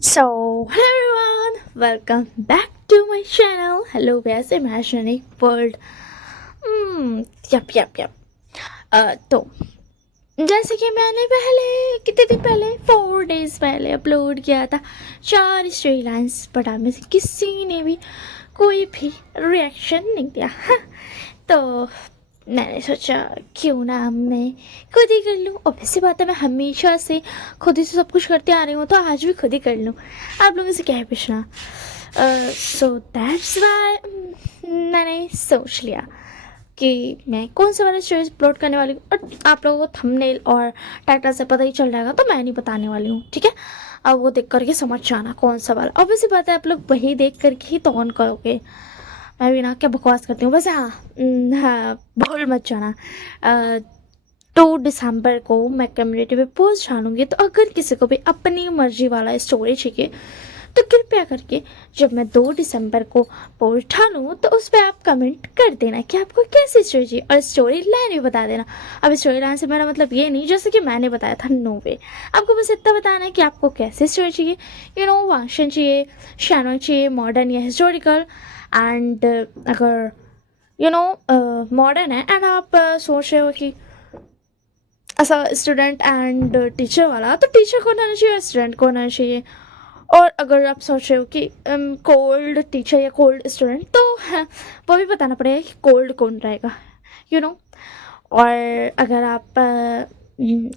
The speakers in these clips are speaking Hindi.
So, hello everyone, welcome back to my channel. Hello guys, imaginary world. Yup. तो जैसे कि मैंने पहले कितने दिन पहले 4 days पहले अपलोड किया था 4 स्टोरी लाइन्स, बट आप में से किसी ने भी कोई भी रिएक्शन नहीं दिया। तो मैंने सोचा क्यों ना मैं खुद ही कर लूँ। ऑब्वियसली बात है, मैं हमेशा से खुद ही से सब कुछ करते आ रही हूँ, तो आज भी खुद ही कर लूँ। आप लोगों से क्या है पूछना। सो दैट्स वाई मैंने सोच लिया कि मैं कौन सा वाला स्टोरीज अपलोड करने वाली हूँ, और आप लोगों को थंबनेल और टाइटल से पता ही चल जाएगा, तो मैं नहीं बताने वाली हूँ, ठीक है। अब वो देख करके समझ जाना कौन सा वाला। ऑब्वियसली बात है, आप लोग वही देख करके ही तो ऑन करोगे। मैं भी ना क्या बकवास करती हूँ बस। हाँ, भूल मत जाना। 2 दिसंबर को मैं कम्युनिटी पे पोस्ट डालूंगी, तो अगर किसी को भी अपनी मर्जी वाला स्टोरी चाहिए तो कृपया करके जब मैं 2 दिसंबर को पोस्ट डालूँ तो उस पर आप कमेंट कर देना कि आपको कैसी स्टोरी चाहिए, और स्टोरी लाइन भी बता देना। अब स्टोरी लाइन से मेरा मतलब ये नहीं जैसे कि मैंने बताया था, नो वे। आपको बस इतना बताना है कि आपको कैसी स्टोरी चाहिए। वांशन चाहिए, शैनोंग चाहिए, मॉडर्न या हिस्टोरिकल। एंड अगर मॉडर्न है एंड आप सोच रहे हो कि ऐसा स्टूडेंट एंड टीचर वाला, तो टीचर कौन होना चाहिए, स्टूडेंट कौन होना चाहिए। और अगर आप सोच रहे हो कि कोल्ड टीचर या कोल्ड स्टूडेंट, तो वो भी बताना पड़ेगा कि कोल्ड कौन रहेगा। और अगर आप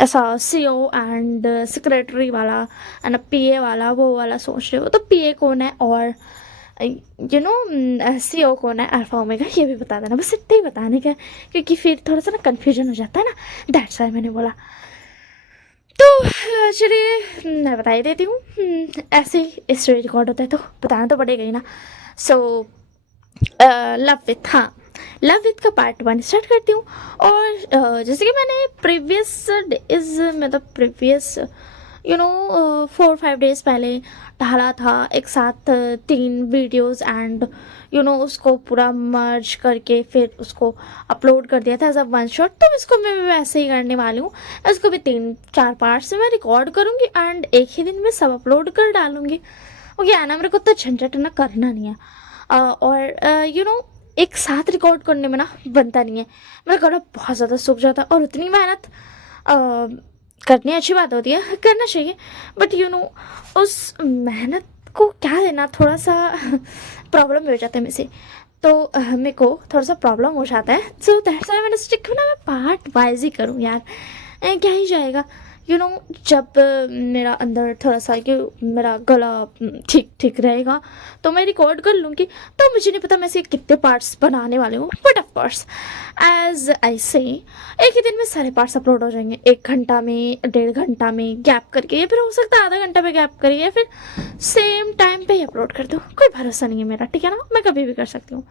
ऐसा CEO एंड सेक्रेटरी वाला एंड PA वाला, वो वाला सोच रहे हो, तो PA कौन है और CEO कौन है, अल्फा ओमेगा, ये भी बता देना। बस इतना ही बताने का, क्योंकि फिर थोड़ा सा ना कन्फ्यूजन हो जाता है ना, दैट्स वाई मैंने बोला। तो चलिए मैं बता ही देती हूँ। ऐसे ही स्टोरी रिकॉर्ड होता है तो बताना तो पड़ेगा ही ना। सो लव विथ का पार्ट 1 स्टार्ट करती हूँ। और जैसे कि मैंने प्रीवियस 4-5 डेज पहले डाला था एक साथ 3 वीडियोस, एंड उसको पूरा मर्ज करके फिर उसको अपलोड कर दिया था एज अ वन शॉट। तो इसको मैं वैसे ही करने वाली हूँ। इसको भी 3-4 पार्ट्स में मैं रिकॉर्ड करूँगी एंड एक ही दिन में सब अपलोड कर डालूँगी। ओके है ना, मेरे को तो झंझट ना करना नहीं है। और एक साथ रिकॉर्ड करने में ना बनता नहीं है, मेरा गला बहुत ज़्यादा सूख जाता है। और उतनी मेहनत करनी अच्छी बात होती है, करना चाहिए, बट उस मेहनत को क्या देना, थोड़ा सा प्रॉब्लम हो जाता है मेरे से। तो मेरे को थोड़ा सा प्रॉब्लम हो जाता है। सो दैट्स व्हाई मैंने सोचा क्यों ना मैं पार्ट वाइज ही करूँ यार, क्या ही जाएगा। जब मेरा अंदर थोड़ा सा कि मेरा गला ठीक ठीक रहेगा तो मैं रिकॉर्ड कर लूँगी। तो मुझे नहीं पता मैं इसे कितने पार्ट्स बनाने वाली हूँ, but of course as I say एक ही दिन में सारे पार्ट्स अपलोड हो जाएंगे। 1 घंटा में, 1.5 घंटा में गैप करके, या फिर हो सकता है आधा घंटा में गैप करिए, या फिर सेम टाइम पे ही अपलोड कर दूँ। कोई भरोसा नहीं है मेरा, ठीक है ना, मैं कभी भी कर सकती हूँ।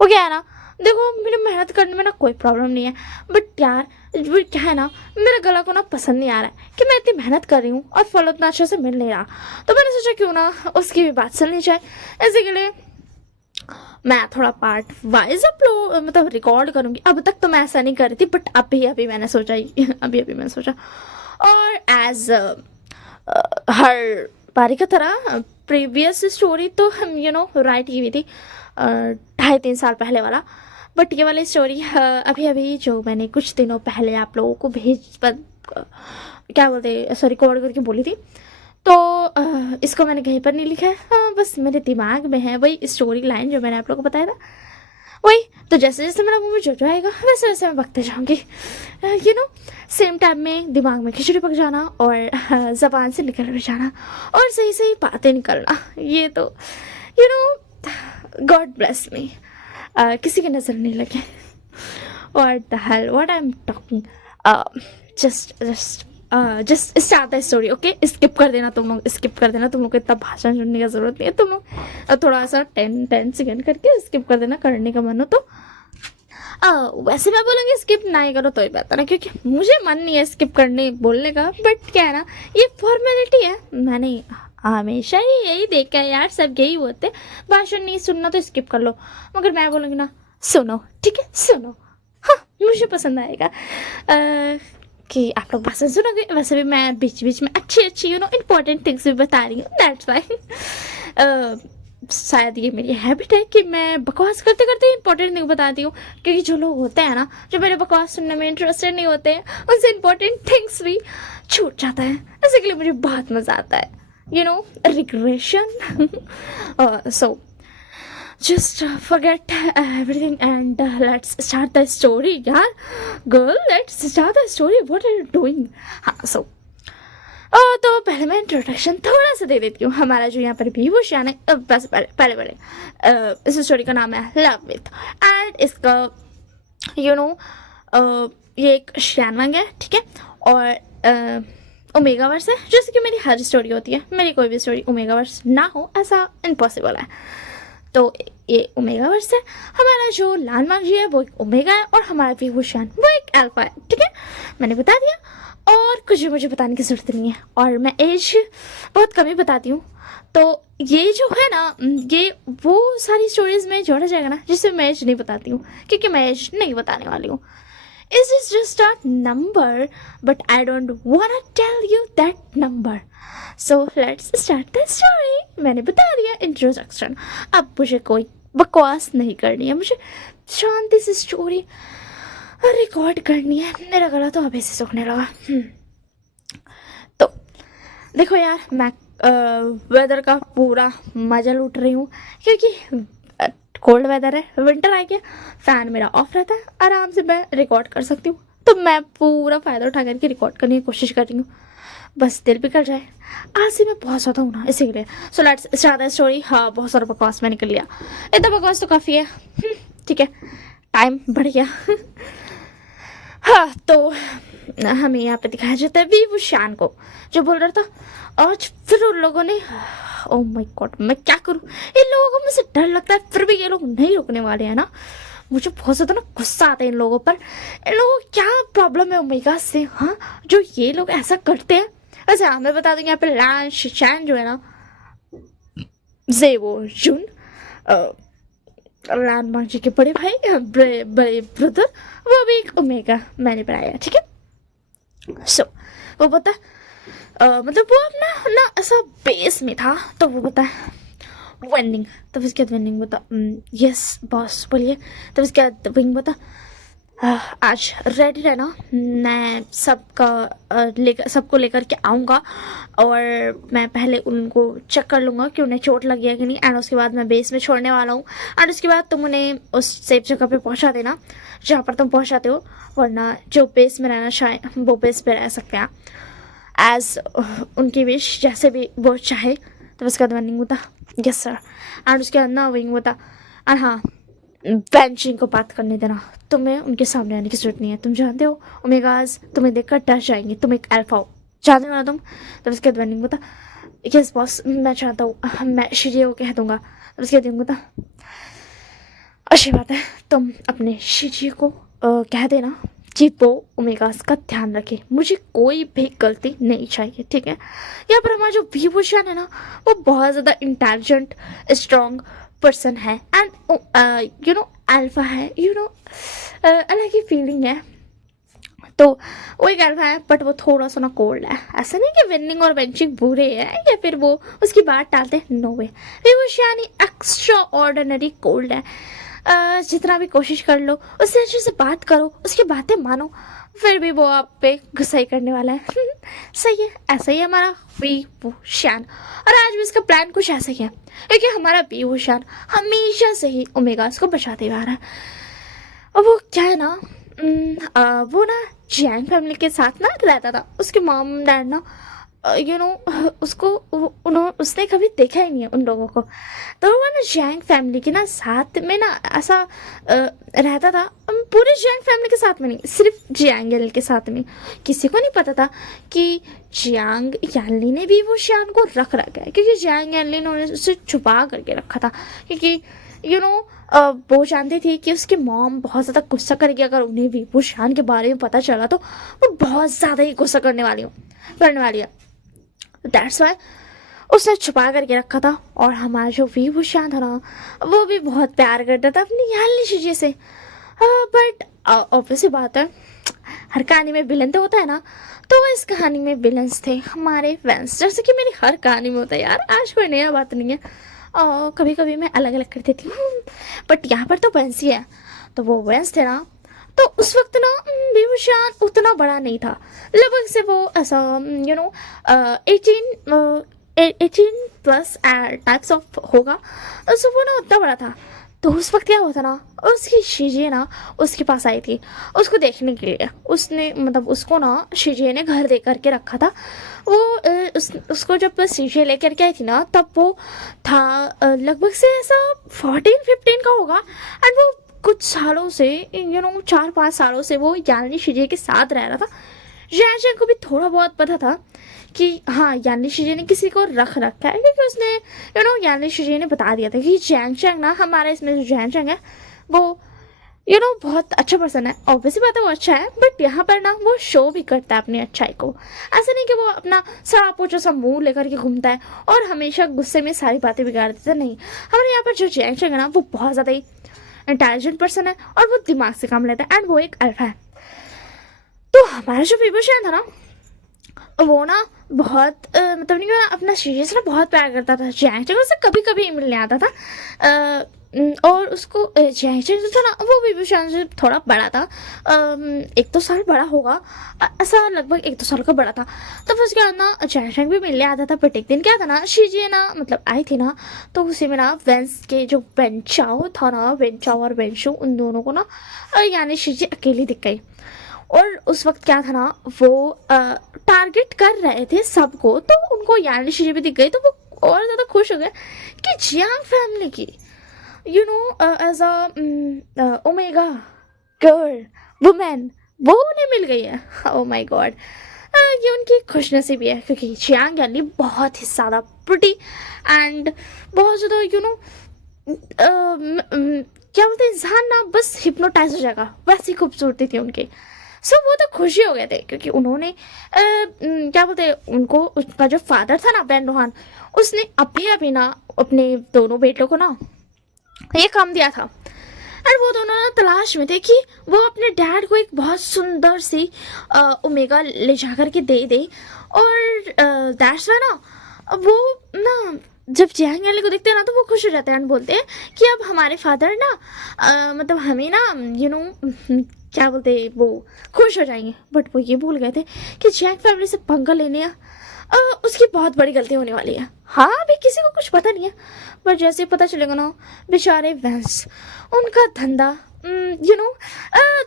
वो क्या है ना, देखो मेरी मेहनत करने में ना कोई प्रॉब्लम नहीं है, बट यार क्या है ना, मेरे गला को ना पसंद नहीं आ रहा है कि मैं इतनी मेहनत कर रही हूँ और फल उतना अच्छे से मिल नहीं रहा। तो मैंने सोचा क्यों ना उसकी भी बात सुननी जाए। इसी के लिए मैं थोड़ा पार्ट वाइज अपलोड मतलब रिकॉर्ड करूँगी। अब तक तो मैं ऐसा नहीं कर रही थी, बट अभी मैंने सोचा अभी मैंने सोचा। और एज हर बारी की तरह प्रीवियस स्टोरी तो हम राइट की हुई थी 2.5-3 साल पहले वाला, बट ये वाली स्टोरी अभी जो मैंने कुछ दिनों पहले आप लोगों को क्या बोलते रिकॉर्ड करके बोली थी, तो इसको मैंने कहीं पर नहीं लिखा है। बस मेरे दिमाग में है वही स्टोरी लाइन जो मैंने आप लोगों को बताया था, वही। तो जैसे जैसे मेरा मुंह में जो आएगा वैसे वैसे मैं बकते जाऊँगी। सेम टाइम में दिमाग में खिचड़ी पक जाना और ज़बान से निकल भी जाना और सही सही बातें निकलना। ये तो गॉड ब्लेस मी, किसी की नज़र नहीं लगे। What the hell? What I'm talking? Just start the story. Okay, skip कर देना तुम लोग, स्किप कर देना। तुम लोग को इतना भाषण सुनने की ज़रूरत नहीं है। तुम लोग थोड़ा सा 10 सेकेंड करके स्किप कर देना, करने का मन हो तो। वैसे मैं बोलूँगी स्किप ना ही करो तो ही बेहतर है, क्योंकि मुझे मन नहीं है स्किप करने बोलने का, बट क्या है ना, ये फॉर्मेलिटी है। मैंने हमेशा ही यही देखा है यार, सब यही होते, भाषण नहीं सुनना तो स्किप कर लो, मगर मैं बोलूँगी ना सुनो, ठीक है, सुनो, हाँ मुझे पसंद आएगा। कि आप लोग भाषण सुनोगे। वैसे भी मैं बीच बीच में अच्छी अच्छी इंपॉर्टेंट थिंग्स भी बता रही हूँ, दैट्स वाई। शायद ये मेरी हैबिट है कि मैं बकवास करते करते इंपॉर्टेंट थिंग बताती हूँ, क्योंकि जो लोग होते हैं ना, जो मेरे बकवास सुनने में इंटरेस्टेड नहीं होते हैं, उनसे इंपॉर्टेंट थिंग्स भी छूट जाता है। इसी के लिए मुझे बहुत मज़ा आता है, regression. So just forget everything and let's start the story, यार। girl, let's start the story, what are you doing? हाँ, so तो पहले मैं इंट्रोडक्शन थोड़ा सा दे देती हूँ। हमारा जो यहाँ पर विभूषण है, बस पहले इस स्टोरी का नाम है लव विथ, एंड इसका ये एक श्यानवांग है, ठीक है, और ओमेगावर्स है। जैसे कि मेरी हर स्टोरी होती है, मेरी कोई भी स्टोरी ओमेगावर्स ना हो ऐसा इम्पॉसिबल है। तो ये ओमेगावर्स है। हमारा जो लालमांग जी है वो एक ओमेगा है, और हमारा विभूषण वो एक अल्फा है, ठीक है, मैंने बता दिया। और कुछ भी मुझे बताने की ज़रूरत नहीं है, और मैं एज बहुत कम ही बताती हूँ। तो ये जो है ना, ये वो सारी स्टोरीज में जोड़ा जाएगा ना जिससे मैं एज नहीं बताती हूँ, क्योंकि मैं एज नहीं बताने वाली हूँ। Is this just a number? But I don't wanna tell you that number. So let's start the story. मैंने बता दिया इंट्रोडक्शन, अब मुझे कोई बकवास नहीं करनी है, मुझे शांति से स्टोरी रिकॉर्ड करनी है। मेरा गला तो अभी से सूखने लगा। तो देखो यार, मैं वेदर का पूरा मज़ा लूट रही हूँ, क्योंकि कोल्ड वेदर है, विंटर आ गया, फ़ैन मेरा ऑफ रहता है, आराम से मैं रिकॉर्ड कर सकती हूँ। तो मैं पूरा फ़ायदा उठा करके रिकॉर्ड करने की कोशिश कर रही हूँ, बस दिल भी कर जाए। आज से मैं बहुत ज़्यादा हूँ ना, इसीलिए। So let's start the story. हाँ, बहुत सारा बकवास मैं निकल लिया, इतना बकवास तो काफ़ी है, ठीक है, टाइम बढ़ गया। हाँ, तो हमें यहाँ पे दिखाया जाता है विभूषण को, जो बोल रहा था आज फिर उन लोगों ने, ओह माय गॉड, मैं क्या करूँ, इन लोगों को मुझसे डर लगता है, फिर भी ये लोग नहीं रुकने वाले हैं ना। मुझे बहुत ज़्यादा ना गुस्सा आता है इन लोगों पर। इन लोगों को क्या प्रॉब्लम है ओमेगा से, हाँ, जो ये लोग ऐसा करते हैं। अच्छा, मैं बता दूँगी यहाँ पे लान शिशान जो है ना, जेवो जून, लानमांग जी के बड़े भाई, बड़े ब्रदर, वो भी एक ओमेगा मैंने बनाया, ठीक है। सो वो बता मतलब वो अपना ना ऐसा बेस में था, तो वो बता वेंडिंग, तब इसके बाद वेंडिंग बता, यस बॉस बोलिए। तब इसके बाद विंग बता, आज रेडी रहना, मैं सबको लेकर के आऊँगा, और मैं पहले उनको चेक कर लूँगा कि उन्हें चोट लगी है कि नहीं, एंड उसके बाद मैं बेस में छोड़ने वाला हूँ, एंड उसके बाद तुम उन्हें उस सेफ जगह पे पहुँचा देना जहाँ पर तुम पहुँचाते हो, वरना जो बेस में रहना चाहे वो बेस पे रह सकते हैं, एज उनकी विश, जैसे भी वो चाहे। तो उसके बाद विंग होता, यस सर, एंड उसके बाद ना विंग होता, और हाँ, बेंचिंग को बात करने देना, तुम्हें उनके सामने आने की जरूरत नहीं है, तुम जानते हो ओमेगाज तुम्हें देखकर डर जाएंगे, तुम एक अल्फा हो, जानते हो ना तुम। तो उसके बाद विंग होता, यस बॉस, मैं चाहता हूँ, मैं शिजियो को कह दूंगा। तो उसके बाद विंग होता, अच्छी बात है, तुम अपने शिजियो को कह देना कि वो ओमेगास का ध्यान रखे, मुझे कोई भी गलती नहीं चाहिए, ठीक है। यहाँ पर हमारा जो विभूषण है ना, वो बहुत ज़्यादा इंटेलिजेंट स्ट्रॉन्ग पर्सन है, एंड अल्फा है, अलग ही फीलिंग है। तो वो एक अल्फा है, बट वो थोड़ा सा ना कोल्ड है। ऐसा नहीं कि विनिंग और बेंचिंग बुरे हैं या फिर वो उसकी बात टालते हैं, नो वे, विभूषण एक्स्ट्रा ऑर्डिनरी कोल्ड है। जितना भी कोशिश कर लो, उससे अच्छे से बात करो, उसकी बातें मानो, फिर भी वो आप पे गुस्सा ही करने वाला है। सही है, ऐसा ही हमारा विभूषण, और आज भी इसका प्लान कुछ ऐसा ही है, क्योंकि हमारा विभूषण हमेशा से ही ओमेगास को बचाते हुए आ रहा है। और वो क्या है ना, वो ना जैंग फैमिली के साथ ना रहता था, उसके मॉम डैड ना उसने कभी देखा ही नहीं है उन लोगों को, तो वो ना जैंग फैमिली के ना साथ में ना ऐसा रहता था। पूरे जैंग फैमिली के साथ में नहीं, सिर्फ जियांग के साथ में। किसी को नहीं पता था कि जियांग यानली ने भी वो शियान को रखा है, क्योंकि जियांग यानली ने उसे छुपा करके रखा था, क्योंकि वो जानती थी कि उसकी मॉम बहुत ज़्यादा गुस्सा करेगी अगर उन्हें विभूषण के बारे में पता चला, तो वो बहुत ज़्यादा ही गुस्सा करने वाली है। दैट्स वाई उसने छुपा करके रखा था। और हमारा जो विभूषण था ना, वो भी बहुत प्यार करता था अपनी यानली शिजी से, बट ऑब्वियसली बात है, हर कहानी में विलन तो होता है ना, तो इस कहानी में विलन्स थे हमारे वेंस, जैसे कि मेरी हर कहानी में होता है यार, आज कोई नया बात नहीं है। और कभी कभी मैं अलग अलग कर देती हूँ, बट यहाँ पर तो वेंस ही है। तो वो वेंस थे ना, तो उस वक्त ना विभूषण उतना बड़ा नहीं था, लगभग से वो ऐसा 18 प्लस टाइप्स ऑफ होगा, सो वो ना उतना बड़ा था। तो उस वक्त क्या हुआ था ना, उसकी शीजे ना उसके पास आई थी उसको देखने के लिए। उसने मतलब उसको ना शीजे ने घर दे करके रखा था। वो उसको जब शीजे लेकर के आई थी ना, तब वो था लगभग से ऐसा 14-15 का होगा। एंड वो कुछ सालों से 4-5 सालों से वो यानी शीजे के साथ रह रहा था। जैन को भी थोड़ा बहुत पता था कि हाँ यानी शीजे ने किसी को रख रखा है, क्योंकि उसने यानी शीजे ने बता दिया था कि जैन ना हमारे इसमें जो जैन है वो बहुत अच्छा पर्सन है। ऑब्वियसली बात है वो अच्छा है, बट यहाँ पर ना वो शो भी करता है अपनी अच्छाई को। ऐसा नहीं कि वो अपना सड़ा पोचा सा मुंह लेकर के घूमता है और हमेशा गुस्से में सारी बातें बिगाड़ देता है। नहीं, हमारे यहाँ पर जो जैन है ना वो बहुत ज़्यादा ही इंटेलिजेंट पर्सन है और वो दिमाग से काम लेता है, एंड वो एक अल्फा है। तो हमारा जो विभूषण था ना, वो ना बहुत मतलब नहीं, अपना शीशे से ना बहुत प्यार करता था। जैंग उससे कभी कभी मिलने आता था। और उसको जैंग जो था ना वो विभूषण से थोड़ा बड़ा था, 1-2 साल बड़ा होगा, ऐसा लगभग 1-2 साल का बड़ा था। तो फिर उसके बाद ना जैंग भी मिलने आता था। बट एक दिन क्या था ना, शीजे ना मतलब आई थी ना, तो उसी में ना वेंस के जो वेंचाओ था ना, वेंचाओ और वेंशु, उन दोनों को ना यानी शीजे अकेली दिख गई। और उस वक्त क्या था ना, वो टारगेट कर रहे थे सबको, तो उनको यानी शीजे भी दिख गई। तो वो और ज़्यादा खुश हो गए कि जियांग फैमिली की as a omega girl women वो उन्हें मिल गई है। ओ माय गॉड, ये उनकी खुशनसीबी है, क्योंकि जियांग यानी बहुत ही ज़्यादा प्रिटी एंड बहुत ज़्यादा क्या बोलते हैं, इंसान ना बस हिप्नोटाइज हो जाएगा, वैसी खूबसूरती थी उनकी। सो वो तो खुशी हो गए थे, क्योंकि उन्होंने क्या बोलते हैं, उनको उसका जो फादर था ना बेन रोहान, उसने अभी ना अपने दोनों बेटों को ना ये काम दिया था। और वो दोनों ना तलाश में थे कि वो अपने डैड को एक बहुत सुंदर सी ओमेगा ले जा कर के दे। और दैट्स वाई ना वो ना जब जियांग याली को देखते हैं ना, तो वो खुश हो जाते हैं और बोलते हैं कि अब हमारे फादर ना मतलब हमें ना क्या बोलते हैं, वो खुश हो जाएंगे। बट वो ये भूल गए थे कि जियांग फैमिली से पंगा लेने उसकी बहुत बड़ी गलती होने वाली है। हाँ, अभी किसी को कुछ पता नहीं है, पर जैसे पता चलेगा ना, बेचारे वेंस उनका धंधा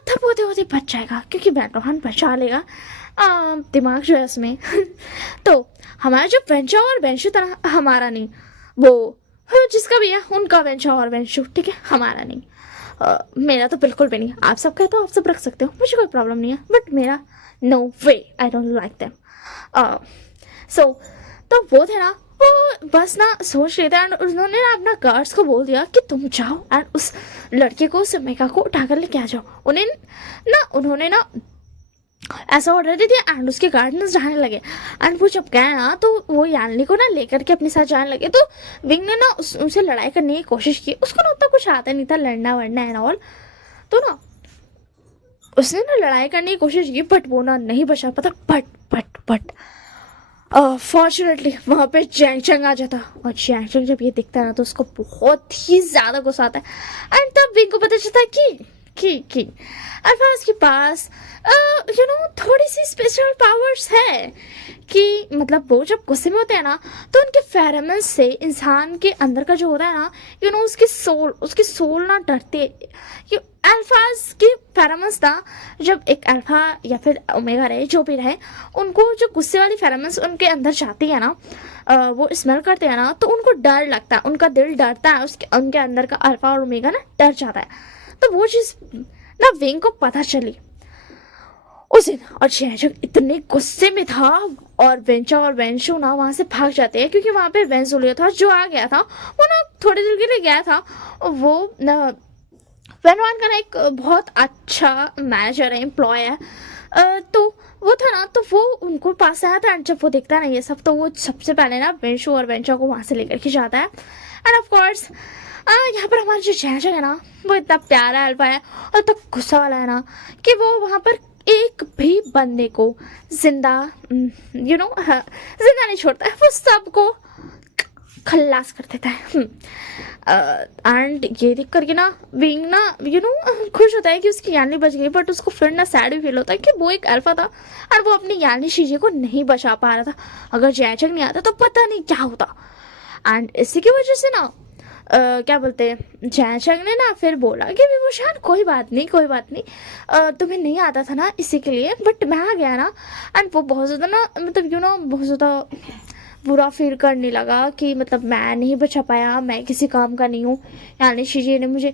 थप होते होते बच जाएगा, क्योंकि बेन रोहान बचा लेगा दिमाग जो है उसमें। तो हमारा जो वेंचा और वेंशु था ना, हमारा नहीं, वो जिसका भी है उनका वेंचा और वेंशु, ठीक है, हमारा नहीं। मेरा तो बिल्कुल भी नहीं। आप सब कहते हो, आप सब रख सकते हो, मुझे कोई प्रॉब्लम नहीं है, बट मेरा no way, I don't like them. So तो वो थे ना, वो बस ना सोच रहे थे, एंड उन्होंने ना अपना गार्ड्स को बोल दिया कि तुम जाओ एंड उस लड़के को, उस मेका को उठा कर लेके आ जाओ। उन्होंने ना ऐसा ऑर्डर दे दिया, एंड उसके गार्डनर्स जाने लगे। एंड वो जब गए ना, तो वो यानली को ना लेकर के अपने साथ जाने लगे। तो विंग ने ना उनसे लड़ाई करने की कोशिश की। उसको ना उतना कुछ आता नहीं था, लड़ना वड़ना एंड ऑल। तो ना उसने ना लड़ाई करने की कोशिश की, बट वो ना नहीं बचा पाता। बट फॉर्चुनेटली वहाँ पे जैंग आ जाता। और जैंग जब ये दिखता है ना, तो उसको बहुत ही ज़्यादा गुस्सा आता है। एंड तब विंग को पता चलता है कि अल्फाज के पास थोड़ी सी स्पेशल पावर्स है, कि मतलब वो जब गुस्से में होते हैं ना, तो उनके फेरोमोन्स से इंसान के अंदर का जो होता है ना, उसकी सोल ना डरते। अल्फाज की फेरोमोन्स ना, जब एक अल्फा या फिर ओमेगा रहे, जो भी रहे, उनको जो गुस्से वाली फेरोमोन्स उनके अंदर जाती है ना, वो स्मेल करते हैं ना, तो उनको डर लगता है, उनका दिल डरता है, उनके अंदर का अल्फा और ओमेगा ना डर जाता है। तो वो चीज़ ना विंग को पता चली उस दिन, और जैंग इतने गुस्से में था, और वेंचा और वेंशु ना वहाँ से भाग जाते हैं, क्योंकि वहाँ पे वेंजुलियो था जो आ गया था। वो ना थोड़ी देर के लिए गया था, और वो वेनवान का ना एक बहुत अच्छा मैनेजर है, एम्प्लॉय है। तो वो था ना, तो वो उनको पास आया था, एंड जब वो देखता है ना ये सब, तो वो सबसे पहले ना वेंशु और वेंचा को वहाँ से लेकर के जाता है। एंड ऑफ कोर्स यहाँ पर हमारा जो जैंग है ना, वो इतना प्यारा अल्फा है और इतना गुस्सा वाला है ना, कि वो वहाँ पर एक भी बंदे को जिंदा जिंदा नहीं छोड़ता है, वो सबको खल्लास कर देता है। एंड ये देख करके ना विंग ना खुश होता है कि उसकी यानी बच गई, बट उसको फिर ना सैड भी फील होता है कि वो एक अल्फा था और वो अपनी यानी शीजे को नहीं बचा पा रहा था। अगर जयचंग नहीं आता तो पता नहीं क्या होता। एंड इसी की वजह से ना क्या बोलते हैं, जयचंग ने ना फिर बोला कि विभूषण कोई बात नहीं, कोई बात नहीं, तुम्हें नहीं आता था ना इसी के लिए, बट मैं आ गया ना। एंड वो बहुत ज़्यादा ना मतलब बहुत ज़्यादा बुरा फील करने लगा कि मतलब मैं नहीं बचा पाया, मैं किसी काम का नहीं हूँ। यानी शीजी ने मुझे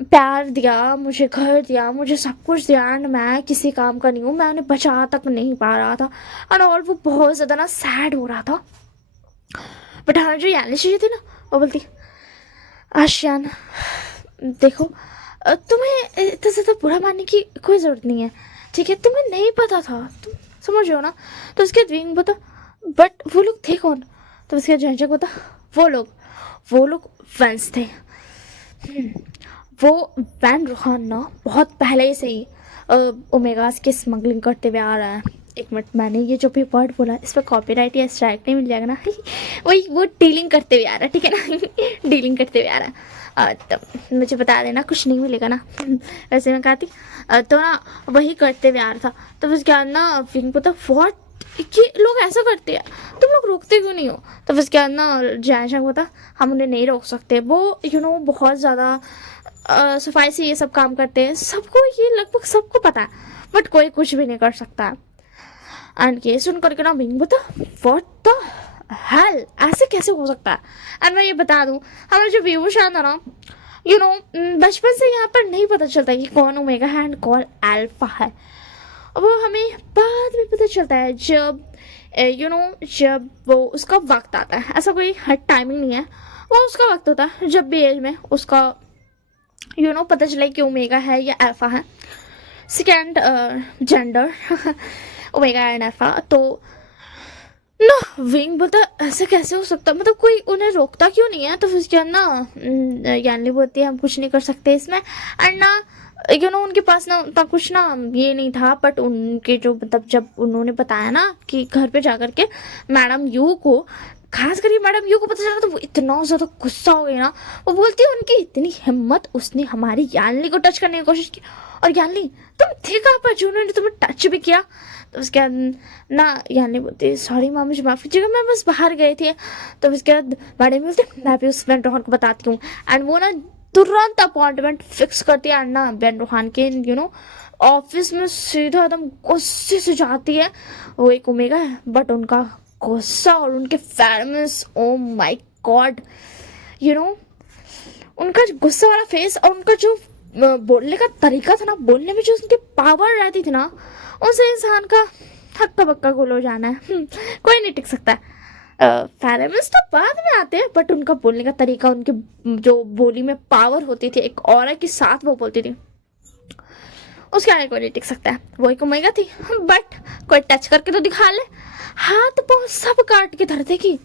प्यार दिया, मुझे घर दिया, मुझे सब कुछ दिया, एंड मैं किसी काम का नहीं हूँ, मैं उन्हें बचा तक नहीं पा रहा था। और वो बहुत ज़्यादा ना सैड हो रहा था। बट हाँ, जो यानी शीजी थी ना वो बोलती, आशियान देखो, तुम्हें इतना ज़्यादा बुरा मानने की कोई ज़रूरत नहीं है, ठीक है? तुम्हें नहीं पता था, तुम समझ रहे हो ना? तो उसके द्विंग बता, बट वो लोग थे कौन? तो उसके जयचंग बता, वो लोग वंश थे। वो वैन रोहान ना बहुत पहले से ही ओमेगास की स्मगलिंग करते हुए आ रहा है। एक मिनट, मैंने ये जो भी वर्ड बोला इस पर कॉपीराइट या स्ट्राइक नहीं मिल जाएगा ना? वही वो डीलिंग करते हुए आ रहा है, ठीक है ना? डीलिंग करते हुए आ रहा है। तो मुझे बता देना, कुछ नहीं मिलेगा ना? वैसे मैं कहती तो ना वही करते हुए आ रहा था। तो उसके बाद ना विंग पता व्हाट, कि लोग ऐसा करते हैं, तुम लोग रोकते क्यों नहीं हो? तो उसके बाद ना जयचंग बता, हम उन्हें नहीं रोक सकते, वो बहुत ज़्यादा सफाई से ये सब काम करते हैं, सबको ये लगभग सबको पता है, बट कोई कुछ भी नहीं कर सकता है। एंड ये सुन करके ना विंग बता, व्हाट द हेल, ऐसे कैसे हो सकता है? एंड मैं ये बता दूं, हमारा जो विभूषण था ना बचपन से यहाँ पर नहीं पता चलता कि कौन ओमेगा है एंड कौन अल्फा है। वो हमें बाद में पता चलता है जब जब वो उसका वक्त आता है। ऐसा कोई हर टाइमिंग नहीं है, वो उसका वक्त होता है जब भी एज में उसका पता चले कि ओमेगा है या अल्फा है, second gender omega and alpha. तो ना विंग बोलता ऐसे कैसे हो सकता, मतलब कोई उन्हें रोकता क्यों नहीं है? तो फिर क्या ना यानी बोलती है हम कुछ नहीं कर सकते इसमें। एंड ना उनके पास ना उतना कुछ ना ये नहीं था, बट उनके जो मतलब जब उन्होंने बताया ना कि घर पे जाकर के मैडम यू को, खास करके मैडम यू को पता चला, तो वो इतना ज़्यादा गुस्सा हो गई ना। वो बोलती है उनकी इतनी हिम्मत, उसने हमारी यानली को टच करने की कोशिश की, और यानली तुम थे कहाँ पर जो उन्होंने तुम्हें टच भी किया? तो उसके बाद ना यानली बोलती सॉरी माँ, मुझे माफ़ कीजिएगा, मैं बस बाहर गए थे। तो उसके बाद मैडम बोलते मैं भी उस वैन रोहन को बताती हूँ। एंड वो ना तुरंत अपॉइंटमेंट फिक्स करती है, एंड ना वैन रोहन के ऑफिस में सीधा एकदम गुस्से से जाती है। वो एक ओमेगा है, बट उनका गुस्सा और उनके फेरमेंस, ओ माय गॉड, उनका गुस्सा वाला फेस और उनका जो बोलने का तरीका था ना, बोलने में जो उनकी पावर रहती थी ना, उनसे इंसान का हक्का बक्का गुल हो जाना है। कोई नहीं टिक सकता है। फेरेमंस तो बाद में आते हैं, बट उनका बोलने का तरीका, उनके जो बोली में पावर होती थी, एक ऑरा के साथ वो बोलती थी, उसके आगे कोई नहीं टिक सकता है। वही ओमेगा थी, बट कोई टच करके तो दिखा ले, हाथ पाँव सब काट के धर देगी।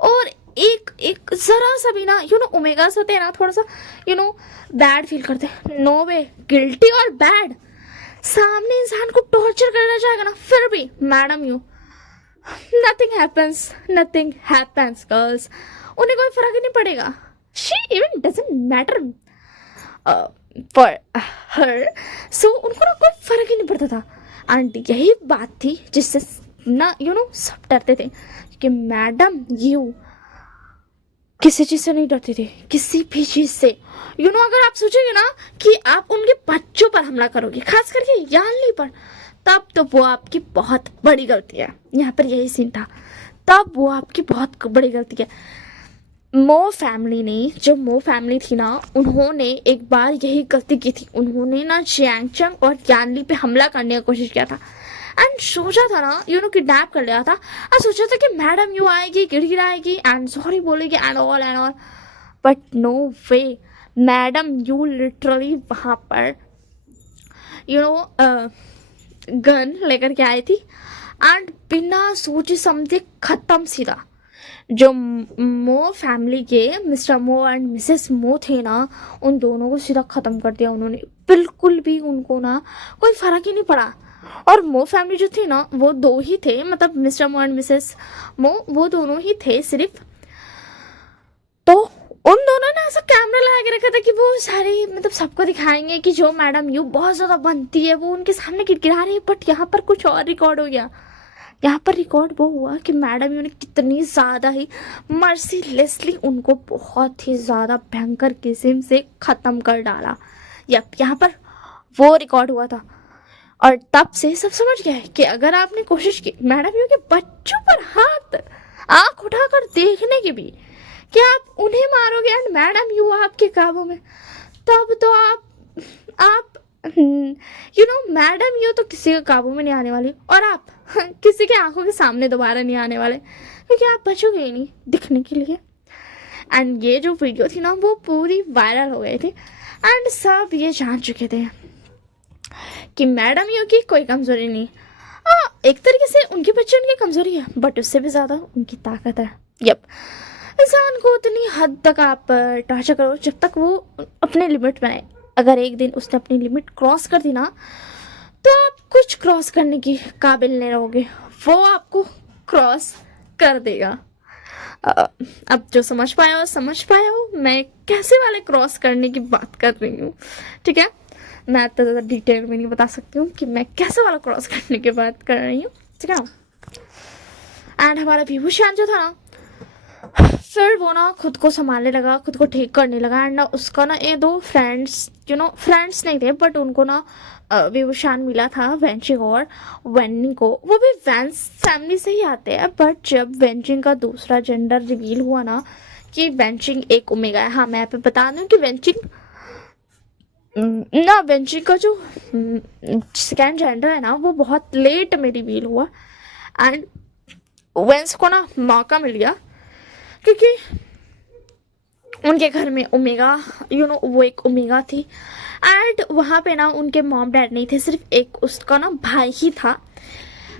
और एक एक जरा सा भी ना ओमेगास होते हैं ना, थोड़ा सा बैड फील करते हैं, नो वे, गिल्टी और बैड, सामने इंसान को टॉर्चर करना चाहेगा ना, फिर भी madam you nothing happens girls, उन्हें कोई फर्क ही नहीं पड़ेगा। she even doesn't matter for her, so उनको ना कोई फर्क ही नहीं पड़ता था। एंड यही बात थी जिससे ना सब डरते थे कि मैडम यू किसी चीज़ से नहीं डरती थी, किसी भी चीज़ से। अगर आप सोचेंगे ना कि आप उनके बच्चों पर हमला करोगे, खास करके यानली पर, तब तो वो आपकी बहुत बड़ी गलती है। यहाँ पर यही सीन था, तब वो आपकी बहुत बड़ी गलती है। मो फैमिली ने, जो मो फैमिली थी ना, उन्होंने एक बार यही गलती की थी। उन्होंने ना जयचंग और यानली पे हमला करने की कोशिश किया था, एंड सोचा था ना किडनैप कर लिया था, और सोचा था कि मैडम यू आएगी, गिड़गिड़ाएगी एंड सॉरी बोलेगी and all, but no way, madam you literally वहाँ पर गन लेकर के आई थी, एंड बिना सोचे समझे खत्म सीधा। जो मो फैमिली के मिस्टर मो एंड मिसेस मो थे ना, उन दोनों को सीधा ख़त्म कर दिया उन्होंने। बिल्कुल भी उनको ना कोई फ़र्क ही नहीं पड़ा। और मो फैमिली जो थी ना वो दो ही थे, मतलब मिस्टर मो एंड मिसेस मो, वो दोनों ही थे सिर्फ। तो उन दोनों ने ऐसा कैमरा लगा के रखा था कि वो सारी मतलब सबको दिखाएंगे कि जो मैडम यू बहुत ज़्यादा बनती है वो उनके सामने गिड़गिड़ा रही है। बट यहाँ पर कुछ और रिकॉर्ड हो गया। यहाँ पर रिकॉर्ड वो हुआ कि मैडम यू ने कितनी ज़्यादा ही मर्सीलेसली उनको बहुत ही ज़्यादा भयंकर किस्म से ख़त्म कर डाला। यहाँ पर वो रिकॉर्ड हुआ था। और तब से सब समझ गए कि अगर आपने कोशिश की मैडम यू के बच्चों पर हाथ आँख उठाकर देखने की भी कि आप उन्हें मारोगे एंड मैडम यू आपके काबू में, तब तो आप मैडम यू तो किसी के काबू में नहीं आने वाली और आप किसी के आंखों के सामने दोबारा नहीं आने वाले, क्योंकि आप बचोगे ही नहीं दिखने के लिए। एंड ये जो वीडियो थी ना वो पूरी वायरल हो गई थी एंड सब ये जान चुके थे कि मैडम यू की कोई कमज़ोरी नहीं। एक तरीके से उनके बच्चे उनकी कमज़ोरी है बट उससे भी ज़्यादा उनकी ताकत है। यप, इंसान को उतनी हद तक आप टॉर्चर करो जब तक वो अपने लिमिट में आए। अगर एक दिन उसने अपनी लिमिट क्रॉस कर दी ना तो आप कुछ क्रॉस करने की काबिल नहीं रहोगे, वो आपको क्रॉस कर देगा। अब जो समझ पाया हो मैं कैसे वाले क्रॉस करने की बात कर रही हूँ, ठीक है। मैं इतना ज़्यादा डिटेल में नहीं बता सकती हूँ कि मैं कैसे वाला क्रॉस करने की बात कर रही हूँ, ठीक है। एंड हमारा विभूषण जो था ना फिर वो ना खुद को संभालने लगा, खुद को ठीक करने लगा। एंड उसका ना ये दो फ्रेंड्स फ्रेंड्स नहीं थे बट उनको ना विभूषण मिला था वेंचिंग और वेन्नी को। वो भी वैंस फैमिली से ही आते हैं बट जब वेंचिंग का दूसरा जेंडर रिवील हुआ ना कि वेंचिंग एक ओमेगा है। हाँ, मैं यहाँ पे बता दूँ कि वेंचिंग का जो सेकेंड जेंडर है ना वो बहुत लेट में रिवील हुआ एंड वेंस को ना मौका मिल गया क्योंकि उनके घर में ओमेगा वो एक ओमेगा थी एंड वहाँ पे ना उनके मॉम डैड नहीं थे, सिर्फ एक उसका ना भाई ही था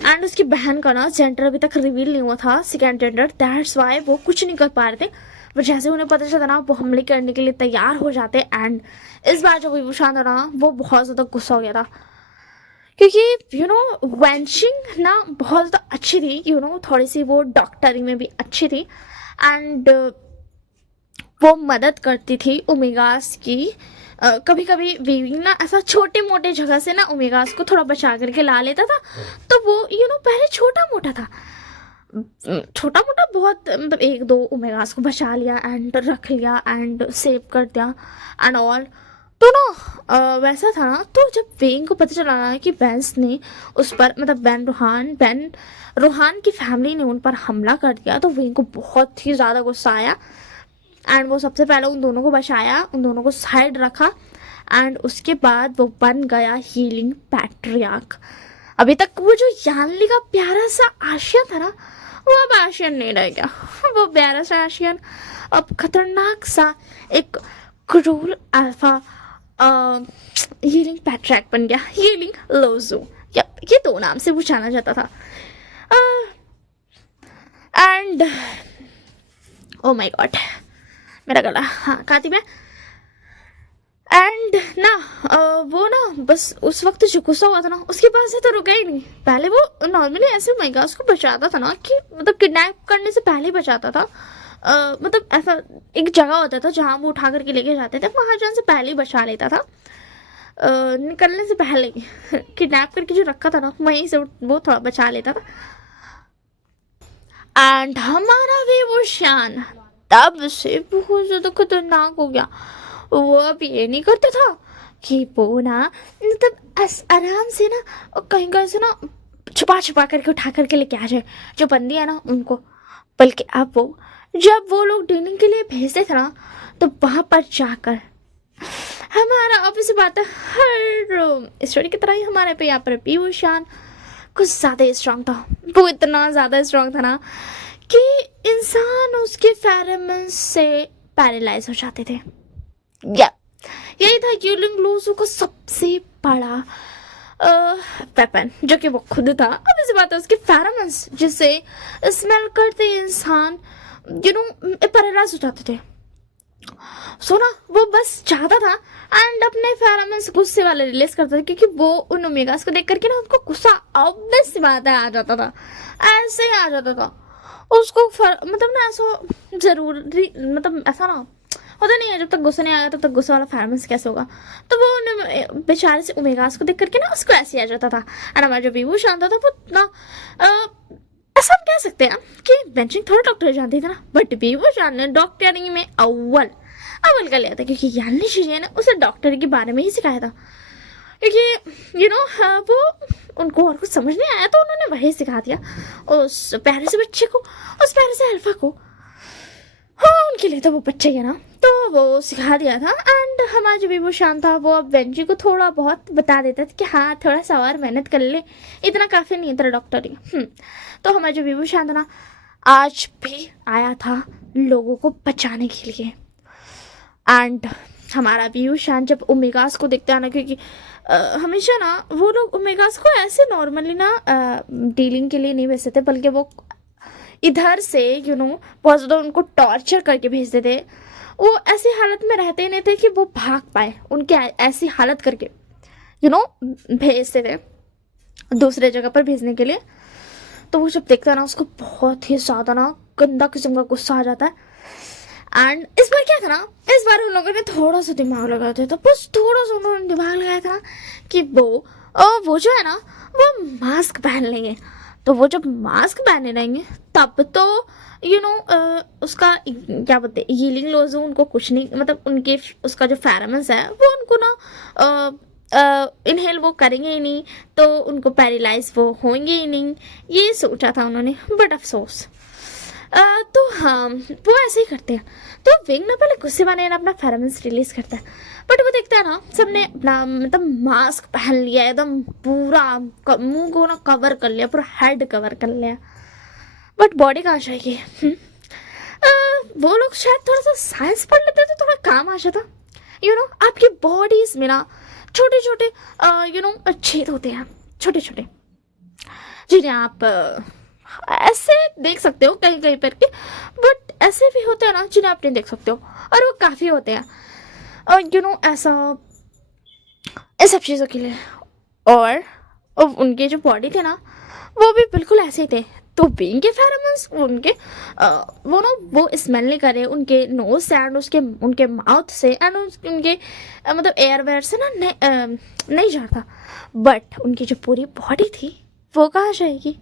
एंड उसकी बहन का ना जेंडर अभी तक रिवील नहीं हुआ था, सेकेंड जेंडर। दैट्स वाई वो कुछ नहीं कर पा रहे थे बट जैसे उन्हें पता चलता ना वो हमले करने के लिए तैयार हो जाते। एंड इस बार जो विभूषण था ना वो बहुत ज़्यादा गुस्सा हो गया था क्योंकि वेंचिंग ना बहुत ज़्यादा अच्छी थी, थोड़ी सी वो डॉक्टरी में भी अच्छी थी एंड वो मदद करती थी ओमेगास की। कभी कभी वीविंग ना ऐसा छोटे मोटे जगह से ना ओमेगास को थोड़ा बचा करके ला लेता था। तो वो पहले छोटा मोटा था, छोटा मोटा बहुत, मतलब एक दो ओमेगास को बचा लिया एंड रख लिया एंड सेव कर दिया एंड ऑल। तो ना वैसा था ना। तो जब वेंग को पता चला ना कि बेंस ने उस पर मतलब बेन रोहान की फैमिली ने उन पर हमला कर दिया तो वेंग को बहुत ही ज़्यादा गुस्सा आया एंड वो सबसे पहले उन दोनों को बचाया, उन दोनों को साइड रखा एंड उसके बाद वो बन गया हीलिंग पैट्रियार्क। अभी तक वो जो यानली का प्यारा सा आशियन था ना वो अब आशियन नहीं रह गया। वो प्यारा सा आशियन अब खतरनाक सा एक क्रूर अल्फा हीलिंग पैट्रियार्क बन गया, हीलिंग लोजो। ये दो नाम से वो जाना जाता था। एंड ओ माय गॉड मेरा गला, हाँ खाती मैं। एंड ना वो ना बस उस वक्त जो गुस्सा हुआ था ना उसके पास से तो रुका ही नहीं। पहले वो नॉर्मली ऐसे मेगास को बचाता था ना कि मतलब किडनैप करने से पहले बचाता था। मतलब ऐसा एक जगह होता था जहाँ वो उठा करके लेके जाते थे, वहाँ जाने से पहले ही बचा लेता था, निकलने से पहले किडनैप करके जो रखा था ना वहीं से वो थोड़ा बचा लेता था। एंड हमारा विभूषण तब से बहुत ज़्यादा खतरनाक हो गया। वो अब ये नहीं करता था कि वो ना मतलब आराम से ना कहीं से ना छुपा करके उठा करके लेके आ जाए जो बंदी है ना उनको, बल्कि अब वो जब वो लोग डिनर के लिए भेजते थे ना तो वहाँ पर जाकर हमारा ऑफिस बात है हर स्टोरी की तरह ही हमारे पे यहाँ पर विभूषण कुछ ज़्यादा स्ट्रांग था। वो इतना ज़्यादा स्ट्रांग था ना कि इंसान उसके फेरोमोन्स से पैरालाइज हो जाते थे। यही था यूलिंग लोजो का सबसे बड़ा वेपन जो कि वो खुद था। अब इस बात है उसके फेरोमोन्स जिससे स्मेल करते इंसान पैरालाइज हो जाते थे। सो ना वो बस चाहता था एंड अपने फेरोमोन्स गुस्से वाले रिलीज करता था, क्योंकि वो उन ओमेगास को देख करके ना उनको गुस्सा ऑब्वियस सी बात है आ जाता था, ऐसे ही आ जाता था उसको। मतलब ना ऐसा जरूरी, मतलब ऐसा ना होता नहीं है, जब तक गुस्सा नहीं आएगा तब तक गुस्से वाला फेरोमोन्स कैसे होगा। तो वो बेचारे से ओमेगास को देख करके ना उसको ऐसे ही आ जाता था। एंड हमारा जो विभूषण शांत था वो ना ऐसा हम कह सकते हैं कि बेंचिंग थोड़ा डॉक्टर जानती थी ना, बट विभूषण ने डॉक्टरिंग में अव्वल अव्वल कर लिया था, क्योंकि यानी शीजे ने उसे डॉक्टर के बारे में ही सिखाया था। क्योंकि वो उनको और कुछ समझ नहीं आया तो उन्होंने वही सिखा दिया उस प्यारे से बच्चे को, उस प्यारे से अल्फा को। हाँ उनके लिए तो वो बच्चे है ना, तो वो सिखा दिया था। एंड हमारा जो भी वो शान था वो अब वेंजी को थोड़ा बहुत बता देता था कि हाँ थोड़ा सा और मेहनत कर ले, इतना काफ़ी नहीं है तेरा डॉक्टरी। तो हमारा जो विभू शान था ना आज भी आया था लोगों को बचाने के लिए। एंड हमारा विभू शान जब ओमेगास को देखते हैं ना, क्योंकि हमेशा ना वो लोग ओमेगास को ऐसे नॉर्मली ना डीलिंग के लिए नहीं भेजते थे, बल्कि वो इधर से बहुत ज़्यादा उनको टॉर्चर करके भेजते थे। वो ऐसी हालत में रहते ही नहीं थे कि वो भाग पाए, उनके ऐसी हालत करके भेजते थे दूसरे जगह पर भेजने के लिए। तो वो जब देखता है ना उसको बहुत ही ज़्यादा ना गंदा किस्म का गुस्सा आ जाता है। एंड इस बार क्या था ना, इस बार उन लोगों ने थोड़ा सा दिमाग लगाया था, बस थोड़ा सा उन्होंने दिमाग लगाया था ना कि वो जो है ना वो मास्क पहन लेंगे। तो वो जब मास्क पहने रहेंगे तब तो उसका क्या बोलते हैं हीलिंग लोज उनको कुछ नहीं, मतलब उनके उसका जो फेरोमोन्स है वो उनको ना इनहेल वो करेंगे ही नहीं, तो उनको पैरालाइज वो होंगे ही नहीं, ये सोचा था उन्होंने। बट अफसोस तो हाँ वो ऐसे ही करते हैं। तो विंग ना पहले गुस्से वाले ना अपना फेरोमोन्स रिलीज करता है, बट वो देखता है ना सबने अपना मतलब मास्क पहन लिया एकदम पूरा मुंह को ना कवर कर लिया, पूरा हेड कवर कर लिया, बट बॉडी कहाँ जाएगी। वो लोग शायद थोड़ा सा साइंस पढ़ लेते तो थोड़ा काम आ जाता। आपकी बॉडीज में ना छोटे छोटे छेद होते हैं, छोटे छोटे, जिन्हें आप ऐसे देख सकते हो कहीं कहीं पर के, बट ऐसे भी होते हैं ना जिन्हें आप नहीं देख सकते हो, और वो काफ़ी होते हैं और ऐसा इन सब चीज़ों के लिए। और उनके जो बॉडी थे ना वो भी बिल्कुल ऐसे ही थे। तो बीइंग के फेरोमोन्स उनके वो स्मेल नहीं करे उनके नोज से एंड उनके माउथ से एंड उनके मतलब एयरवेयर से ना नहीं जाता। बट उनकी जो पूरी बॉडी थी वो कहाँ जाएगी,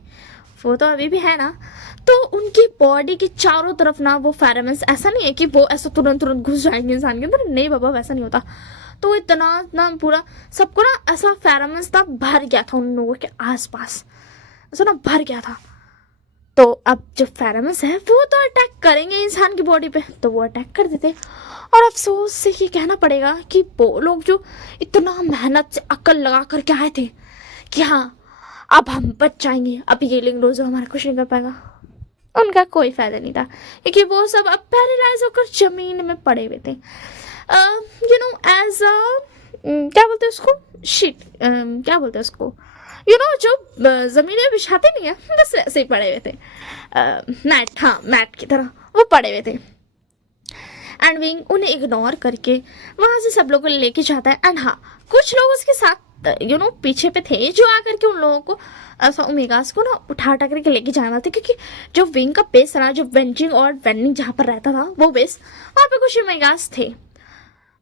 वो तो अभी भी है ना। तो उनकी बॉडी के चारों तरफ ना वो फेरोमोन्स, ऐसा नहीं है कि वो ऐसा तुरंत तुरंत घुस जाएंगे इंसान के अंदर, नहीं बाबा वैसा नहीं होता। तो इतना ना पूरा सबको ना ऐसा फेरोमोन्स था भर गया था उन लोगों के आसपास, ऐसा ना भर गया था। तो अब जो फेरोमोन्स है वो तो अटैक करेंगे इंसान की बॉडी पे, तो वो अटैक कर देते। और अफसोस से ये कहना पड़ेगा कि वो लोग जो इतना मेहनत से अकल लगा करके आए थे कि हाँ अब हम बच जाएंगे, अब ये लिंग रोज हमारा कुछ नहीं कर पाएगा, उनका कोई फायदा नहीं था, क्योंकि वो सब अब पैरालाइज होकर जमीन में पड़े हुए थे। एज क्या बोलते हैं उसको, शीट क्या बोलते हैं उसको, जो जमीन में बिछाते नहीं है बस ऐसे ही पड़े हुए थे, मैट, हाँ मैट की तरह वो पड़े हुए थे। एंड विंग उन्हें इग्नोर करके वहाँ से सब लोगों को लेके जाता है। एंड हाँ कुछ लोग उसके साथ पीछे पे थे जो आकर के उन लोगों को ऐसा ओमेगास को ना उठा करके लेके जाना था, क्योंकि जो विंग का बेस था ना, जो वेंजिंग और वेनिंग जहाँ पर रहता था वो बेस, वहाँ पे कुछ ओमेगास थे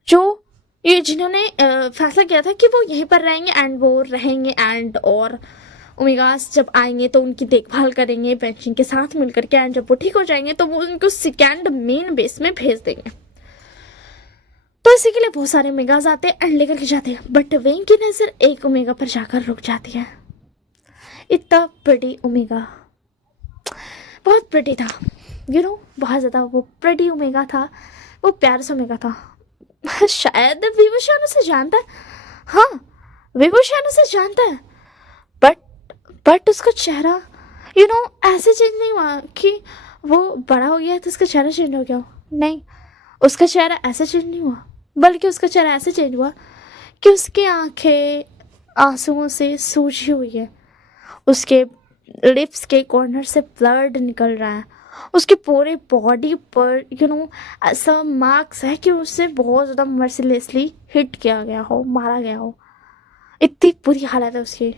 जो ये जिन्होंने फैसला किया था कि वो यहीं पर रहेंगे एंड वो रहेंगे एंड और ओमेगास जब आएंगे तो उनकी देखभाल करेंगे वेंजिंग के साथ मिलकर के, एंड जब वो ठीक हो जाएंगे तो वो उनको सेकेंड मेन बेस में भेज देंगे। तो इसी के लिए बहुत सारे ओमेगास आते हैं एंड लेकर के जाते हैं, बट विंग की नज़र एक ओमेगा पर जाकर रुक जाती है। इतना प्रिटी ओमेगा, बहुत प्रिटी था, बहुत ज़्यादा वो प्रिटी ओमेगा था, वो प्यारा सा ओमेगा था। शायद विभूषण उसे जानता है, हाँ विभूषण उसे जानता है, बट उसका चेहरा ऐसे चेंज नहीं हुआ कि वो बड़ा हो गया तो उसका चेहरा चेंज हो गया, नहीं उसका चेहरा ऐसे चेंज नहीं हुआ, बल्कि उसका चेहरा ऐसे चेंज हुआ कि उसकी आंखें आंसुओं से सूजी हुई है, उसके लिप्स के कॉर्नर से ब्लड निकल रहा है, उसकी पूरे बॉडी पर ऐसा मार्क्स है कि उससे बहुत ज़्यादा मर्सिलेसली हिट किया गया हो, मारा गया हो, इतनी बुरी हालत है उसकी।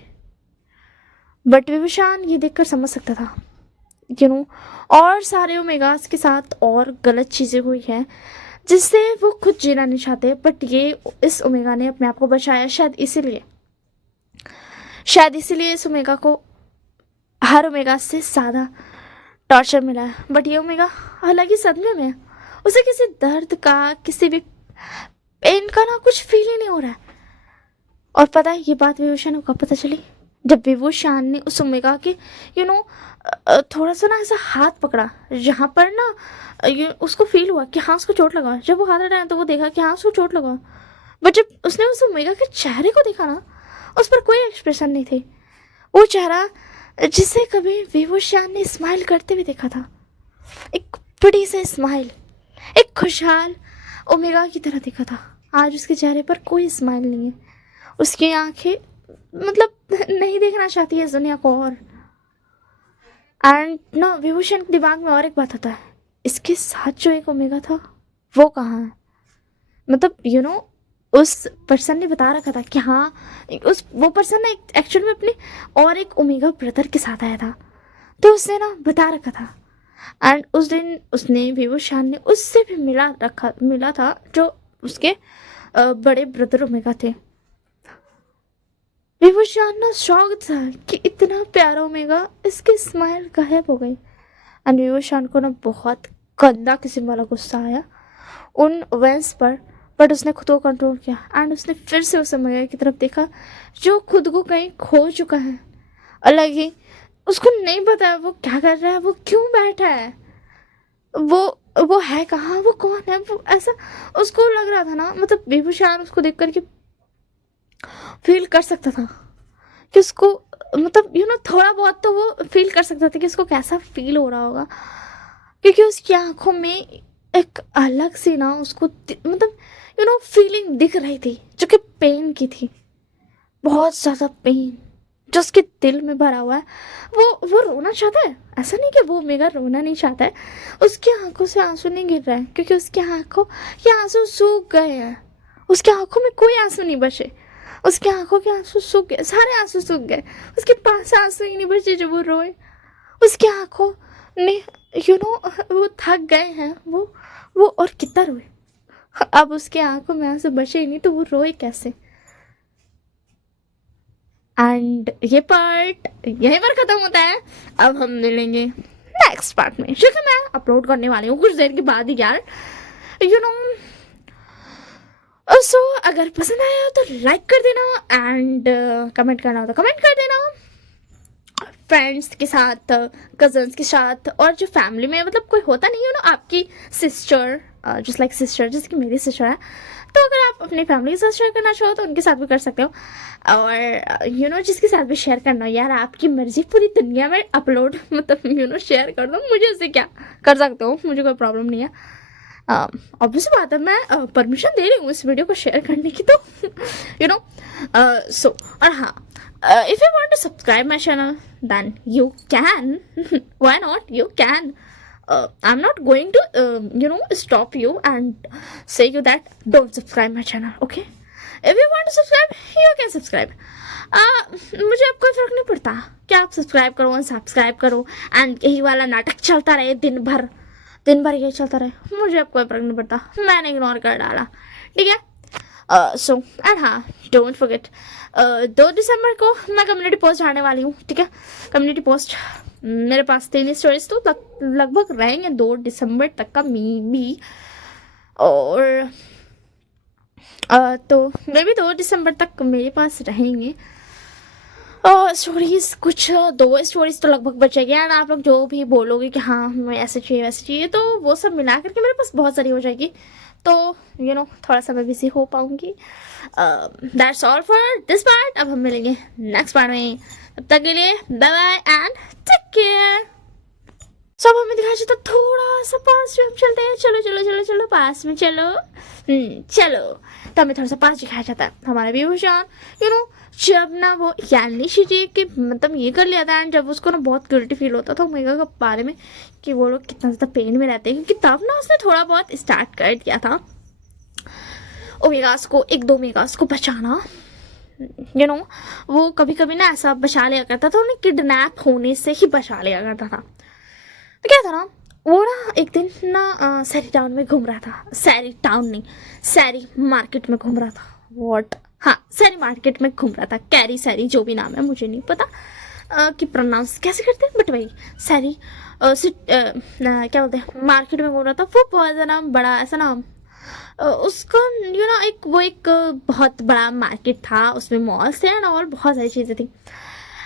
बट विभूषण ये देखकर समझ सकता था और सारे ओमेगास के साथ और गलत चीज़ें हुई हैं जिससे वो खुद जीना नहीं चाहते, बट ये इस ओमेगा ने अपने आप को बचाया। शायद इसीलिए इस ओमेगा को हर ओमेगा से ज़्यादा टॉर्चर मिला है। बट ये ओमेगा अलग ही सदमे में है, उसे किसी दर्द का, किसी भी पेन का ना कुछ फील ही नहीं हो रहा है। और पता है ये बात विभूषण को कब पता चली? जब विभूषण ने उस ओमेगा के थोड़ा सा ना ऐसा हाथ पकड़ा जहाँ पर ना उसको फील हुआ कि हाँ उसको चोट लगा। जब वो हाथ हटाया तो वो देखा कि हाँ उसको चोट लगा। बट जब उसने उस ओमेगा के चेहरे को देखा ना, उस पर कोई एक्सप्रेशन नहीं थे। वो चेहरा जिसे कभी विभूषण ने स्माइल करते हुए देखा था, एक बड़ी सी स्माइल, एक खुशहाल ओमेगा की तरह देखा था। आज उसके चेहरे पर कोई स्माइल नहीं है। उसकी आंखें नहीं देखना चाहती है इस दुनिया को। और एंड ना विभूषण के दिमाग में और एक बात आता है, इसके साथ जो एक ओमेगा था वो कहाँ है? उस पर्सन ने बता रखा था कि हाँ वो पर्सन ना एक्चुअल में अपने और एक ओमेगा ब्रदर के साथ आया था, तो उसने ना बता रखा था। एंड उस दिन उसने विभूषण ने उससे भी मिला था जो उसके बड़े ब्रदर ओमेगा थे। विभूषण ना शॉक था कि इतना प्यारा ओमेगा, इसकी स्माइल गायब हो गई। एंड विभूषण को ना बहुत गंदा किस्म वाला गुस्सा आया उन वेंस पर, बट उसने खुद को कंट्रोल किया। एंड उसने फिर से उस ओमेगा की तरफ देखा जो खुद को कहीं खो चुका है। अलग ही उसको नहीं पता वो क्या कर रहा है, वो क्यों बैठा है, वो है कहाँ, वो कौन है। वो ऐसा उसको लग रहा था ना, विभूषण उसको देख कर के फील कर सकता था कि उसको थोड़ा बहुत तो वो फील कर सकता था कि उसको कैसा फील हो रहा होगा, क्योंकि उसकी आंखों में एक अलग सी ना उसको फीलिंग दिख रही थी जो कि पेन की थी, बहुत ज़्यादा पेन जो उसके दिल में भरा हुआ है। वो रोना चाहता है, ऐसा नहीं कि वो ओमेगा रोना नहीं चाहता है, उसकी आंखों से आंसू नहीं गिर रहा है क्योंकि उसकी आंखों के आंसू सूख गए हैं। उसकी आंखों में कोई आंसू नहीं बचे, उसकी आंखों के आंसू सूख गए, सारे आंसू सूख गए, उसके पास आंसू ही नहीं बचे जब वो रोए। उसकी आंखों ने वो थक गए हैं, वो और कितना रोए। अब उसके आंखों में आंसू बचे ही नहीं तो वो रोए कैसे? एंड ये पार्ट यहीं पर खत्म होता है। अब हम मिलेंगे नेक्स्ट पार्ट में, जो कि मैं अपलोड करने वाली हूँ कुछ देर के बाद ही यार। सो अगर पसंद आया हो तो लाइक कर देना एंड कमेंट करना हो तो कमेंट कर देना। फ्रेंड्स के साथ, कजन्स के साथ, और जो फैमिली में कोई होता नहीं है ना आपकी सिस्टर, जस्ट लाइक सिस्टर जैसे कि मेरी सिस्टर है, तो अगर आप अपनी फैमिली के साथ शेयर करना चाहो तो उनके साथ भी कर सकते हो। और जिसके साथ भी शेयर करना हो यार, आपकी मर्जी, पूरी दुनिया में अपलोड शेयर कर दो, मुझे उससे क्या कर सकते हो, मुझे कोई प्रॉब्लम नहीं है। ऑब्वियस बात है, मैं परमिशन दे रही हूँ इस वीडियो को शेयर करने की, तो सो और हाँ, if you want to subscribe my channel then you can why not, you can. I'm not going to stop you and say you that don't subscribe my channel, okay? If you want to subscribe you can subscribe. मुझे अब कोई फर्क नहीं पड़ता कि आप सब्सक्राइब करो अनसब्सक्राइब करो एंड यही वाला नाटक चलता रहे दिन भर यही चलता रहे, मुझे अब कोई फर्क नहीं पड़ता, मैंने इग्नोर कर डाला, ठीक है। सो एंड हाँ, डोंट फॉरगेट 2 दिसंबर को मैं कम्युनिटी पोस्ट डालने वाली हूँ, ठीक है। कम्युनिटी पोस्ट मेरे पास 3 स्टोरीज तो लगभग रहेंगे 2 दिसंबर तक का भी, और तो मे भी 2 दिसंबर तक मेरे पास रहेंगे स्टोरीज, कुछ 2 स्टोरीज तो लगभग बचेगी। एंड आप लोग जो भी बोलोगे कि हाँ हमें ऐसे चाहिए वैसे चाहिए, तो वो सब मिला करके मेरे पास बहुत सारी हो जाएगी, तो थोड़ा सा मैं बिजी हो पाऊँगी। That's all for this part. अब हम मिलेंगे नेक्स्ट पार्ट में, तब तक के लिए bye bye and take care. सब हमें दिखा था थोड़ा सा पास में हम चलते हैं, चलो चलो चलो चलो पास में चलो। चलो। तो हमें थोड़ा सा पास दिखाया जाता है हमारा विभूषण, जब ना वो यानिशी जी के मतलब ये कर लिया था, एंड जब उसको ना बहुत गिल्टी फील होता था ओमेगा के बारे में कि वो लोग कितना ज़्यादा पेन में रहते हैं, क्योंकि तब ना उसने थोड़ा बहुत स्टार्ट कर दिया था ओमेगास को, एक दो ओमेगास को बचाना। वो कभी कभी ना ऐसा बचा लिया करता था, उन्हें किडनैप होने से ही बचा लिया करता था। तो क्या था ना, वो ना एक दिन ना सैरी टाउन में घूम रहा था, सैरी टाउन नहीं, सैरी मार्केट में घूम रहा था। वॉट, हाँ सैरी मार्केट में घूम रहा था, कैरी सैरी जो भी नाम है मुझे नहीं पता कि प्रोनाउंस कैसे करते हैं, बट वही सैरी क्या बोलते हैं, मार्केट में घूम रहा था। वो बहुत ज़्यादा बड़ा ऐसा ना उसका एक बहुत बड़ा मार्केट था, उसमें मॉल्स थे और बहुत सारी चीज़ें थी,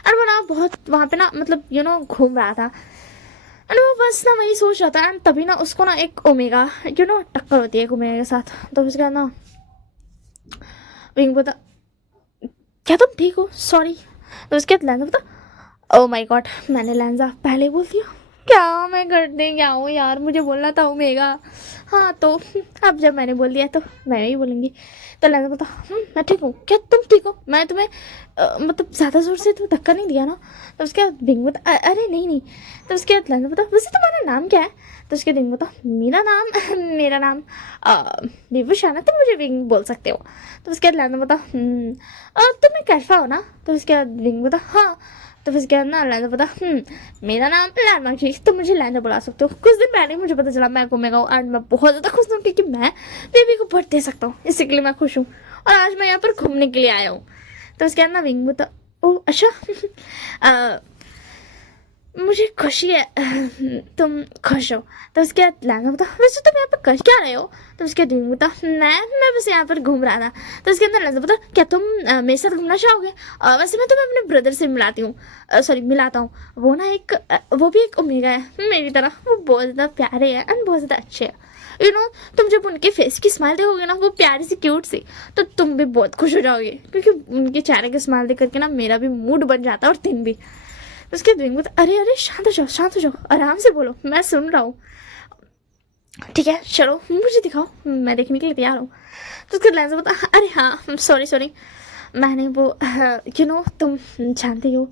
और वो ना बहुत वहाँ पे ना मतलब घूम रहा था, एंड वो बस ना वही सोच रहा था। एंड तभी ना उसको ना एक ओमेगा टक्कर होती है एक ओमेगा के साथ। तो उसके बाद ना विंग बोलता, क्या तुम ठीक हो, सॉरी। तो उसके बाद लैंजा बोलता, ओ माय गॉड, मैंने लैंजा पहले बोल दिया, क्या मैं कर दे क्या हूँ यार, मुझे बोलना था ओमेगा। हाँ तो अब जब मैंने बोल दिया तो मैं ही बोलूँगी। तो लैंजा बोलता, मैं ठीक हूँ, क्या तुम ठीक हो, मैं तुम्हें मतलब ज़्यादा जोर से तो धक्का नहीं दिया ना। तो उसके बाद विंग बोलता, अरे नहीं नहीं। तो उसके बाद लैंजा बोलता, वैसे तुम्हारा नाम क्या है। तो उसके विंग बोलता, मेरा नाम विभूषण है, तुम मुझे विंग बोल सकते हो। तो उसके बाद लैंजा बोलता, तुम्हें कैफा हो ना। तो उसके बाद विंग बोलता, हाँ। तो फिर क्या ना लैंजा पता, मेरा नाम लैंडमार्क जी, तो मुझे लैंजा बुला सकते हो। कुछ दिन पहले मुझे पता चला मैं घूमेगा हूँ, एंड मैं बहुत ज़्यादा खुश हूँ क्योंकि मैं बेबी को बर्थ दे सकता हूँ, इसी के लिए मैं खुश हूँ, और आज मैं यहाँ पर घूमने के लिए आया हूँ। तो उसके बाद ना विंग बता, ओह अच्छा मुझे खुशी है तुम खुश हो। तो उसके बाद लैंजा बता, वैसे तुम यहाँ पर कर क्या रहे हो। तो उसके बाद विंग बता, मैं बस यहाँ पर घूम रहा था। तो उसके अंदर लैंजा बता, क्या तुम मेरे साथ घूमना चाहोगे। वैसे मैं तुम्हें अपने ब्रदर से मिलाती हूँ, मिलाता हूँ। वो ना वो भी एक ओमेगा है मेरी तरह, वो बहुत ज़्यादा प्यारे हैं एंड बहुत ज़्यादा अच्छे हैं। तुम जब उनके फेस की स्माइल देखोगे ना, वो प्यारी सी क्यूट सी, तो तुम भी बहुत खुश हो जाओगे, क्योंकि उनके चेहरे की स्माइल देख करके ना मेरा भी मूड बन जाता है और दिन भी। उसके विंग बता, अरे शांत हो जाओ, आराम से बोलो, मैं सुन रहा हूँ। ठीक है चलो मुझे दिखाओ, मैं देखने के लिए तैयार हूँ। तो उसके लैंजा बता, अरे हाँ सॉरी मैंने वो तुम जानती हो।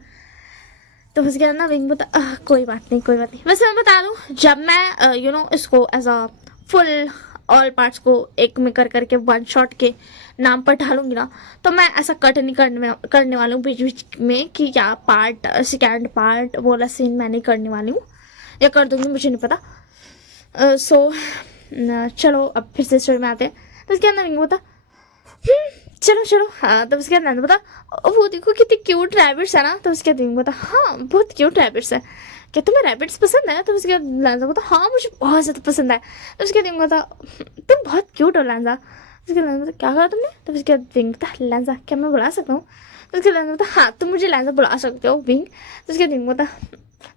तो उसके बाद ना विंग बता, कोई बात नहीं। वैसे मैं बता दूँ, जब मैं इसको as a full all parts को एक में कर करके वन शॉट के नाम पर ढालूंगी ना, तो मैं ऐसा कट नहीं करने वाली हूँ बीच बीच में कि क्या पार्ट सेकेंड पार्ट वो वाला सीन मैं नहीं करने वाली हूँ, या कर दूंगी मुझे नहीं पता। चलो अब फिर से स्टोरी में आते हैं। तो उसके अंदर विंग बता, चलो हाँ। तो उसके बाद बता, वो देखो कितनी क्यूट रैबिट्स है ना। तो उसके बाद बता, हाँ बहुत क्यूट रैबिट्स है, क्या तुम्हें रैबिट्स पसंद है। तो उसके बाद लैंजा बता, हाँ मुझे बहुत ज़्यादा पसंद है। तो उसके बाद बता, तुम बहुत क्यूट हो लैंजा। उसके बाद बता, क्या कहा तुमने। तो उसके बाद विंग बता, लैंजा क्या मैं बुला सकता हूँ। तो उसके बाद बता, हाँ तुम मुझे लैंजा बुला सकते हो विंग। तो उसके बाद बता,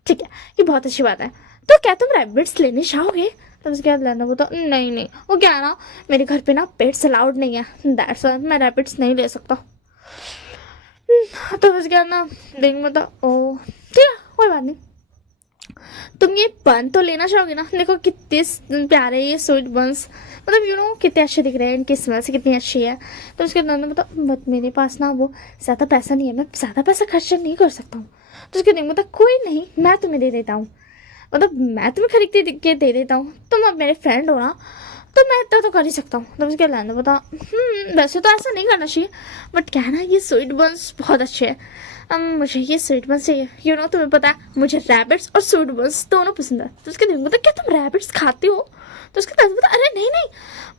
ठीक है ये बहुत अच्छी बात है, तो क्या तुम रैबिट्स लेने चाहोगे। तो उसके बाद लैंजा बोलता, नहीं वो क्या है ना, मेरे घर पे ना पेट्स अलाउड नहीं है, दैट्स व्हाई मैं रैबिट्स नहीं ले सकता। तो उसके बाद ना विंग बोलता, ओ ठीक है कोई बात नहीं, तुम ये बन तो लेना चाहोगे ना, देखो कितने प्यारे ये स्वीट बंस, मतलब कितने अच्छे दिख रहे हैं, इनकी स्मेल से कितनी अच्छी है। तो उसके बाद बता, बट मेरे पास ना वो ज़्यादा पैसा नहीं है, मैं ज़्यादा पैसा खर्च नहीं कर सकता हूँ। तो उसके बाद बता, कोई नहीं मैं तुम्हें दे देता हूँ, मतलब मैं तुम्हें खरीद के दे देता हूँ, तुम अब मेरे फ्रेंड हो ना, तो मैं इतना तो कर ही सकता हूँ। तो उसके लैंडा बता, वैसे तो ऐसा नहीं करना चाहिए, बट क्या है ना ये स्वीट बंस बहुत अच्छे हैं, मुझे ये स्वीट बंस चाहिए। तुम्हें पता है मुझे रैबिट्स और स्वीट बंस दोनों पसंद है। तो उसके दिन बता, क्या तुम रैबिट्स खाते हो। तो उसके लैंडा बता, अरे नहीं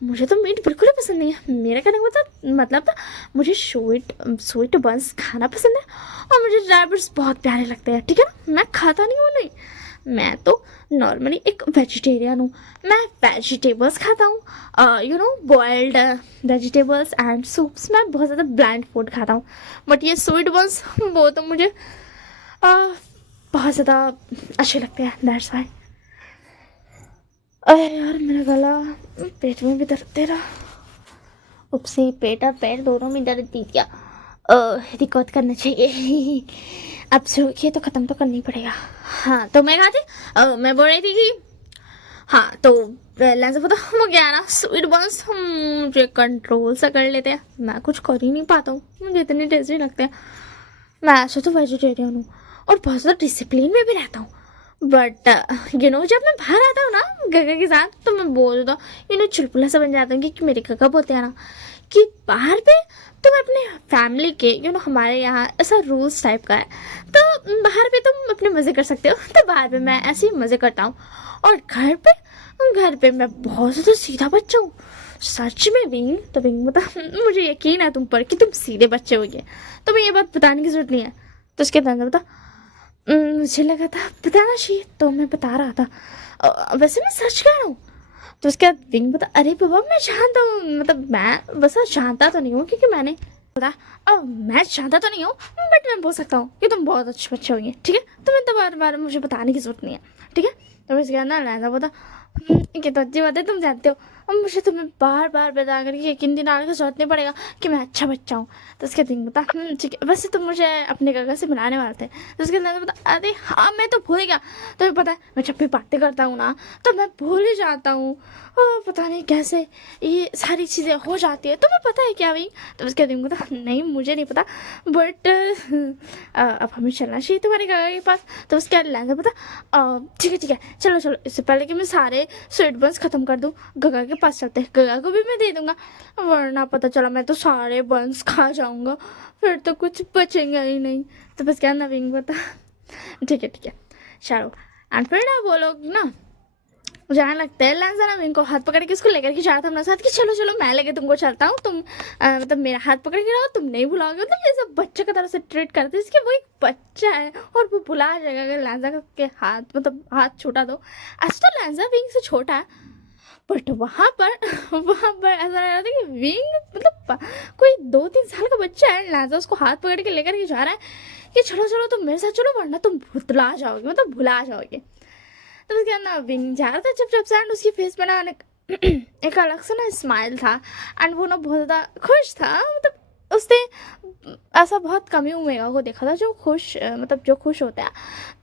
मुझे तो मीट बिल्कुल ही पसंद नहीं है, मेरा कहने का मतलब मुझे स्वीट बंस खाना पसंद है, और मुझे रैबिट्स बहुत प्यारे लगते हैं, ठीक है ना, मैं खाता नहीं हूँ, नहीं मैं तो नॉर्मली एक वेजिटेरियन हूँ, मैं वेजिटेबल्स खाता हूँ, बॉइल्ड वेजिटेबल्स एंड सूप्स, मैं बहुत ज़्यादा ब्लैंड फूड खाता हूँ, बट ये स्वीट बंस वो तो मुझे बहुत ज़्यादा अच्छे लगते हैं, दैट्स वाई। अरे यार मेरा गला, पेट में भी दर्द दे रहा, उपसे पेट और पैर दोनों में दर्द दी दिया, रिकॉर्ड करना चाहिए अब शुरू तो ख़त्म तो करनी पड़ेगा। हाँ तो मैं कहा थी, मैं बोल रही थी कि हाँ तो लेंस पता वो क्या है ना, स्वीट बंस मुझे कंट्रोल से कर लेते हैं, मैं कुछ कर ही नहीं पाता हूँ, मुझे इतनी टेस्टी लगते हैं। मैं ऐसे तो वेजिटेरियन हूँ और बहुत ज़्यादा डिसिप्लिन में भी रहता हूँ, बट जब मैं बाहर आता हूँ ना गगा के साथ, तो मैं बोल दो चुलबुला सा बन जाता हूँ, क्योंकि मेरे गगा बोलते हैं ना कि बाहर पे तुम अपने फैमिली के हमारे यहाँ ऐसा रूल्स टाइप का है, तो बाहर पे तुम अपने मज़े कर सकते हो, तो बाहर पे मैं ऐसे ही मज़े करता हूँ। और घर पे मैं बहुत ज़्यादा सीधा बच्चा हूँ, सच में विंग। तो विंग बता, मुझे यकीन है तुम पर कि तुम सीधे बच्चे हो गए, तो मैं ये बात बताने की जरूरत नहीं है। तो उसके बाद बता, मुझे लगा था बताना चाहिए, तो मैं बता रहा था, वैसे मैं सच कह रहा हूँ। तो उसके बाद विंग बता, अरे बाबा मैं जानता हूँ, मतलब मैं बस जानता तो नहीं हूँ, क्योंकि मैंने बता, अब मैं जानता तो नहीं हूँ, बट मैं बोल सकता हूँ कि तुम बहुत अच्छे बच्चे होंगे, ठीक है। तुम्हें तो बार बार मुझे बताने की जरूरत नहीं है, ठीक है। तो इसके बाद ना लहजा बता, ये तो अच्छी बात है, तुम जानते हो, अब मुझे तुम्हें बार बार बता करके यकीन दिलाने की जरूरत नहीं पड़ेगा कि मैं अच्छा बच्चा हूँ। तो उसके दिन बता, ठीक है, वैसे तुम मुझे अपने गगा से मिलाने वाले थे। तो उसके दिन बता, अरे हाँ मैं तो भूल गया, तुम्हें पता है मैं जब भी बातें करता हूँ ना तो मैं भूल ही जाता हूँ, पता नहीं कैसे ये सारी चीज़ें हो जाती है, तुम्हें पता है क्या भाई। तो उसके दिन बता, नहीं मुझे नहीं पता, बट अब हमें चलना चाहिए तुम्हारे गगा के पास। तो उसके बाद लहजा बता, ठीक है चलो चलो, इससे पहले कि मैं सारे स्वीट बंस ख़त्म कर दूँ, गगा के पास चलते हैं, गगा को भी मैं दे दूँगा, वरना पता चला मैं तो सारे बंस खा जाऊँगा, फिर तो कुछ बचेंगे ही नहीं। तो बस क्या नवीन बता, ठीक है चलो। एंड फिर ना वो लोग ना जाने लगता है, लैंसा नवीन को हाथ पकड़ के उसको लेकर के जाता है अपने साथ कि चलो चलो मैं लेके तुमको चलता हूँ, तुम मतलब मेरा हाथ पकड़ के रहो, तुम नहीं भुलाओगे, मतलब ये सब बच्चे की तरह से ट्रीट करते हैं, इसके वो एक बच्चा है और वो भुला जाएगा अगर लैंसा के हाथ मतलब हाथ छूटा दो। ऐसा तो लैंसा विंग से छोटा है, बट वहाँ पर ऐसा लग रहा था कि विंग मतलब कोई 2-3 साल का बच्चा है, लैंसा उसको हाथ पकड़ के लेकर के जा रहा है कि चलो चलो तुम मेरे साथ चलो, वरना तुम भुतला जाओगे, मतलब भुला जाओगे। तो उसके अंदर विंग जा रहा था चुपचाप से, एंड उसकी फेस पे ना एक अलग सा ना स्माइल था, एंड वो ना बहुत ज़्यादा खुश था, मतलब उसने ऐसा बहुत कम ही उमेगा को देखा था जो खुश मतलब जो खुश होता है,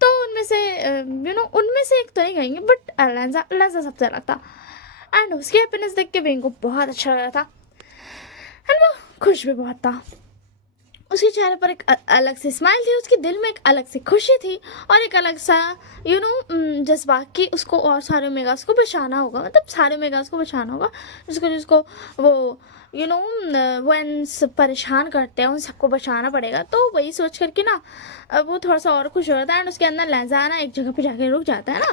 तो उनमें से उनमें से एक तो नहीं कहेंगे, बट लैंजा सबसे अलग था, एंड उसकी हैप्पीनेस देख के विंग को बहुत अच्छा लग रहा था, एंड वो खुश भी बहुत था। उसके चेहरे पर एक अलग सी स्माइल थी, उसके दिल में एक अलग सी खुशी थी, और एक अलग सा जज्बा कि उसको और सारे मेगास को बचाना होगा, मतलब सारे मेगास को बचाना होगा, जिसको जिसको वो वंस परेशान करते हैं उन सबको बचाना पड़ेगा। तो वही सोच करके ना वो थोड़ा सा और खुश हो रहा था, एंड उसके अंदर लहजा ना एक जगह पे जाके रुक जाता है ना,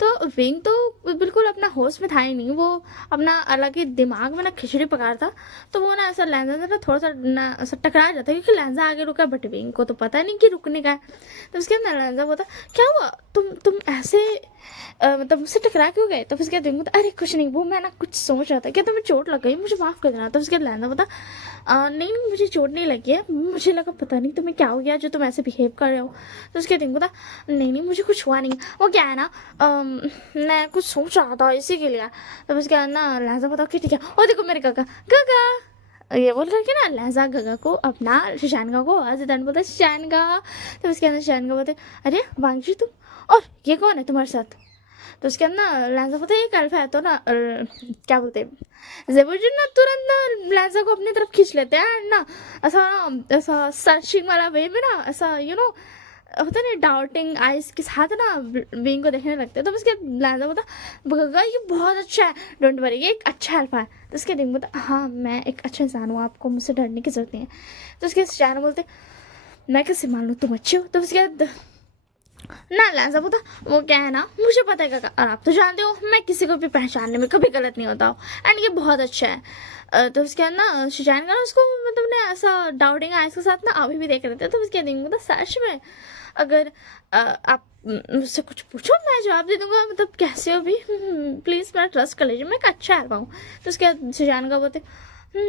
तो विंग तो बिल्कुल अपना होश में था ही नहीं, वो अपना अलग ही दिमाग में ना खिचड़ी पका रहा था, तो वो ना ऐसा लहजा ना थोड़ा सा ना ऐसा टकरा जाता है, क्योंकि लहजा आगे रुका, बट विंग को तो पता नहीं कि रुकने का है। तो उसके अंदर लहजा बोलता, क्या हुआ, तुम ऐसे मतलब मुझसे टकरा क्यों गए। तो फिर उसके बाद अरे कुछ नहीं, वो मैं ना कुछ सोच रहा था, क्या तुम्हें चोट लग गई, मुझे माफ़ कर देना। तो उसके बाद लहजा बता, नहीं नहीं मुझे चोट नहीं लगी है, मुझे लगा पता नहीं तुम्हें क्या हो गया जो तुम ऐसे बिहेव कर रहे हो। तो उसके दिन बता, नहीं नहीं मुझे कुछ हुआ नहीं, वो क्या है ना मैं कुछ सोच रहा था इसी के लिए। तो उसके बाद ना लहजा बता कि ठीक है, और देखो मेरे काका गगा, ये बोल करके ना लहजा गगा को अपना शशानका को आवाज़ देता बोलता शशानका। तो उसके अंदर शशानका बोलते, अरे वांगजी तुम, और ये कौन है तुम्हारे साथ। तो उसके अंदर ना लहजा पता है ये कल्फा है, तो ना क्या बोलते हैं जेबुजुन ना तुरंत ना लहजा को अपनी तरफ खींच लेते हैं ना, ऐसा सर्चिंग वाला वे में ना ऐसा होता है ना डाउटिंग आइज के साथ ना विंग को देखने लगते हैं। तो उसके लहजा बोलता, गगा ये बहुत अच्छा है, डोंट वरी ये एक अच्छा अल्फा है। तो उसके दिन बोलता, हाँ मैं एक अच्छा इंसान हूँ, आपको मुझसे डरने की जरूरत नहीं है। तो उसके चैन बोलते, मैं कैसे मान लूँ तुम अच्छे हो। तो उसके ना लहजा बोलता, वो क्या है ना मुझे पता है काका, और आप तो जानते हो मैं किसी को भी पहचानने में कभी गलत नहीं होता हूँ, एंड ये बहुत अच्छा है। तो उसके बाद ना सुजान का ना उसको मतलब ना ऐसा डाउटिंग आइज के साथ ना अभी भी देख रहे थे। तो उसके दिन मतलब सच में अगर आप मुझसे कुछ पूछो मैं जवाब दे दूंगा, मतलब कैसे हो भी, प्लीज़ मेरा ट्रस्ट कर लीजिए, मैं एक अच्छा है पाऊँ। तो उसके बाद सुजान का बोलते,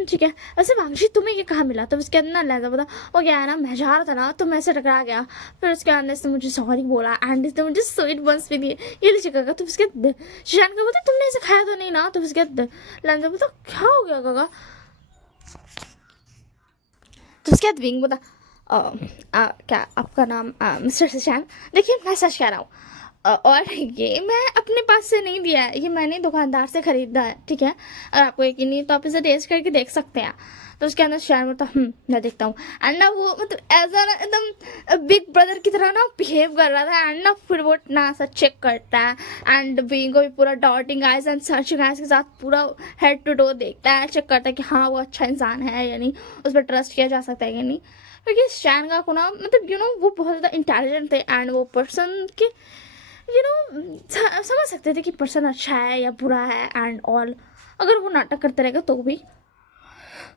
ठीक है, वैसे वांगशी तुम्हें ये कहाँ मिला। तो उसके अंदर ना लहजा बोला, वो क्या है ना मैं जा रहा था ना तो मैं से टकरा गया, फिर उसके अंदर इसने मुझे सॉरी बोला, एंड इसने मुझे स्वीट बंस भी दिए, ये लीजिए काका। तो उसके सुशांत का बोलते, तुमने इसे खाया तो नहीं ना। तो उसके लहजा बोलता, क्या हो गया काका। तो उसके बाद विंग बोला, क्या आपका नाम मिस्टर सुशांत, देखिए मैं सच कह रहा हूँ, और ये मैं अपने पास से नहीं दिया है, ये मैंने दुकानदार से खरीदा है, ठीक है। और आपको यकीन नहीं तो आप इसे टेस्ट करके देख सकते हैं। तो उसके अंदर शेयर होता मैं देखता हूँ, एंड ना वो मतलब ऐसा ना एकदम बिग ब्रदर की तरह ना बिहेव कर रहा था, एंड ना फिर वो ना ऐसा चेक करता है, एंड बीइंग को भी पूरा डॉटिंग आइज एंड सर्चिंग आइज के साथ पूरा हेड टू टो देखता है, चेक करता है कि हाँ वो अच्छा इंसान है या नहीं, उस पर ट्रस्ट किया जा सकता है या नहीं। क्योंकि शैन का को ना मतलब वो बहुत ज़्यादा इंटेलिजेंट थे, एंड वो पर्सन के समझ सकते थे कि पर्सन अच्छा है या बुरा है एंड ऑल, अगर वो नाटक करते रहेगा तो भी।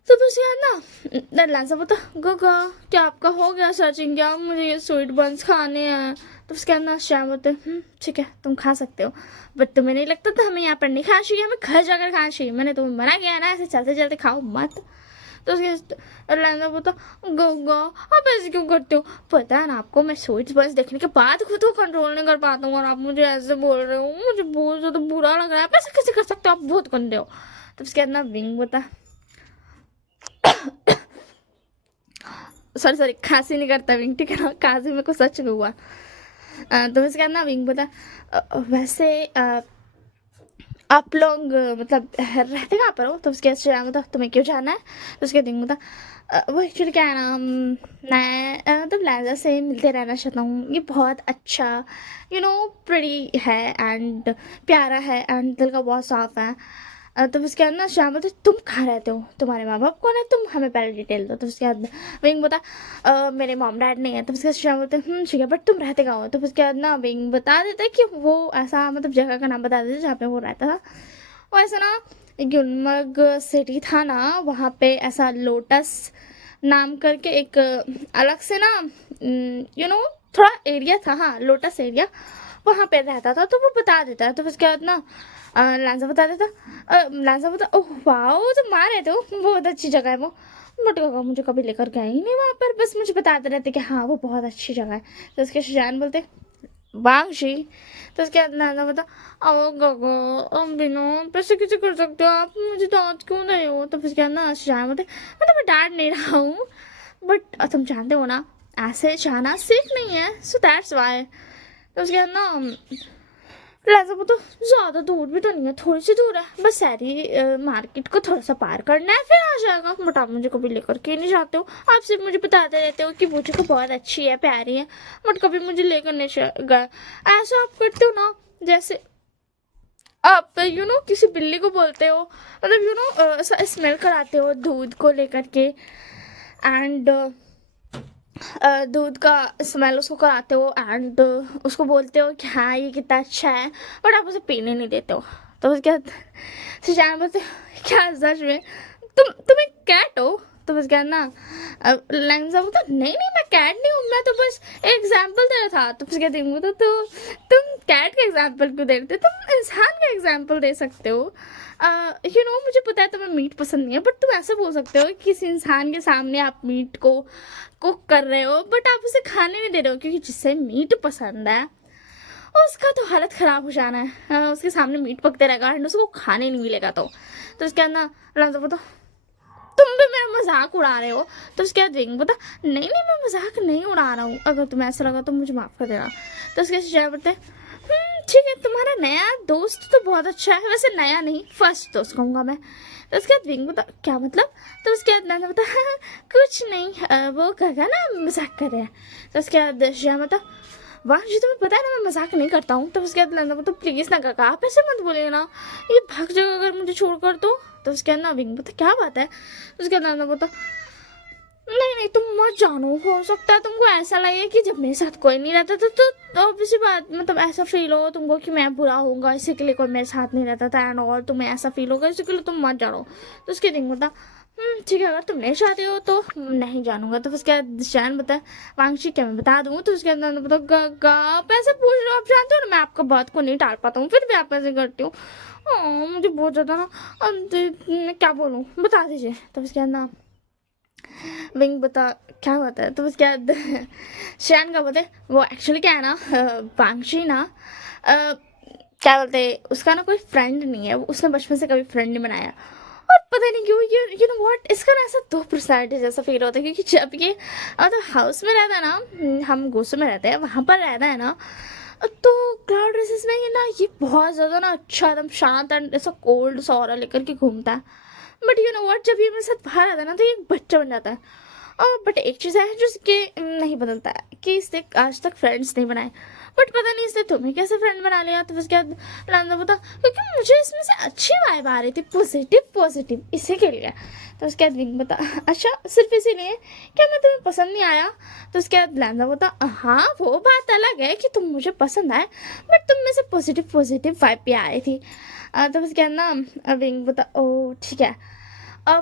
तो बस यार ना लांसा बोलता गोगा क्या आपका हो गया सर्चिंग, क्या मुझे ये स्वीट बंस खाने हैं। तो उसके अंदर श्याम बोलते ठीक है तुम खा सकते हो, बट तुम्हें नहीं लगता था हमें यहाँ पर नहीं खाना चाहिए, हमें घर जाकर खाना चाहिए, मैंने तुम्हें मना किया ना ऐसे चलते चलते खाओ मत। तो उसके लांसा बोलता गोगा आप ऐसे क्यों करते हो, पता है ना आपको मैं स्वीट्स बंस देखने के बाद खुद को कंट्रोल नहीं कर पाता हूँ, और आप मुझे ऐसे बोल रहे हो, मुझे बहुत ज़्यादा बुरा लग रहा है, आप ऐसे कैसे कर सकते हो, आप बहुत गंदे हो। तो उसके अंदर विंग बोलता सॉरी खांसी नहीं करता विंग, ठीक है ना, खांसी मेरे को सच में हुआ। तो इसके ना विंग बोला वैसे आप लोग मतलब रहते कहाँ पर हो। तो उसके मतलब तुम्हें क्यों जाना है। तो उसके विंग बोला वो एक्चुअली क्या है ना मैं मतलब लैजा से मिलते रहना चाहता हूँ, ये बहुत अच्छा प्रिटी है एंड प्यारा है एंड दिल का बहुत साफ है। तो उसके बाद ना श्याम बोलते तुम कहाँ रहते हो, तुम्हारे माँ बाप कौन है, तुम हमें पहले डिटेल दो। तो उसके बाद विंग बता मेरे मॉम डैड नहीं है। तो उसके बाद श्याम बोलते ठीक है बट तुम रहते कहाँ हो। तो उसके बाद ना विंग बता देते कि वो ऐसा मतलब जगह का नाम बता देते जहाँ पे वो रहता था। वो ऐसा ना गुलमर्ग सिटी था ना, वहाँ पे ऐसा लोटस नाम करके एक अलग से ना थोड़ा एरिया था, हाँ लोटस एरिया, वहाँ पे रहता था। तो वो बता देता है। तो उसके बाद ना लांसा बता देता, लांसा बता ओह वाह तो मार रहे थे वो बहुत अच्छी जगह है वो, बट मुझे कभी लेकर गए ही नहीं वहाँ पर, बस मुझे बताते रहते कि हाँ वो बहुत अच्छी जगह है। तो उसके शुजान बोलते वांगशी। तो उसके बाद लांसा बता ओ गगो अब बिनो पैसे कैसे कर सकते हो आप, मुझे डांट क्यों नहीं हो। तो उसके बाद ना शुजान बोलते मैं तुम्हें डांट नहीं रहा हूँ, बट तुम जानते हो ना ऐसे जाना सेफ नहीं है, सो दैट्स वाई। तो उसके बाद ना प्लाजा वो तो ज़्यादा दूर भी तो नहीं है, थोड़ी सी दूर है, बस सारी मार्केट को थोड़ा सा पार करना है फिर आ जाएगा, बट आप मुझे कभी लेकर के नहीं जाते हो, आप सिर्फ मुझे बताते रहते हो कि वो जगह बहुत अच्छी है प्यारी है, बट कभी मुझे लेकर नहीं गए। ऐसा आप करते हो ना जैसे आप किसी बिल्ली को बोलते हो, मतलब स्मेल कराते हो दूध को लेकर के, एंड दूध का स्मेल उसको कराते हो एंड उसको बोलते हो कि हाँ ये कितना अच्छा है, बट आप उसे पीने नहीं देते हो। तो उसके बाद सुजान बोलते क्या सच में तुम एक कैट हो। तो उसके बाद ना लैंसा बोलता नहीं नहीं मैं कैट नहीं हूँ, मैं तो बस एग्जाम्पल दे रहा था। तो उसके बाद तो तुम कैट का एग्जाम्पल क्यों दे रहे थे, तुम इंसान का एग्जाम्पल दे सकते हो। मुझे पता है तुम्हें मीट पसंद नहीं है, बट तुम ऐसे बोल सकते हो किसी इंसान के सामने आप मीट को कुक कर रहे हो बट आप उसे खाने नहीं दे रहे हो, क्योंकि जिससे मीट पसंद है उसका तो हालत ख़राब हो जाना है, उसके सामने मीट पकते रहेगा एंड उसको खाने नहीं मिलेगा। तो उसके बाद ना लांसा बोलता तुम भी मेरा मजाक उड़ा रहे हो। तो उसके बाद विंग बोलता नहीं नहीं मैं मजाक नहीं उड़ा रहा हूँ, अगर तुम्हें ऐसा लगा तो मुझे माफ़ कर देना। तो उसके बाद बोलते ठीक है तुम्हारा नया दोस्त तो बहुत अच्छा है, वैसे नया नहीं फर्स्ट दोस्त कहूँगा मैं। तो उसके बाद विंग बता क्या मतलब। तो उसके बाद नाना बता कुछ नहीं वो कहेगा ना मजाक कर रहे हैं। तो उसके बाद श्याम बता वाह जी तुम्हें पता है ना मैं मजाक नहीं करता हूँ। तो उसके बाद नाना बता प्लीज़ ना काका आप ऐसे मत बोलिए ना, ये भाग जाएगा अगर मुझे छोड़ कर तो उसके बाद ना विंग बता क्या बात है। तो उसके बाद नाना बता नहीं नहीं तुम मत जानो, हो सकता है तुमको ऐसा लगे कि जब मेरे साथ कोई नहीं रहता था तो ऑब्वियसली बात मतलब ऐसा फील हो तुमको कि मैं बुरा होऊंगा इसी के लिए कोई मेरे साथ नहीं रहता था एंड और तुम्हें ऐसा फील होगा इसी के लिए तुम मत जानो। तो उसके दिन बता ठीक है अगर तुम नहीं चाहते हो तो नहीं जानूंगा। तो उसके बाद शैन बता वांगशी क्या मैं बता दूँ। तो उसके अंदर बता आप ऐसे पूछ रहे हो, आप जानते हो ना मैं आपका बात को नहीं टाल पाता हूँ फिर भी आप ऐसे करती हूँ, मुझे बहुत ज़्यादा ना मैं क्या बोलूँ बता दीजिए। तो उसके अंदर विंग बता क्या होता है। तो उसके बाद शैन का बोलते वो एक्चुअली क्या है ना वांगशी ना क्या बोलते उसका ना कोई फ्रेंड नहीं है, उसने बचपन से कभी फ्रेंड नहीं बनाया, और पता नहीं क्यों यू नो व्हाट इसका ना ऐसा दो पर्सनैलिटी जैसा फील होता है, क्योंकि जब ये मतलब हाउस में रहता है ना हम गोसू में रहते हैं वहाँ पर रहता है ना तो क्लाउड रेसेस में ये ना ये बहुत ज़्यादा ना अच्छा एकदम शांत एंड ऐसा कोल्ड सा ऑरा लेकर के घूमता है। बट यू नो व्हाट, जब ये मेरे साथ बाहर आता है ना तो ये एक बच्चा बन जाता है। और बट एक चीज़ है जो इसके नहीं बदलता है कि इसने आज तक फ्रेंड्स नहीं बनाए। बट पता नहीं इसने तुम्हें कैसे फ्रेंड बना लिया। तो उसके बाद लांदा बता, क्योंकि मुझे इसमें से अच्छी वाइब आ रही थी, पॉजिटिव पॉजिटिव, इसी के लिए। तो उसके बाद विंग बता, अच्छा सिर्फ इसीलिए क्या मैं तुम्हें पसंद नहीं आया? तो उसके बाद लांदा बता, हाँ वो बात अलग है कि तुम मुझे पसंद आए, बट तुम में से पॉजिटिव पॉजिटिव वाइब भी आई थी। तो उसके बाद ना विंग बता, ओ ठीक है।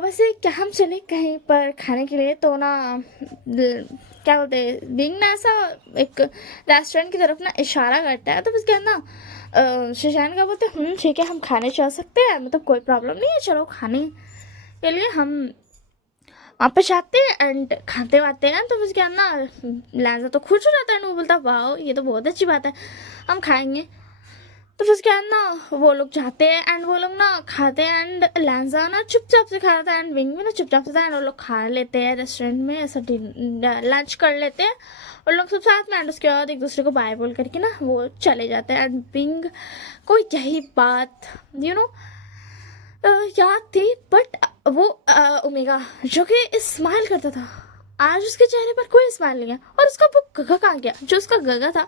वैसे क्या हम चले कहीं पर खाने के लिए? तो ना क्या बोलते हैं, बिंग ना ऐसा एक रेस्टोरेंट की तरफ ना इशारा करता है। तो उसके बाद ना शशांक क्या बोलते हैं, ठीक है हम खाने चल सकते हैं, मतलब कोई प्रॉब्लम नहीं है, चलो खाने के लिए हम वहाँ पे जाते हैं एंड खाते वाते हैं। तो उसके बाद ना लहजा तो खुश हो जाता है, वो बोलता वाह ये तो बहुत अच्छी बात है, हम खाएंगे। तो फिर उसके बाद ना वो लोग जाते हैं एंड वो लोग ना खाते हैं एंड लैंजा ना चुपचाप से खा रहा था एंड विंग भी ना चुपचाप से था एंड वो लोग खा लेते हैं रेस्टोरेंट में, ऐसा लंच कर लेते हैं और लोग सब साथ में। एंड उसके बाद एक दूसरे को बाय बोल करके ना वो चले जाते हैं एंड विंग को यही बात याद थी। बट वो ओमेगा जो कि स्माइल करता था, आज उसके चेहरे पर कोई स्माइल नहीं है। और उसका वो गगा कहाँ गया, जो उसका गगा था,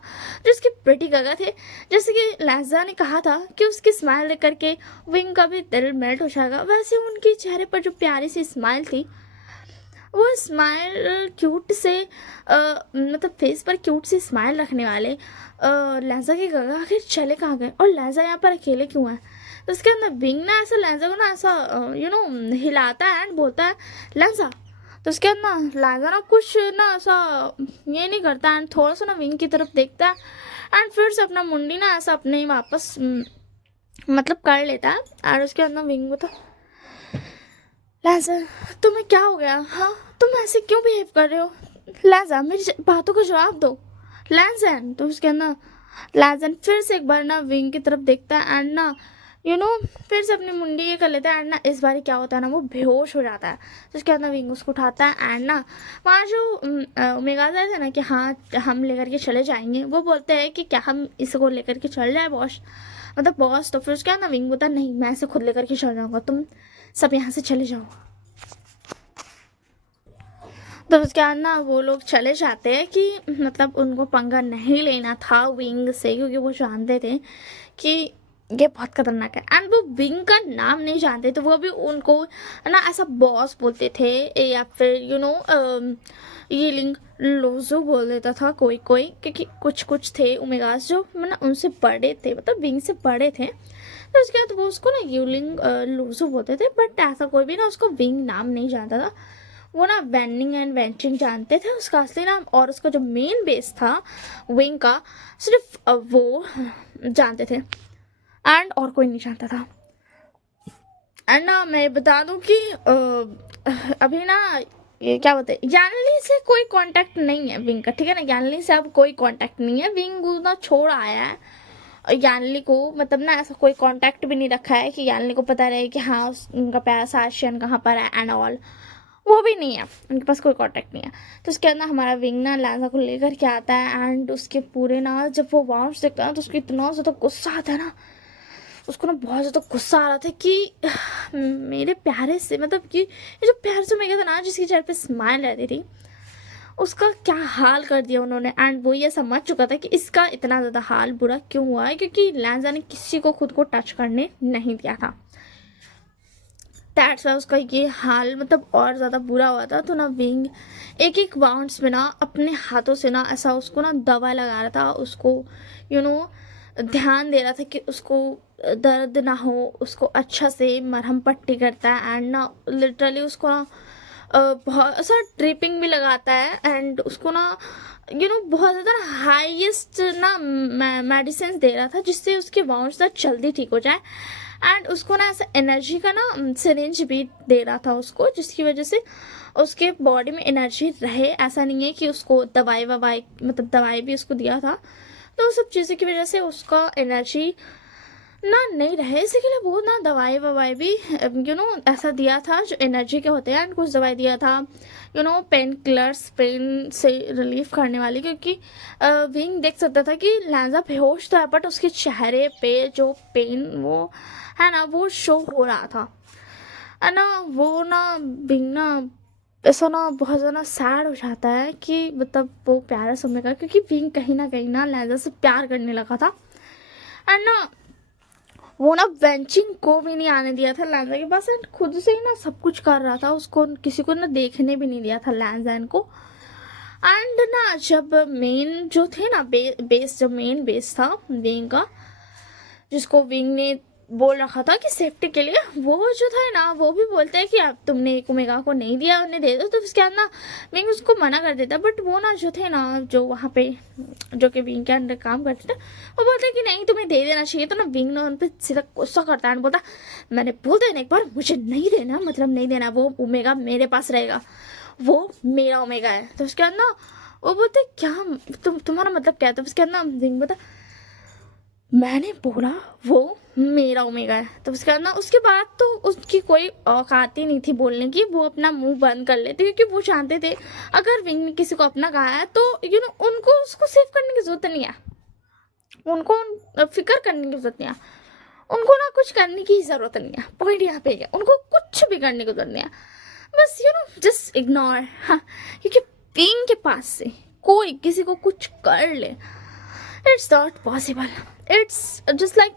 जो उसके प्रेटी गगा थे। जैसे कि लहजा ने कहा था कि उसकी स्माइल देख करके विंग का भी दिल मेल्ट हो जाएगा, वैसे उनके चेहरे पर जो प्यारी सी स्माइल थी, वो स्माइल क्यूट से मतलब फेस पर क्यूट सी स्माइल रखने वाले लहजा के गगा आखिर चले कहाँ गए और लहजा यहाँ पर अकेले क्यों है? तो उसके अंदर विंग ना ऐसा लहजा को ना ऐसा हिलाता है एंड बोलता है लहजा। तो उसके बाद ना लहजा ना कुछ ना ऐसा ये नहीं करता एंड थोड़ा सा ना विंग की तरफ देखता है एंड फिर से अपना मुंडी ना ऐसा अपने ही वापस मतलब कर लेता है। और उसके बाद ना विंग बता, लहजा तुम्हें क्या हो गया? हाँ तुम ऐसे क्यों बिहेव कर रहे हो? लहजा मेरी बातों का जवाब दो लैंजन। तो उसके अंदर लैंजन फिर से एक बार ना विंग की तरफ देखता है एंड ना फिर से अपनी मुंडी ये कर लेता है एंड ना इस बार क्या होता है ना वो बेहोश हो जाता है। तो उसके अंदर विंग उसको उठाता है एंड ना वहाँ जो मेगाजा थे ना कि हाँ हम लेकर के चले जाएंगे, वो बोलते हैं कि क्या हम इसको लेकर के चल जाए बॉस, मतलब बॉस। तो फिर उसके अंदर विंग बोलता नहीं मैं इसे खुद लेकर के चल जाऊँगा, तुम सब यहाँ से चले जाओ। तो उसके बाद ना वो लोग चले जाते हैं कि मतलब उनको पंगा नहीं लेना था विंग से, क्योंकि वो जानते थे कि ये बहुत खतरनाक है एंड वो विंग का नाम नहीं जानते, तो वो भी उनको ना ऐसा बॉस बोलते थे या फिर ये लिंग लोजो बोल देता था कोई कोई, क्योंकि कुछ कुछ थे ओमेगास जो मतलब उनसे बड़े थे, मतलब विंग से बड़े थे। तो उसके बाद वो उसको ना यूलिंग लोजो बोलते थे, बट ऐसा कोई भी ना उसको विंग नाम नहीं जानता था। वो ना वेनिंग एंड वेंचिंग जानते थे उसका असली नाम, और उसका जो मेन बेस था विंग का सिर्फ वो जानते थे एंड और कोई नहीं जानता था। एंड ना मैं बता दूं कि अभी ना ये क्या बोलते हैं, यानली से कोई कांटेक्ट नहीं है विंग का, ठीक है ना, यानली से अब कोई कांटेक्ट नहीं है। विंग ना छोड़ आया है यानली को, मतलब ना ऐसा कोई कांटेक्ट भी नहीं रखा है कि यानली को पता रहे कि हाँ उनका प्यारा साशियन कहाँ पर है एंड ऑल, वो भी नहीं है, उनके पास कोई कांटेक्ट नहीं है। तो उसके अंदर हमारा विंग ना लैंजा को लेकर के आता है एंड उसके पूरे ना जब वो वाउंस देखता है तो उसको इतना ज़्यादा गुस्सा आता है ना, उसको ना बहुत ज़्यादा गुस्सा आ रहा था कि मेरे प्यारे से, मतलब कि ये जो प्यार से मेरा था ना जिसके चेहरे पे स्माइल रहती थी, उसका क्या हाल कर दिया उन्होंने। एंड वो ये समझ चुका था कि इसका इतना ज़्यादा हाल बुरा क्यों हुआ है, क्योंकि लैंजा ने किसी को खुद को टच करने नहीं दिया था। दैट्स वाई उसका ये हाल मतलब और ज़्यादा बुरा हुआ था। तो ना विंग एक एक बाउंड्स में ना अपने हाथों से ना ऐसा उसको ना दवा लगा रहा था, उसको ध्यान दे रहा था कि उसको दर्द ना हो, उसको अच्छा से मरहम पट्टी करता है एंड ना लिटरली उसको ना बहुत ऐसा ड्रिपिंग भी लगाता है एंड उसको ना बहुत ज़्यादा हाईएस्ट ना मेडिसिन दे रहा था जिससे उसके बाउंड्स ना जल्दी ठीक हो जाए। एंड उसको ना ऐसा एनर्जी का ना सिरिंज भी दे रहा था उसको, जिसकी वजह से उसके बॉडी में एनर्जी रहे। ऐसा नहीं है कि उसको दवाई मतलब दवाई भी उसको दिया था, तो उस सब चीज़ों की वजह से उसका एनर्जी ना नहीं रहे, इसी के लिए वो ना दवाई ववाई भी ऐसा दिया था जो एनर्जी के होते हैं, एंड कुछ दवाई दिया था पेन किलर्स, पेन से रिलीफ करने वाली, क्योंकि विंग देख सकता था कि लैंजा बेहोश तो है बट उसके चेहरे पे जो पेन वो है ना वो शो हो रहा था। है ना वो ना विंग ना ऐसा ना बहुत ज़्यादा सैड हो जाता है कि मतलब वो प्यारा समझेगा, क्योंकि विंग कहीं ना लैंजा से प्यार करने लगा था। एंड ना वो ना वेंचिंग को भी नहीं आने दिया था लैंजा के पास, एंड खुद से ही ना सब कुछ कर रहा था, उसको किसी को ना देखने भी नहीं दिया था लैंजैन को। एंड ना जब मेन जो थे ना बेस, जब मेन बेस था विंग का, जिसको विंग ने बोल रखा था कि सेफ्टी के लिए, वो जो था ना वो भी बोलते हैं कि अब तुमने एक ओमेगा को नहीं दिया, उन्हें दे दो, तो उसके बाद ना विंग उसको मना कर देता। बट वो ना जो थे ना जो वहाँ पे जो कि विंग के अंडर काम करते थे, वो बोलते हैं कि नहीं तुम्हें दे देना चाहिए। तो ना विंग ना उन पर सीधा गुस्सा करता है, बोलता मैंने बोल देना एक बार, मुझे नहीं देना मतलब नहीं देना, वो ओमेगा मेरे पास रहेगा, वो मेरा ओमेगा है। तो उसके बाद ना वो बोलते क्या तुम्हारा मतलब क्या है। तो उसके बाद ना विंग बोलता मैंने बोला वो मेरा ओमेगा है। तो उसके बाद ना उसके बाद तो उसकी कोई औकात ही नहीं थी बोलने की, वो अपना मुंह बंद कर लेते, क्योंकि वो जानते थे अगर विंग ने किसी को अपना कहा है तो उनको उसको सेव करने की जरूरत नहीं है, उनको फिक्र करने की जरूरत नहीं है, उनको ना कुछ करने की जरूरत नहीं है। पॉइंट यहाँ पे है, उनको कुछ भी करने की जरूरत नहीं है, बस जस्ट इग्नोर। हाँ, क्योंकि विंग के पास से कोई किसी को कुछ कर ले, it's not possible. It's just like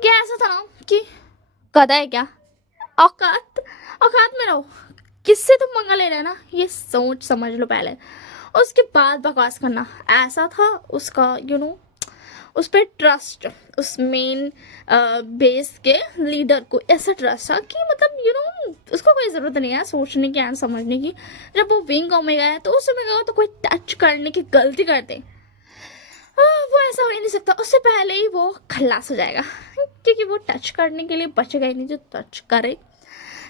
क्या ऐसा था ना कि गधा है क्या, औकात औकात में रहो, किससे तुम मंगा ले रहे हो ना, ये सोच समझ लो पहले, उसके बाद बकवास करना। ऐसा था उसका उस पर ट्रस्ट, उस मेन बेस के लीडर को ऐसा ट्रस्ट था कि मतलब उसको कोई ज़रूरत नहीं है सोचने की एंड समझने की। जब वो विंग ओमेगा है तो उस ओमेगा को तो कोई टच करने की गलती करते, वो ऐसा हो ही नहीं सकता, उससे पहले ही वो खल्लास हो जाएगा, क्योंकि वो टच करने के लिए बचेगा ही नहीं जो टच करे।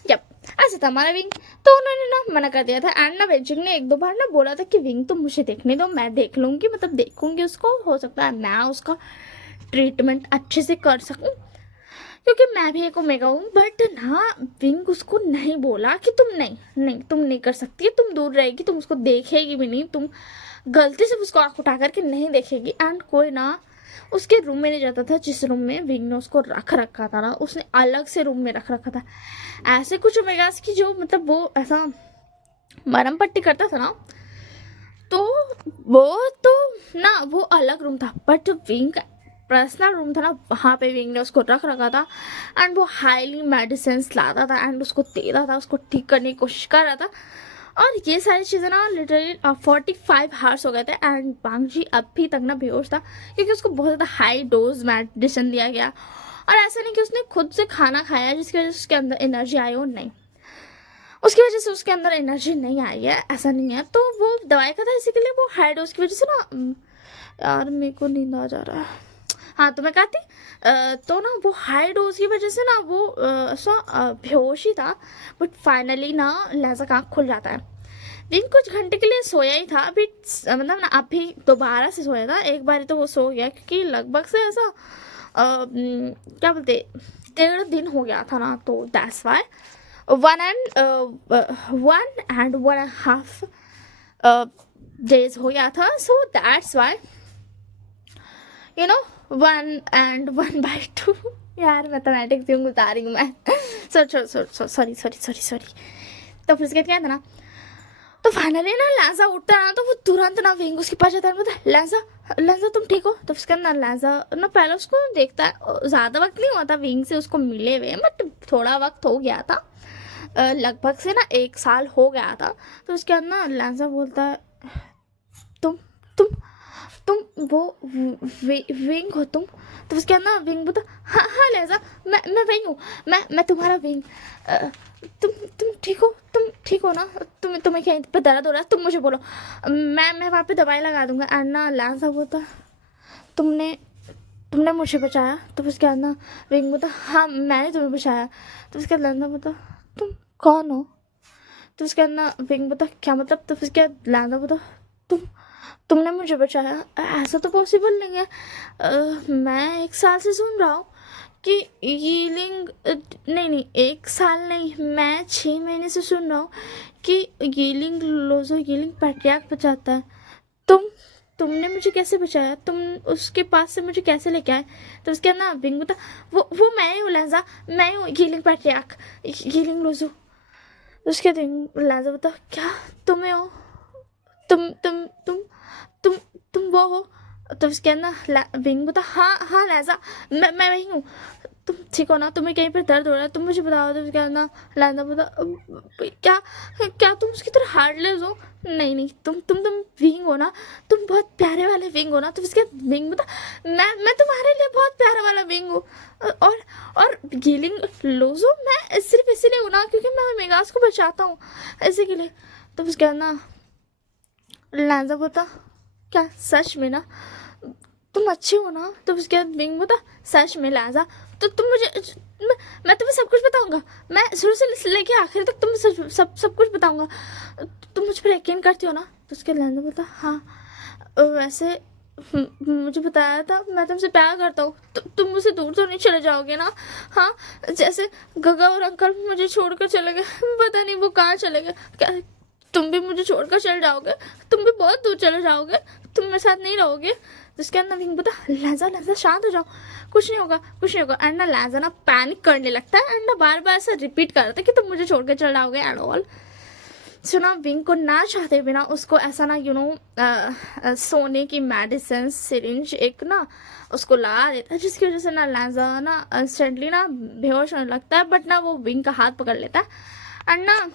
जब ऐसा था हमारा विंग, तो उन्होंने ना मना कर दिया था। एंड ना वेजिंग ने एक दो बार ना बोला था कि विंग तो मुझे देखने दो, मैं देख लूँगी, मतलब देखूंगी उसको, हो सकता है मैं उसका ट्रीटमेंट अच्छे से कर सकूँ, क्योंकि मैं भी एक ओमेगा हूँ। बट ना विंग उसको नहीं बोला कि तुम नहीं तुम नहीं कर सकती, तुम दूर रहेगी, तुम उसको देखेगी भी नहीं, तुम गलती से उसको आँख उठा करके नहीं देखेगी। एंड कोई ना उसके रूम में नहीं जाता था जिस रूम में विंग ने उसको रख रखा था ना, उसने अलग से रूम में रख रखा था। ऐसे कुछ ओमेगास की जो मतलब वो ऐसा मरम पट्टी करता था ना, तो वो तो ना वो अलग रूम था, बट जो विंग का पर्सनल रूम था ना वहाँ पे विंग ने उसको रख रखा था। एंड वो हाईली मेडिसिन लाता था एंड उसको देता था, उसको ठीक करने की कोशिश कर रहा था। और ये सारी चीज़ें ना लिटरली 45 हार्स हो गए थे, एंड बांगजी अभी तक ना बेहोश था, क्योंकि उसको बहुत ज़्यादा हाई डोज मेडिसिन दिया गया। और ऐसा नहीं कि उसने खुद से खाना खाया जिसकी वजह से उसके अंदर एनर्जी आई हो, नहीं, उसकी वजह से उसके अंदर एनर्जी नहीं आई है, ऐसा नहीं है। तो वो दवाई का था, इसी के लिए वो हाई डोज की वजह से ना यार मेरे को नींद आ जा रहा है। हाँ तो मैं कहती तो ना वो हाई डोज की वजह से ना वो ऐसा बेहोश ही था। बट फाइनली ना लहजा का आँख खुल जाता है। दिन कुछ घंटे के लिए सोया ही था, अभी मतलब ना अभी दोबारा से सोया था, एक बार तो वो सो गया, क्योंकि लगभग से ऐसा क्या बोलते 1.5 दिन हो गया था ना, तो दैट्स वाई 1.5 डेज हो गया था। सो दैट्स वाई 1 and 1/2 यार मैथमेटिक्स क्यों बता रही हूँ मैं सॉरी। तो फिर उसके क्या था ना, तो फाइनली ना लैंजा उठता ना, तो वो तुरंत ना विंग उसके पास जाता है, बोलता लैंजा तुम ठीक हो। तो उसके अंदर लैंजा ना पहले उसको देखता है, ज़्यादा वक्त नहीं हुआ था विंग से उसको मिले हुए, बट थोड़ा वक्त हो गया था, लगभग से ना 1 साल हो गया था। तो उसके अंदर ना लैंजा बोलता है तुम तुम तुम वो विंग हो तुम। तो उसके अंदर ना विंग बोलता हाँ लैंजा मैं वही हूँ, मैं तुम्हारा विंग। तुम ठीक हो ना, तुम्हें कहीं पे दर्द हो रहा है, तुम मुझे बोलो, मैं वहाँ पे दवाई लगा दूंगा। एंड ना लैंजा बोलता तुमने मुझे बचाया। तो उसके बाद ना विंग बोलता हाँ मैंने तुम्हें बचाया। तो उसके बाद लैंजा बोलता तुम कौन हो। तो उसके बाद ना विंग बोलता क्या मतलब। तो उसके बाद लैंजा बोलता तुमने मुझे बचाया, ऐसा तो पॉसिबल नहीं है। मैं 1 साल से सुन रहा हूँ कि यीलिंग, नहीं नहीं 1 साल नहीं, मैं 6 महीने से सुन रहा हूँ कि यीलिंग लोजो यीलिंग पैट्रियार्क बचाता है। तुम तुमने मुझे कैसे बचाया? तुम उसके पास से मुझे कैसे लेके आए? तो उसके ना बिंग बता, वो मैं ही हूँ लहजा, मैं हूँ यीलिंग पैट्रियार्क, यीलिंग लोजो। उसके दिन लहजा बता, क्या तुम्हें हो? तुम तुम तुम तुम तुम वो हो? तो उसके ना विंग बता, हाँ हाँ लहजा, मैं वही हूँ। तुम ठीक हो ना? तुम्हें कहीं पर दर्द हो रहा है? तुम मुझे बताओ। तो उसके ना लहजा बता, क्या क्या तुम उसकी तरह हार्डलेस हो? नहीं नहीं, तुम विंग हो ना, तुम बहुत प्यारे वाले विंग हो ना। तो उसके विंग बता, मैं तुम्हारे लिए बहुत प्यारा वाला विंग हूँ। और गीलिंग लोजो मैं सिर्फ इसीलिए हूँ ना क्योंकि मैं मेगास को बचाता हूँ, ऐसे के लिए। तो उसके ना लहजा बता, क्या सच में ना तुम अच्छे हो ना? तो उसके बाद बिंग बता, सच में लहजा, तो तुम मुझे, मैं तुम्हें सब कुछ बताऊंगा। मैं शुरू से लेके आखिर तक तुम्हें सब कुछ बताऊंगा। तुम मुझ पर यकीन करती हो ना? तो उसके लहजा बता, हाँ वैसे मुझे बताया था, मैं तुमसे प्यार करता हूँ। तुम मुझसे दूर तो नहीं चले जाओगे ना? हाँ, जैसे गगा और अंकल मुझे छोड़कर चले गए, पता नहीं वो कहाँ चले गए। क्या तुम भी मुझे छोड़कर चले जाओगे? तुम भी बहुत दूर चले जाओगे, तुम मेरे साथ नहीं रहोगे? जिसके अंदर विंग बता, लहजा लहजा शांत हो जाओ, कुछ नहीं होगा कुछ नहीं होगा। एंड ना लहजा ना पैनिक करने लगता है एंड ना बार बार ऐसा रिपीट करता है कि तुम मुझे छोड़ के चले जाओगे एंड ऑल। सो ना विंग को ना चाहते बिना उसको ऐसा ना सोने की मेडिसिन सिरिंज एक ना उसको ला देता है, जिसकी वजह से ना लहजा ना इंस्टेंटली ना बेहोश होने लगता है। बट ना वो विंग का हाथ पकड़ लेता है एंड ना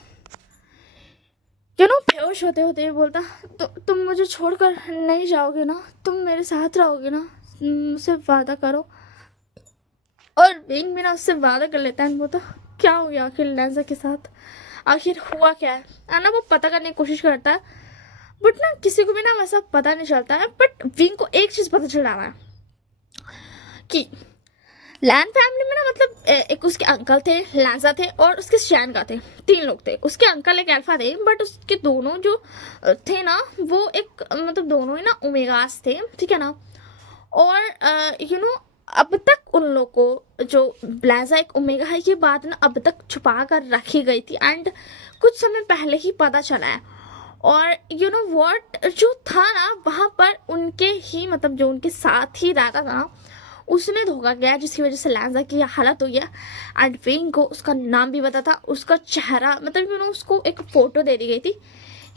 बेहोश होते होते बोलता, तुम मुझे छोड़कर नहीं जाओगे ना? तुम मेरे साथ रहोगे ना? मुझसे वादा करो। और विंग भी ना उससे वादा कर लेता है। वो तो क्या हो गया आखिर लैंजा के साथ? आखिर हुआ क्या है ना? वो पता करने की कोशिश करता है बट ना किसी को भी ना वैसा पता नहीं चलता है। बट विंग को एक चीज पता चल रहा है कि लैन फैमिली में ना मतलब एक उसके अंकल थे, लैंजा थे और उसके शैनगा थे, 3 लोग थे। उसके अंकल एक अल्फा थे बट उसके दोनों जो थे ना वो एक मतलब दोनों ही ना ओमेगास थे, ठीक है ना? और अब तक उन लोग को जो ब्लैजा एक ओमेगा है ये बात ना अब तक छुपा कर रखी गई थी एंड कुछ समय पहले ही पता चला है। और वॉट जो था ना वहाँ पर उनके ही मतलब जो उनके साथ ही रहता था ना उसने धोखा किया, जिसकी वजह से लैंजा की हालत हुई है। एंड विंग को उसका नाम भी पता था, उसका चेहरा मतलब उसको एक फोटो दे दी गई थी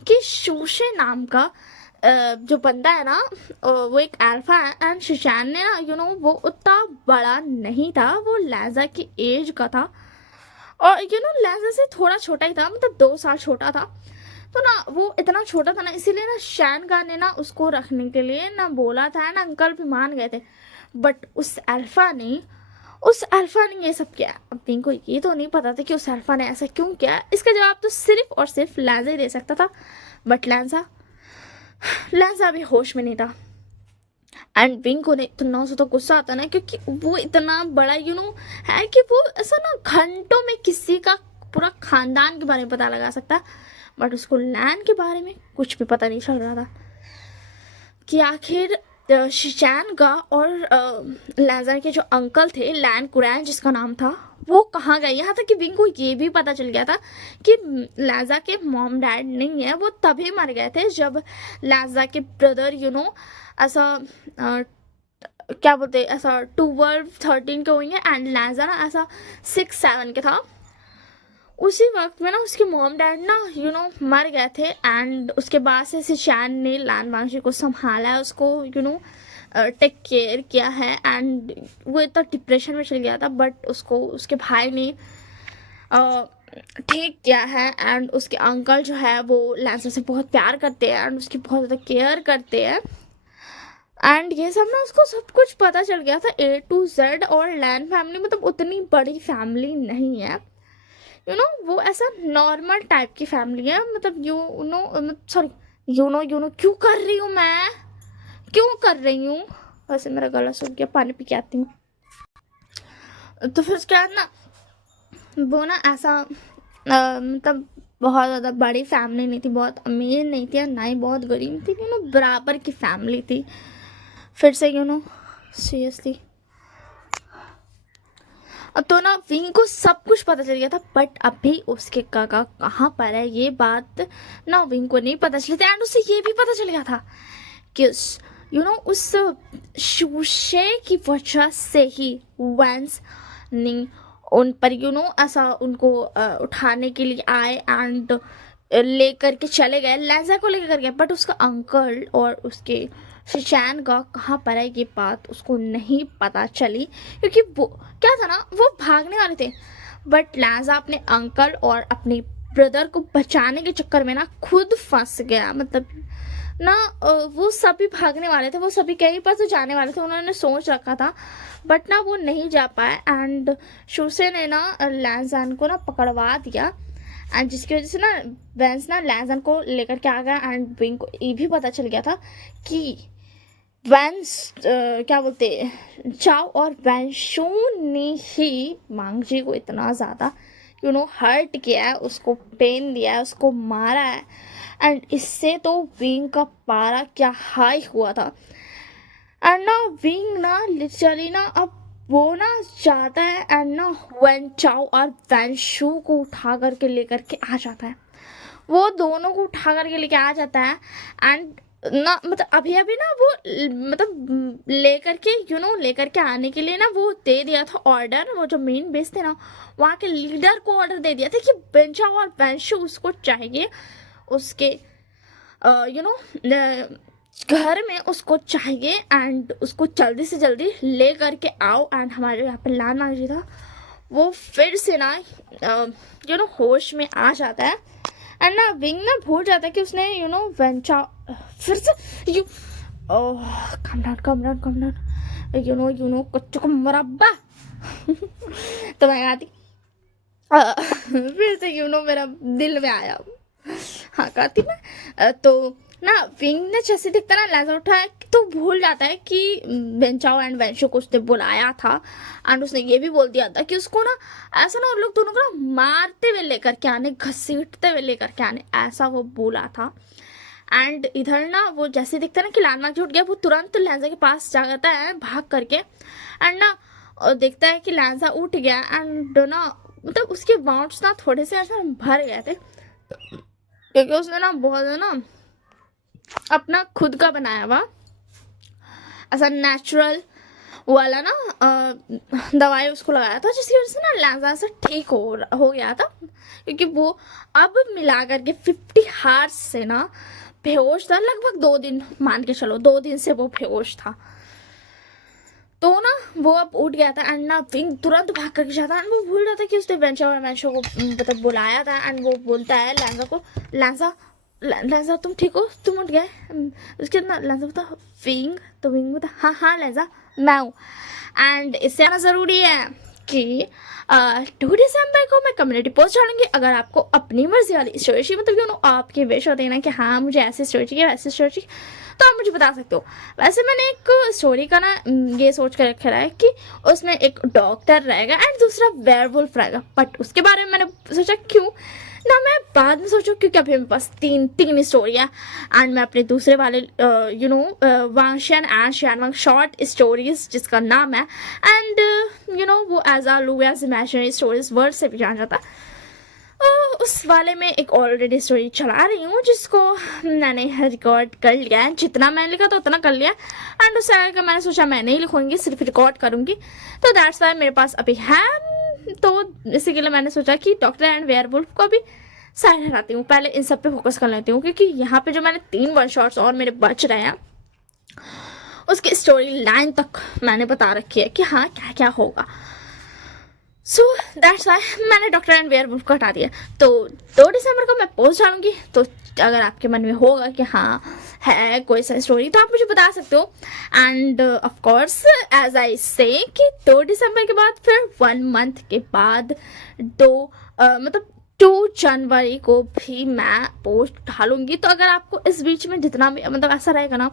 कि शूशे नाम का जो बंदा है ना वो एक अल्फा है एंड शिशान ने ना वो उतना बड़ा नहीं था, वो लैंजा की एज का था और लैंजा से थोड़ा छोटा ही था, मतलब 2 साल छोटा था। तो ना वो इतना छोटा था ना इसीलिए ना शैनगा ने ना उसको रखने के लिए ना बोला था ना अंकल भी मान गए थे। बट उस अल्फा ने ये सब किया। अब पिंक को ये तो नहीं पता था कि उस अल्फा ने ऐसा क्यों किया, इसका जवाब तो सिर्फ और सिर्फ लैंजा ही दे सकता था। बट लैंजा भी होश में नहीं था एंड विंग को इतना सा तो गुस्सा आता ना क्योंकि वो इतना बड़ा है कि वो ऐसा ना घंटों में किसी का पूरा खानदान के बारे में पता लगा सकता। बट उसको लैन के बारे में कुछ भी पता नहीं चल रहा था कि आखिर शिचैन का और लैजर के जो अंकल थे लैन कुरैन जिसका नाम था वो कहाँ गए। यहाँ तक कि विंग को ये भी पता चल गया था कि लैजा के मॉम डैड नहीं है, वो तभी मर गए थे जब लैजा के ब्रदर ऐसा क्या बोलते ऐसा 12-13 के होंगे एंड लैजा ना ऐसा 6-7 के था। उसी वक्त में ना उसके मॉम डैड ना मर गए थे एंड उसके बाद से शिचैन ने लैन वांशी को संभाला है, उसको टेक केयर किया है एंड वो इतना डिप्रेशन में चल गया था बट उसको उसके भाई ने ठीक किया है एंड उसके अंकल जो है वो लैंसर से बहुत प्यार करते हैं एंड उसकी बहुत ज़्यादा केयर करते हैं एंड ये सब ना उसको सब कुछ पता चल गया था A to Z। और लैन फैमिली मतलब उतनी बड़ी फैमिली नहीं है, वो ऐसा नॉर्मल टाइप की फैमिली है। मतलब सॉरी क्यों कर रही हूँ मैं, क्यों कर रही हूँ? वैसे मेरा गला सूख गया, पानी पी के आती हूँ। तो फिर उसके बाद ना वो ना ऐसा मतलब बहुत ज़्यादा बड़ी फैमिली नहीं थी, बहुत अमीर नहीं थी और ना ही बहुत गरीब थी, बराबर की फैमिली थी। फिर से सीरियसली तो ना विंग को सब कुछ पता चल गया था, बट अभी उसके काका कहाँ पर है ये बात ना विंग को नहीं पता चली थी। एंड उसे ये भी पता चल गया था कि उस शूशे की वजह से ही वेंस ने उन पर ऐसा उनको उठाने के लिए आए एंड लेकर के चले गए, लेंजा को लेकर गए। बट उसका अंकल और उसके शिचैन का कहाँ पर है ये बात उसको नहीं पता चली, क्योंकि वो क्या था ना, वो भागने वाले थे। बट लेंजा अपने अंकल और अपने ब्रदर को बचाने के चक्कर में ना खुद फंस गया। मतलब ना वो सभी भागने वाले थे, वो सभी कहीं पर तो जाने वाले थे, उन्होंने सोच रखा था, बट ना वो नहीं जा पाए। एंड शूसे ने ना लैंजान को ना पकड़वा दिया, एंड जिसकी वजह से ना वेंस ना लैंजान को लेकर के आ गया। एंड विंग को ये भी पता चल गया था कि वेंस क्या बोलते चाओ और वेंशू ने ही मांगजी को इतना ज़्यादा हर्ट किया है, उसको पेन दिया है, उसको मारा है। एंड इससे तो विंग का पारा क्या हाई हुआ था। एंड ना विंग ना लिटरली ना अब वो ना चाहता है एंड ना वेन चाओ और वेंशू को उठा करके लेकर के आ जाता है, वो दोनों को उठा करके लेके आ जाता है। एंड ना मतलब अभी अभी ना वो मतलब लेकर के लेकर के आने के लिए ना वो दे दिया था ऑर्डर, वो जो मेन बेस थे ना वहाँ के लीडर को ऑर्डर दे दिया था कि बेंचा और बेंशु उसको चाहिए, उसके घर में उसको चाहिए एंड उसको जल्दी से जल्दी ले करके आओ। एंड हमारे यहाँ पे लान मांझी था, वो फिर से ना होश में आ जाता है। एंड ना विंग ना भूल जाता है कि उसने वेंचा फिर से कम डाउन कुछ को मुरब्बा तो मैं गाती फिर से मेरा दिल में आया, हाँ गाती मैं। तो ना विंग ने जैसे दिखता ना लैजा उठा तो भूल जाता है कि बेंचाओ एंड वेंशु को उसने बुलाया था। एंड उसने ये भी बोल दिया था कि उसको ना ऐसा ना उन लोग दोनों को ना मारते हुए लेकर के आने, घसीटते हुए लेकर के आने, ऐसा वो बोला था। एंड इधर ना वो जैसे दिखता है ना कि लैंडमार्क छूट गया, वो तुरंत लैंजा के पास जाता है भाग करके। एंड ना देखता है कि लैंजा उठ गया। एंड ना मतलब उसके बाउंड्स ना थोड़े से ऐसा भर गए थे, क्योंकि उसने ना बहुत ना अपना खुद का बनाया हुआ ऐसा नेचुरल वाला ना दवाई उसको लगाया था, जिसकी वजह से ना लैंजा से ठीक हो गया था। क्योंकि वो अब मिला करके 50 हार्स से ना बेहोश था, लगभग 2 दिन मान के चलो, 2 दिन से वो बेहोश था। तो ना वो अब उठ गया था। एंड ना विंग तुरंत भाग करके जाता। एंड वो भूल जाता कि उसने वेंचा और वेंशो को मतलब बुलाया था। एंड वो बोलता है लैंजा को, लैंजा तुम ठीक हो, तुम उठ गए। उसके बाद लैंजा बोलता विंग, तो विंग बोलता हाँ लैंजा मैं हूँ। एंड इससे आना ज़रूरी है कि 2 दिसंबर को मैं कम्युनिटी पोस्ट डालूंगी। अगर आपको अपनी मर्जी वाली स्टोरी चाहिए, मतलब आपके विश होते हैं ना कि हाँ मुझे ऐसी स्टोरी चाहिए, वैसी स्टोरी चाहिए, तो आप मुझे बता सकते हो। वैसे मैंने एक स्टोरी का ना ये सोच कर रखा है कि उसमें एक डॉक्टर रहेगा एंड दूसरा वेयरवुल्फ रहेगा। बट उसके बारे में मैंने सोचा क्यों ना मैं बाद में सोचूं, क्योंकि अभी मेरे पास तीन स्टोरी है। एंड मैं अपने दूसरे वाले वांगशियन एंड शियानवांग शॉर्ट स्टोरीज जिसका नाम है एंड वो एज आ लू एज इमेजिनरी स्टोरीज वर्ड से भी जाना जाता है, उस वाले में एक ऑलरेडी स्टोरी चला रही हूँ जिसको मैंने रिकॉर्ड कर लिया है। जितना मैंने लिखा था उतना कर लिया। एंड उस आगे का मैंने सोचा मैं नहीं लिखूंगी, सिर्फ रिकॉर्ड करूंगी, तो दैट्स वाई मेरे पास अभी है। तो इसी के लिए मैंने सोचा कि डॉक्टर एंड वेयरवुल्फ को भी साइड हटाती हूँ, पहले इन सब पे फोकस कर लेती हूँ, क्योंकि यहाँ पे जो मैंने 3 वन शॉट्स और मेरे बच रहे हैं उसकी स्टोरी लाइन तक मैंने बता रखी है कि हाँ क्या क्या होगा। सो दैट्स वाई मैंने डॉक्टर एंड वेयरवुल्फ को हटा दिया। तो 2 दिसंबर को मैं पोस्ट डालूंगी, तो अगर आपके मन में होगा कि हाँ है कोई सा स्टोरी तो आप मुझे बता सकते हो। And of course as I say कि 2 दिसंबर के बाद फिर 1 मंथ के बाद मतलब 2 जनवरी को भी मैं पोस्ट डालूंगी। तो अगर आपको इस बीच में जितना भी मतलब ऐसा रहेगा ना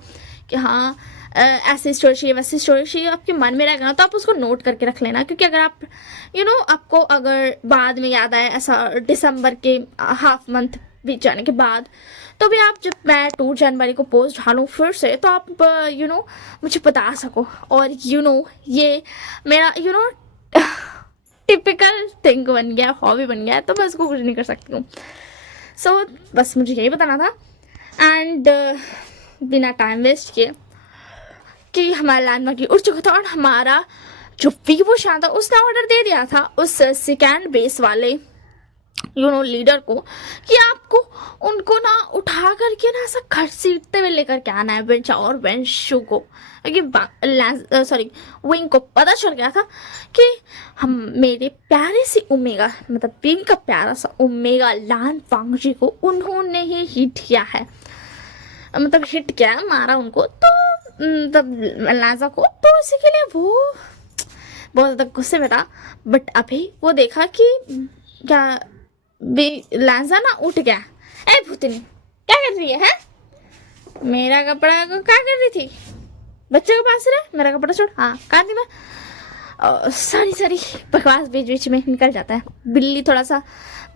कि हाँ ऐसी स्टोरी चाहिए वैसी स्टोरी चाहिए आपके मन में रहेगा ना, तो आप उसको नोट करके रख लेना। क्योंकि अगर आप आपको अगर बाद में याद आए ऐसा दिसंबर के हाफ मंथ बीत जाने के बाद, तो भी आप जब मैं 2 जनवरी को पोस्ट डालूँ फिर से, तो आप मुझे बता सको। और ये मेरा टिपिकल थिंग बन गया, हॉबी बन गया है, तो मैं उसको कुछ नहीं कर सकती हूँ। सो बस मुझे यही बताना था। एंड बिना टाइम वेस्ट किए कि हमारा लैंडमार्क उड़ चुका था और हमारा जो वीवो शान था उसने ऑर्डर दे दिया था उस सेकेंड बेस वाले लीडर को कि आपको उनको ना उठा करके ना ऐसा घसीटते हुए लेकर के आना है बेंचा और बेंशू को। क्योंकि सॉरी विंग को पता चल गया था कि हम मेरे प्यारे से ओमेगा मतलब विंग का प्यारा सा ओमेगा लान वांगजी को उन्होंने ही हिट किया है, मतलब हिट किया है, मारा उनको। तो तब लाजा को, तो इसी के लिए वो बहुत ज़्यादा गुस्से में था। बट अभी वो देखा कि क्या लाजा ना उठ गया। ए भूतनी क्या कर रही है? मेरा कपड़ा को क्या कर रही थी? बच्चे के पास रहे, मेरा कपड़ा छोड़। हाँ कहा थी मैं? सारी बकवास बीच बीच में निकल जाता है। बिल्ली थोड़ा सा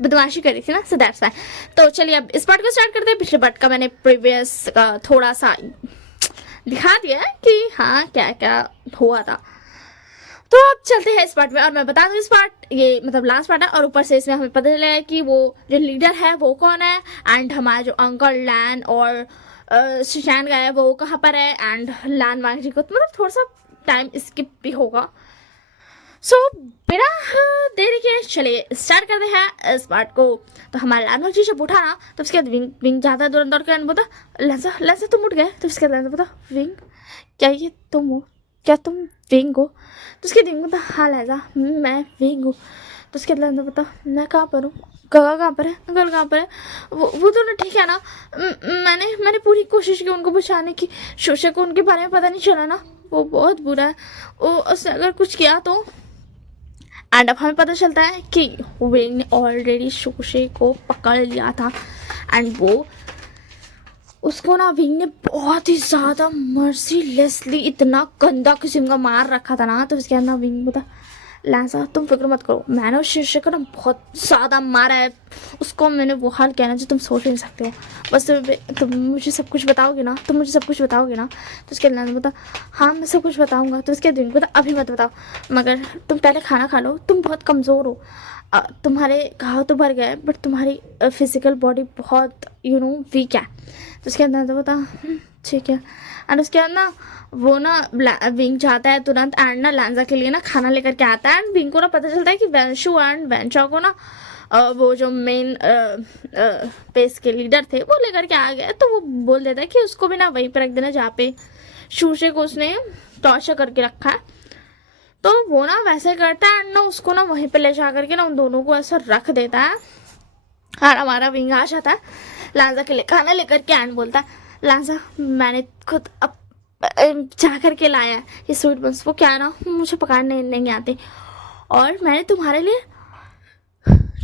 बदमाशी करी थी ना, सो दैट्स व्हाई। तो चलिए अब इस पार्ट को स्टार्ट करते हैं। पिछले पार्ट का मैंने प्रीवियस का थोड़ा सा दिखा दिया है कि हाँ क्या क्या हुआ था। तो अब चलते हैं इस पार्ट में। और मैं बता दूँ इस पार्ट ये मतलब लास्ट पार्ट है, और ऊपर से इसमें हमें पता चला है कि वो जो लीडर है वो कौन है, एंड हमारा जो अंकल लैन और सुशांत गया है वो कहाँ पर है, एंड लैन वांगजी को मतलब थोड़ा सा टाइम स्किप भी होगा। सो बिना देरी के चलिए स्टार्ट करते हैं इस पार्ट को। तो हमारा लैन वांगजी जब उठा ना, तो उसके बाद विंग जाता है दौड़ कर बोलता लैंसा तुम उठ गए। तो उसके बाद लैंसा बोलता विंग क्या ये तुम हो? क्या तुम विंग हो? तो उसके विंग बोलता हाँ लैंसा मैं विंग हूँ। तो उसके बाद लैंसा बोलता मैं कहाँ पर हूँ? गगा कहाँ पर है? अंकल कहाँ पर है? वो दोनों ठीक है ना? मैंने पूरी कोशिश की उनको बचाने की। शोशे को उनके बारे में पता नहीं चला ना, वो बहुत बुरा है, वो उसने अगर कुछ किया तो। एंड अब हमें पता चलता है कि विंग ने ऑलरेडी शोशे को पकड़ लिया था, एंड वो उसको ना विंग ने बहुत ही ज़्यादा मर्सीलेसली इतना गंदा किस्म का मार रखा था ना। तो उसके अंदर विंग बोला लैंसा तुम फिक्र मत करो, मैंने उस शीशे को ना बहुत ज़्यादा मारा है, उसको मैंने वो हाल कहना जो तुम सोच नहीं सकते हो। बस तुम मुझे सब कुछ बताओगे ना, तुम मुझे सब कुछ बताओगे ना? तो उसके लैंसा बोला हाँ मैं सब कुछ बताऊँगा। तो उसके दिन बोला अभी मत बताओ, मगर तुम पहले खाना खा लो, तुम बहुत कमज़ोर हो, तुम्हारे घाव तो भर गए बट तुम्हारी फिजिकल बॉडी बहुत वीक है। तो उसके अंदर तो बता ठीक है। एंड उसके बाद ना वो ना विंग जाता है तुरंत, एंड ना लैंजा के लिए ना खाना लेकर के आता है। एंड विंग को ना पता चलता है कि वेंशु एंड वेंचा को ना वो जो मेन पेस के लीडर थे वो लेकर के आ गए। तो वो बोल देता है कि उसको भी ना वहीं पर रख देना जहाँ पे शूशे को उसने टॉर्चर करके रखा है। तो वो ना वैसे करता है, एंड ना उसको ना वहीं पे ले जा करके ना उन दोनों को ऐसा रख देता है। और हमारा विंग आ जाता है लांजा के लिए खाना लेकर के, एंड बोलता है लांजा मैंने खुद अब जा करके लाया है ये स्वीट बंस। वो क्या है ना मुझे पकाने नहीं आते, और मैंने तुम्हारे लिए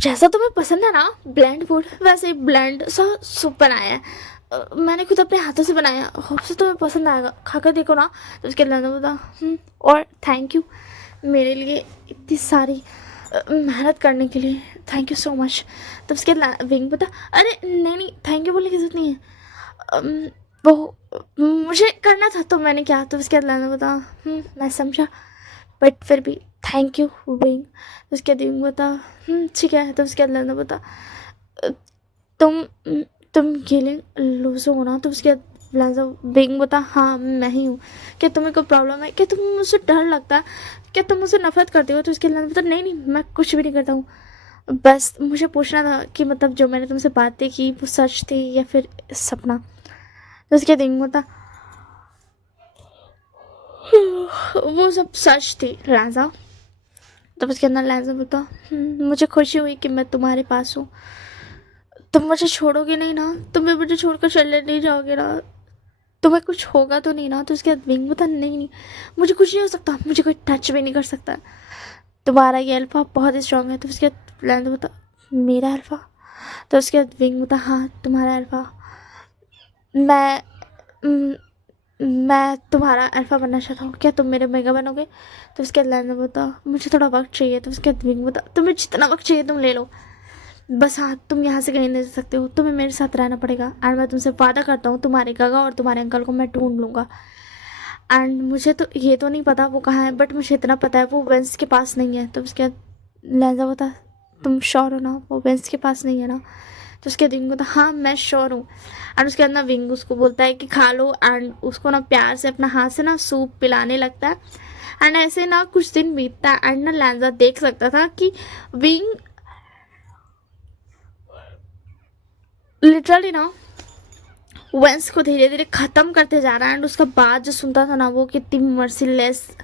जैसा तुम्हें पसंद है ना ब्लेंड फूड, वैसे ब्लेंड सा सूप बनाया है, मैंने खुद अपने हाथों से बनाया, होप से तुम्हें पसंद आएगा, खाकर देखो ना। तो उसके लांजा बोलता और थैंक यू मेरे लिए इतनी सारी मेहनत करने के लिए, थैंक यू सो मच। तो उसके विंग बता अरे नहीं थैंक यू बोलने की जरूरत नहीं है, वो मुझे करना था तो मैंने किया। तो उसके बाद बता मैं समझा बट फिर भी थैंक यू विंग। तो उसके बाद विंग बता ठीक है। तो उसके बाद बता तुम गेलिंग लूज हो ना? तो उसके बाद विंग बता हाँ मैं ही हूँ। क्या तुम्हें कोई प्रॉब्लम है? क्या तुम्हें मुझसे डर लगता है? क्या तुम मुझसे नफरत करती हो? तो उसके बाद बता नहीं मैं कुछ भी नहीं करता हूँ, बस मुझे पूछना था कि मतलब जो मैंने तुमसे बातें की वो सच थी या फिर सपना। तो उसके दिन होता वो सब सच थी लांजा। तब उसके अंदर लांजा बोलता मुझे खुशी हुई कि मैं तुम्हारे पास हूँ, तुम मुझे छोड़ोगे नहीं ना? तुम्हें मुझे छोड़कर चले नहीं जाओगे ना? तुम्हें कुछ होगा तो नहीं ना? तो उसके बाद विंग बता नहीं मुझे कुछ नहीं हो सकता, मुझे कोई टच भी नहीं कर सकता, तुम्हारा ये अल्फा बहुत ही स्ट्रांग है। तो उसके बाद लांजा बता मेरा अल्फ़ा? तो उसके बाद विंग बोलता हाँ तुम्हारा अल्फ़ा। मैं म, मैं तुम्हारा अल्फ़ा बनना चाहता हूँ, क्या तुम मेरे ओमेगा बनोगे? तो उसके बाद लैंडर बोलता मुझे थोड़ा वक्त चाहिए। तो उसके बाद विंग बोलता तुम्हें जितना वक्त चाहिए तुम ले लो, बस हाँ तुम यहाँ से कहीं नहीं जा सकते हो, तुम्हें मेरे साथ रहना पड़ेगा। एंड मैं तुमसे वादा करता हूँ तुम्हारे गगा और तुम्हारे अंकल को मैं ढूंढ लूँगा। एंड मुझे तो ये तो नहीं पता वो कहाँ है, बट मुझे इतना पता है वो वेंस के पास नहीं है। तो उसके बाद लहजा बता तुम श्योर हो ना वो वेंस के पास नहीं है ना? तो उसके विंग बोलता हाँ मैं श्योर हूँ। एंड उसके बाद ना विंग उसको बोलता है कि खा लो, एंड उसको ना प्यार से अपना हाथ से ना सूप पिलाने लगता है। एंड ऐसे ना कुछ दिन बीतता है एंड ना लैंजा देख सकता था कि विंग लिटरली ना वेंस को धीरे धीरे ख़त्म करते जा रहा है। एंड उसका बात जो सुनता था ना वो कितनी मर्सीलेस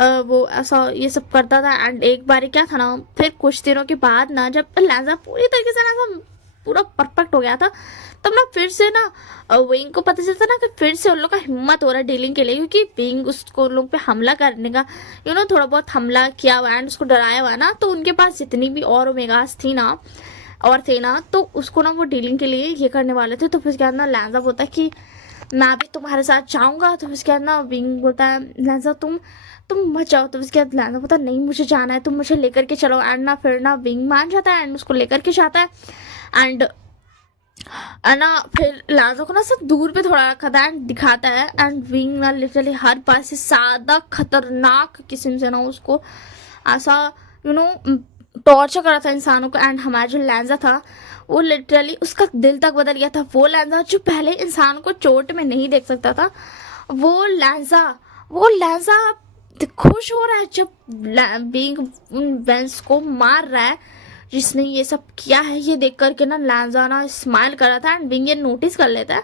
वो ऐसा ये सब करता था। एंड एक बार क्या था ना, फिर कुछ दिनों के बाद ना जब लैंजा पूरी तरीके से ना पूरा परफेक्ट हो गया था, तब ना फिर से ना विंग को पता चलता ना कि फिर से उन लोग का हिम्मत हो रहा है डीलिंग के लिए, क्योंकि विंग उसको उन लोग पे हमला करने का थोड़ा बहुत हमला किया हुआ एंड उसको डराया हुआ ना, तो उनके पास जितनी भी और ओमेगास थी ना और थे ना, तो उसको ना वो डीलिंग के लिए ये करने वाले थे। तो फिर क्या ना लैंजा बोलता है कि मैं भी तुम्हारे साथ जाऊंगा। तो उसके बाद ना विंग बोलता है लैंजा तुम मत जाओ। तो उसके बाद लैंजा बोलता नहीं मुझे जाना है, तुम मुझे लेकर के चलो। एंड ना फिर ना विंग मान जाता है एंड उसको लेकर के जाता है। एंड ना फिर लाजो को ना सब दूर पे थोड़ा रखा था एंड दिखाता है। एंड विंग ना लिटरली हर बार से ज्यादा खतरनाक किस्म से ना उसको ऐसा टॉर्चर करा था इंसानों को। एंड हमारा जो लैंजा था वो लिटरली उसका दिल तक बदल गया था। वो लैंजा जो पहले इंसान को चोट में नहीं देख सकता था, वो लैंजा खुश हो रहा है जब बीइंग वेंस को मार रहा है जिसने ये सब किया है। ये देख करके ना लैंजा ना स्माइल कर रहा था एंड विंग ये नोटिस कर लेता है।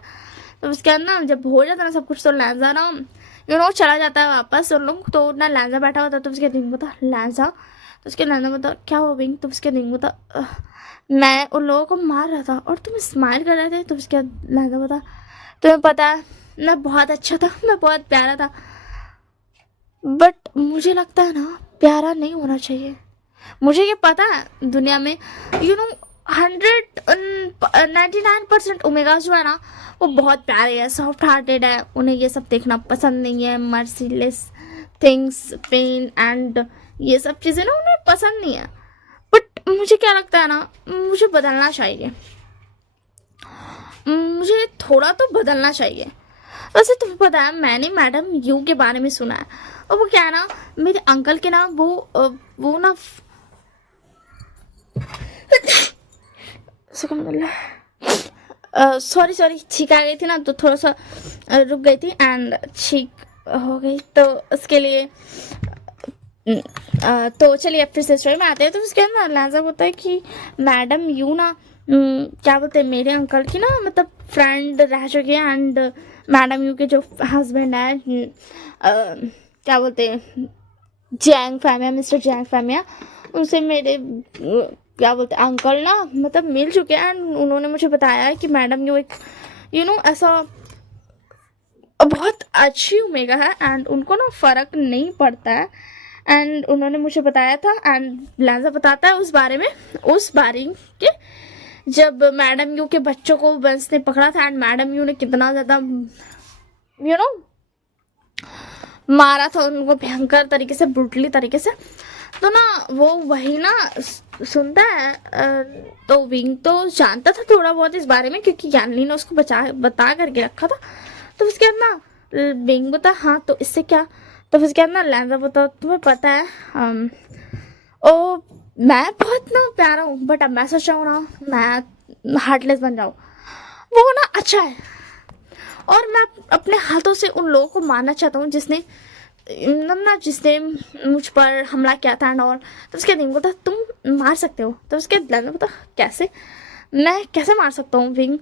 तो उसके बाद ना जब हो जाता है ना सब कुछ, तो लैंजा ना चला जाता है वापस उन लोग। तो ना लैंजा बैठा होता है। तो उसके विंग बता लैंजा, तो उसके लैंजा बता क्या हुआ विंग? तो उसके विंग बता मैं उन लोगों को मार रहा था और तुम स्माइल कर रहे थे। तो उसके लैंजा बता तुम्हें पता है मैं बहुत अच्छा था, मैं बहुत प्यारा था, बट मुझे लगता है ना प्यारा नहीं होना चाहिए। मुझे ये पता है दुनिया में 99% ओमेगा जो है ना वो बहुत प्यारे है, सॉफ्ट हार्टेड है, उन्हें ये सब देखना पसंद नहीं है। मर्सीलेस थिंग्स, पेन एंड ये सब चीज़ें ना उन्हें पसंद नहीं है। बट मुझे क्या लगता है ना मुझे बदलना चाहिए, मुझे थोड़ा तो बदलना चाहिए। वैसे तुम्हें पता है मैंने मैडम यू के बारे में सुना है, और वो क्या है ना मेरे अंकल के ना वो ना सॉरी छींक आ गई थी ना, तो थोड़ा सा रुक गई थी एंड छींक हो गई, तो उसके लिए तो चलिए अब फिर से स्टोरी में आते हैं। तो उसके अंदर लैंजा बोलता है कि मैडम यू ना क्या बोलते हैं मेरे अंकल की ना मतलब फ्रेंड रह चुकी है। एंड मैडम यू के जो हस्बैंड है क्या बोलते हैं जैंग फैमिया, मिस्टर जैंग फैमिया, उनसे मेरे क्या बोलते हैं अंकल ना मतलब मिल चुके हैं। एंड उन्होंने मुझे बताया है कि मैडम यू एक ऐसा बहुत अच्छी ओमेगा है एंड उनको ना फ़र्क नहीं पड़ता है। एंड उन्होंने मुझे बताया था एंड लैंजा बताता है उस बारे के जब मैडम यू के बच्चों को बंस ने पकड़ा था एंड मैडम यू ने कितना ज़्यादा मारा था उनको भयंकर तरीके से, ब्रूटली तरीके से। तो ना वो वही ना सुनता है। तो विंग तो जानता था थोड़ा बहुत इस बारे में क्योंकि यानली ने उसको बता करके रखा था। तो उसके बाद ना विंग बता हाँ तो इससे क्या? तो उसके बाद ना लैंजा बता तुम्हें पता है ओ मैं बहुत ना प्यारा हूँ, बट अब मैं सोच रहा हूँ ना मैं हार्टलेस बन जाऊँ, वो ना अच्छा है। और मैं अपने हाथों से उन लोगों को मारना चाहता हूँ जिसने मुझ पर हमला किया था एंड और। तो उसके दिन बोलता तुम मार सकते हो। तो उसके दिन बोलता कैसे? मैं कैसे मार सकता हूँ विंग?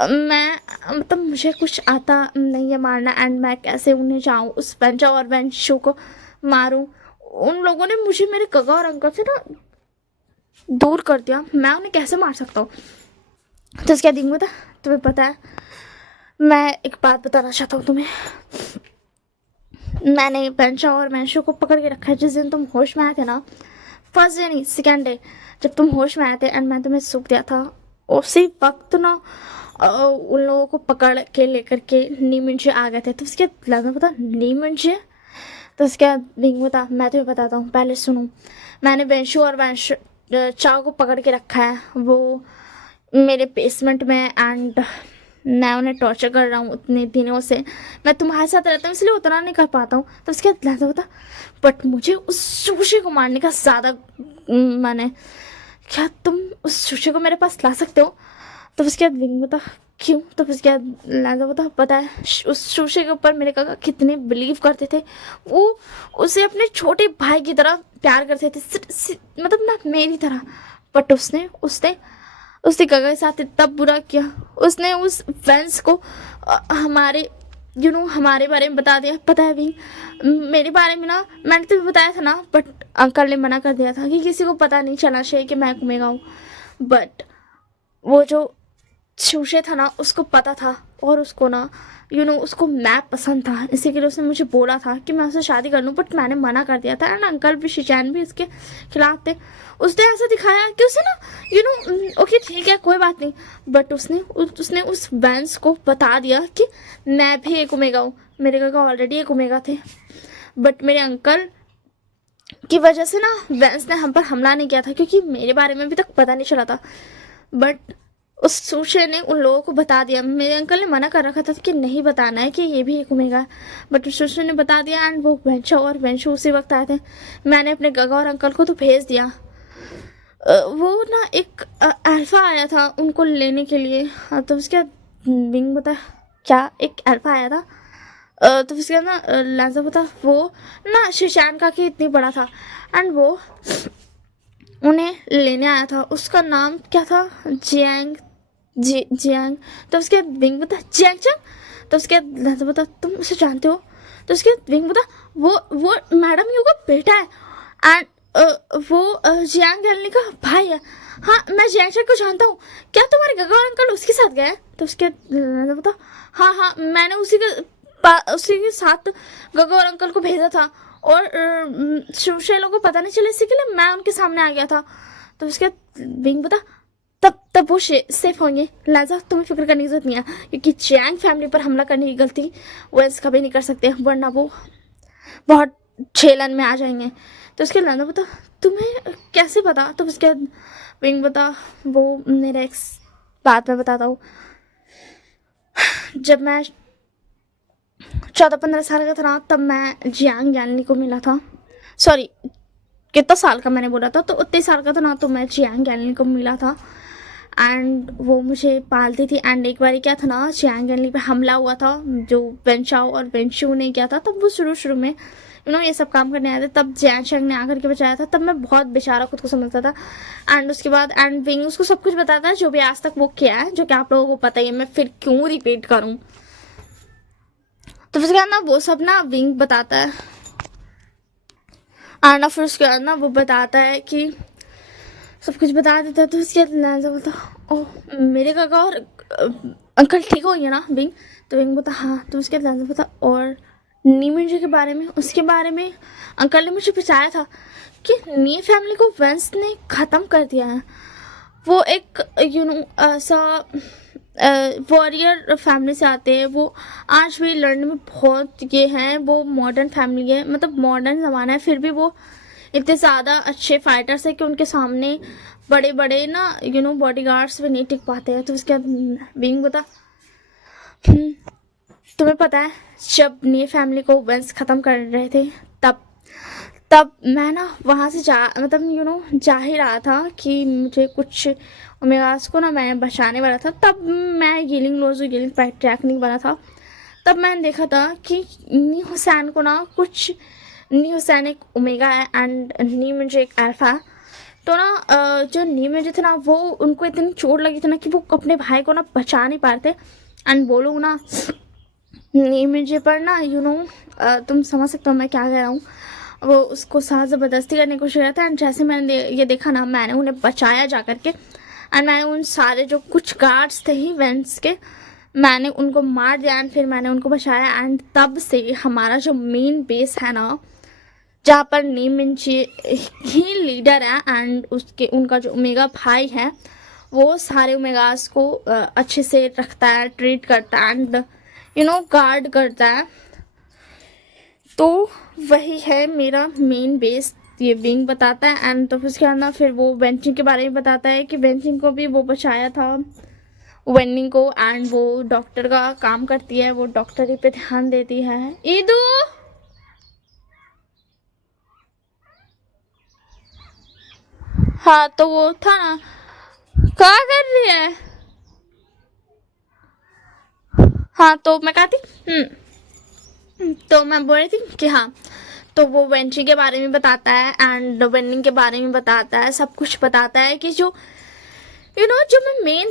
मैं मतलब मुझे कुछ आता नहीं है मारना एंड मैं कैसे उन्हें जाऊँ उस बेंचा और बेंच शो को मारूँ? उन लोगों ने मुझे मेरे कका और अंकल से ना दूर कर दिया, मैं उन्हें कैसे मार सकता हूँ? तो उसके दिन बोलता तुम्हें पता है मैं एक बात बताना चाहता हूँ तुम्हें, मैंने बेंचा और मैंशो को पकड़ के रखा है। जिस दिन तुम होश में आए थे ना फर्स्ट डे नहीं, सेकेंड डे जब तुम होश में आए थे एंड मैं तुम्हें सूख दिया था, उसी वक्त ना उन लोगों को पकड़ के लेकर के नीमंजे आ गए थे। तो उसके बाद लगा पता नीमंजे, तो उसके बाद बिंग बता, मैं तुम्हें बताता हूँ, पहले सुनो। मैंने वेंशु और वेंशु चाओ को पकड़ के रखा है, वो मेरे बेसमेंट में, एंड मैं उन्हें टॉर्चर कर रहा हूँ उतने दिनों से। मैं तुम्हारे साथ रहता हूँ इसलिए उतना नहीं कर पाता हूँ। तो उसके बाद लहजा बता, बट मुझे उस सुशी को मारने का ज़्यादा मन है। क्या तुम उस सुशी को मेरे पास ला सकते हो? तो उसके बाद विंग बता, क्यों? तो उसके बाद लहजा बता, पता है उस सुशी के ऊपर मेरे काका कितने बिलीव करते थे। वो उसे अपने छोटे भाई की तरह प्यार करते थे, मतलब ना मेरी तरह। बट उसने उसने उसने काका के साथ इतना बुरा किया। उसने उस वेंस को हमारे हमारे बारे में बता दिया। पता है भी मेरे बारे में ना, मैंने तुम्हें बताया था ना, बट अंकल ने मना कर दिया था कि किसी को पता नहीं चलना चाहिए कि मैं घूमेगा हूँ। बट वो जो शूशे था ना, उसको पता था, और उसको ना उसको मैं पसंद था, इसी के लिए उसने मुझे बोला था कि मैं उससे शादी कर लूँ, बट मैंने मना कर दिया था। एंड अंकल भी शिचैन भी इसके खिलाफ थे। उसने ऐसा दिखाया कि उसे ना ओके ठीक है कोई बात नहीं, बट उसने उस वैंस को बता दिया कि मैं भी एक ओमेगा हूँ। मेरे काका ऑलरेडी एक ओमेगा थे, बट मेरे अंकल की वजह से ना वैंस ने हम पर हमला नहीं किया था, क्योंकि मेरे बारे में अभी तक पता नहीं चला था। बट उस सूशे ने उन लोगों को बता दिया। मेरे अंकल ने मना कर रखा था कि नहीं बताना है कि ये भी एक ओमेगा, बट उस सूशे ने बता दिया। एंड वो वेंशु और वेंशु उसी वक्त आए थे। मैंने अपने गगा और अंकल को तो भेज दिया। वो ना एक अल्फा आया था उनको लेने के लिए। तो उसके बिंग बता, क्या एक अल्फा आया था? तो उसके बाद ना लाजा बता, वो ना शिशान का कि इतनी बड़ा था, एंड वो उन्हें लेने आया था। उसका नाम क्या था? जियांग। तो उसके बिंग बता, जियांग चंग। तो उसके लाजा बता, तुम उसे जानते हो? तो उसके बिंग बता, वो मैडम यू का बेटा है, एंड वो जियांग गैलनी का भाई है। हाँ मैं जियांग चंग को जानता हूँ। क्या तुम्हारे गगा और अंकल उसके साथ गए? तो उसके बता, हाँ मैंने उसी के साथ गगा और अंकल को भेजा था, और शैलो को पता नहीं चला, इसी के लिए मैं उनके सामने आ गया था। तो उसके बिंग बता, तब वो सेफ होंगे। लाजा तुम्हें फिक्र करने की जरूरत नहीं है, क्योंकि चैंग फैमिली पर हमला करने की गलती वो ऐसा कभी नहीं कर सकते, वरना वो बहुत झेलन में आ जाएंगे। तो उसके लाजा बता, तुम्हें कैसे पता? तो उसके बिंग बता, वो मेरा एक बात मैं बताता हूँ। जब मैं 14-15 साल का था ना, तब मैं जियांग जानली को मिला था। सॉरी कितना साल का मैंने बोला था, तो उतने साल का था ना, तो मैं जियांग जानली को मिला था, एंड वो मुझे पालती थी। एंड एक बार क्या था ना, जियांग जानली पे हमला हुआ था, जो वेंचाओ और वेंशु ने किया था। तब वो शुरू में ये सब काम करने आए थे, तब जियांग चंग ने आकर के बचाया था। तब मैं बहुत बेचारा खुद को समझता था। एंड उसके बाद एंड विंग उसको सब कुछ बताता है जो भी आज तक वो किया है, जो कि आप लोगों को पता ही है, मैं फिर क्यों रिपीट करूँ। तो फिर क्या ना वो सब ना विंग बताता है, और ना फिर उसके बाद ना वो बताता है कि सब कुछ बता देता है। तो उसके बाद बोलता, ओह मेरे काका और अंकल ठीक हो गए ना विंग? तो विंग बोलता हाँ। तो उसके बाद बोलता, और नीमिंजे के बारे में, उसके बारे में अंकल ने मुझे बताया था कि नी फैमिली को वेंस ने ख़त्म कर दिया है। वो एक ऐसा वॉरियर फैमिली से आते हैं। वो आज भी लड़ने में बहुत ये हैं। वो मॉडर्न फैमिली है, मतलब मॉडर्न ज़माना है, फिर भी वो इतने ज़्यादा अच्छे फाइटर्स हैं कि उनके सामने बड़े बड़े ना बॉडीगार्ड्स भी नहीं टिक पाते हैं। तो उसके बाद बिंग बता, तुम्हें पता है जब नी फैमिली को वेंस ख़त्म कर रहे थे, तब मैं ना वहाँ से मतलब जा ही रहा था कि मुझे कुछ ओमेगास को ना मैं बचाने वाला था। तब मैं गिलिंग ट्रैक नहीं बना था। तब मैंने देखा था कि नी हुसैन को ना कुछ, नी हुसैन एक ओमेगा है एंड नी मुझे एक अल्फा। तो ना जो नी मुझे थे ना, वो उनको इतनी चोट लगी थी ना कि वो अपने भाई को ना बचा नहीं पा रहे थे। एंड बोलो ना नी मुझे पर ना तुम समझ सकते हो मैं क्या कह रहा हूँ। वो उसको साथ ज़बरदस्ती करने की कोशिश किया था। एंड जैसे मैंने ये देखा ना, मैंने उन्हें बचाया जा कर के। एंड मैंने उन सारे जो कुछ गार्ड्स थे ही वेंस के, मैंने उनको मार दिया एंड फिर मैंने उनको बचाया। एंड तब से हमारा जो मेन बेस है ना, जहाँ पर नी मिंची ही लीडर है एंड उसके उनका जो ओमेगा भाई है वो सारे ओमेगास को अच्छे से रखता है, ट्रीट करता है एंड गार्ड करता है। तो वही है मेरा मेन बेस, ये विंग बताता है। एंड तो उसके बाद फिर वो वेंचिंग के बारे में बताता है कि वेंचिंग को भी वो बचाया था वेनिंग को, एंड वो डॉक्टर का काम करती है, वो डॉक्टरी पे ध्यान देती है। ईदू हाँ, तो वो था ना, क्या कर रही है? हाँ, तो मैं कहती तो मैं बोल रही थी कि हाँ, तो वो वेंट्री के बारे में बताता है एंड वेनिंग के बारे में बताता है, सब कुछ बताता है कि जो जो मैं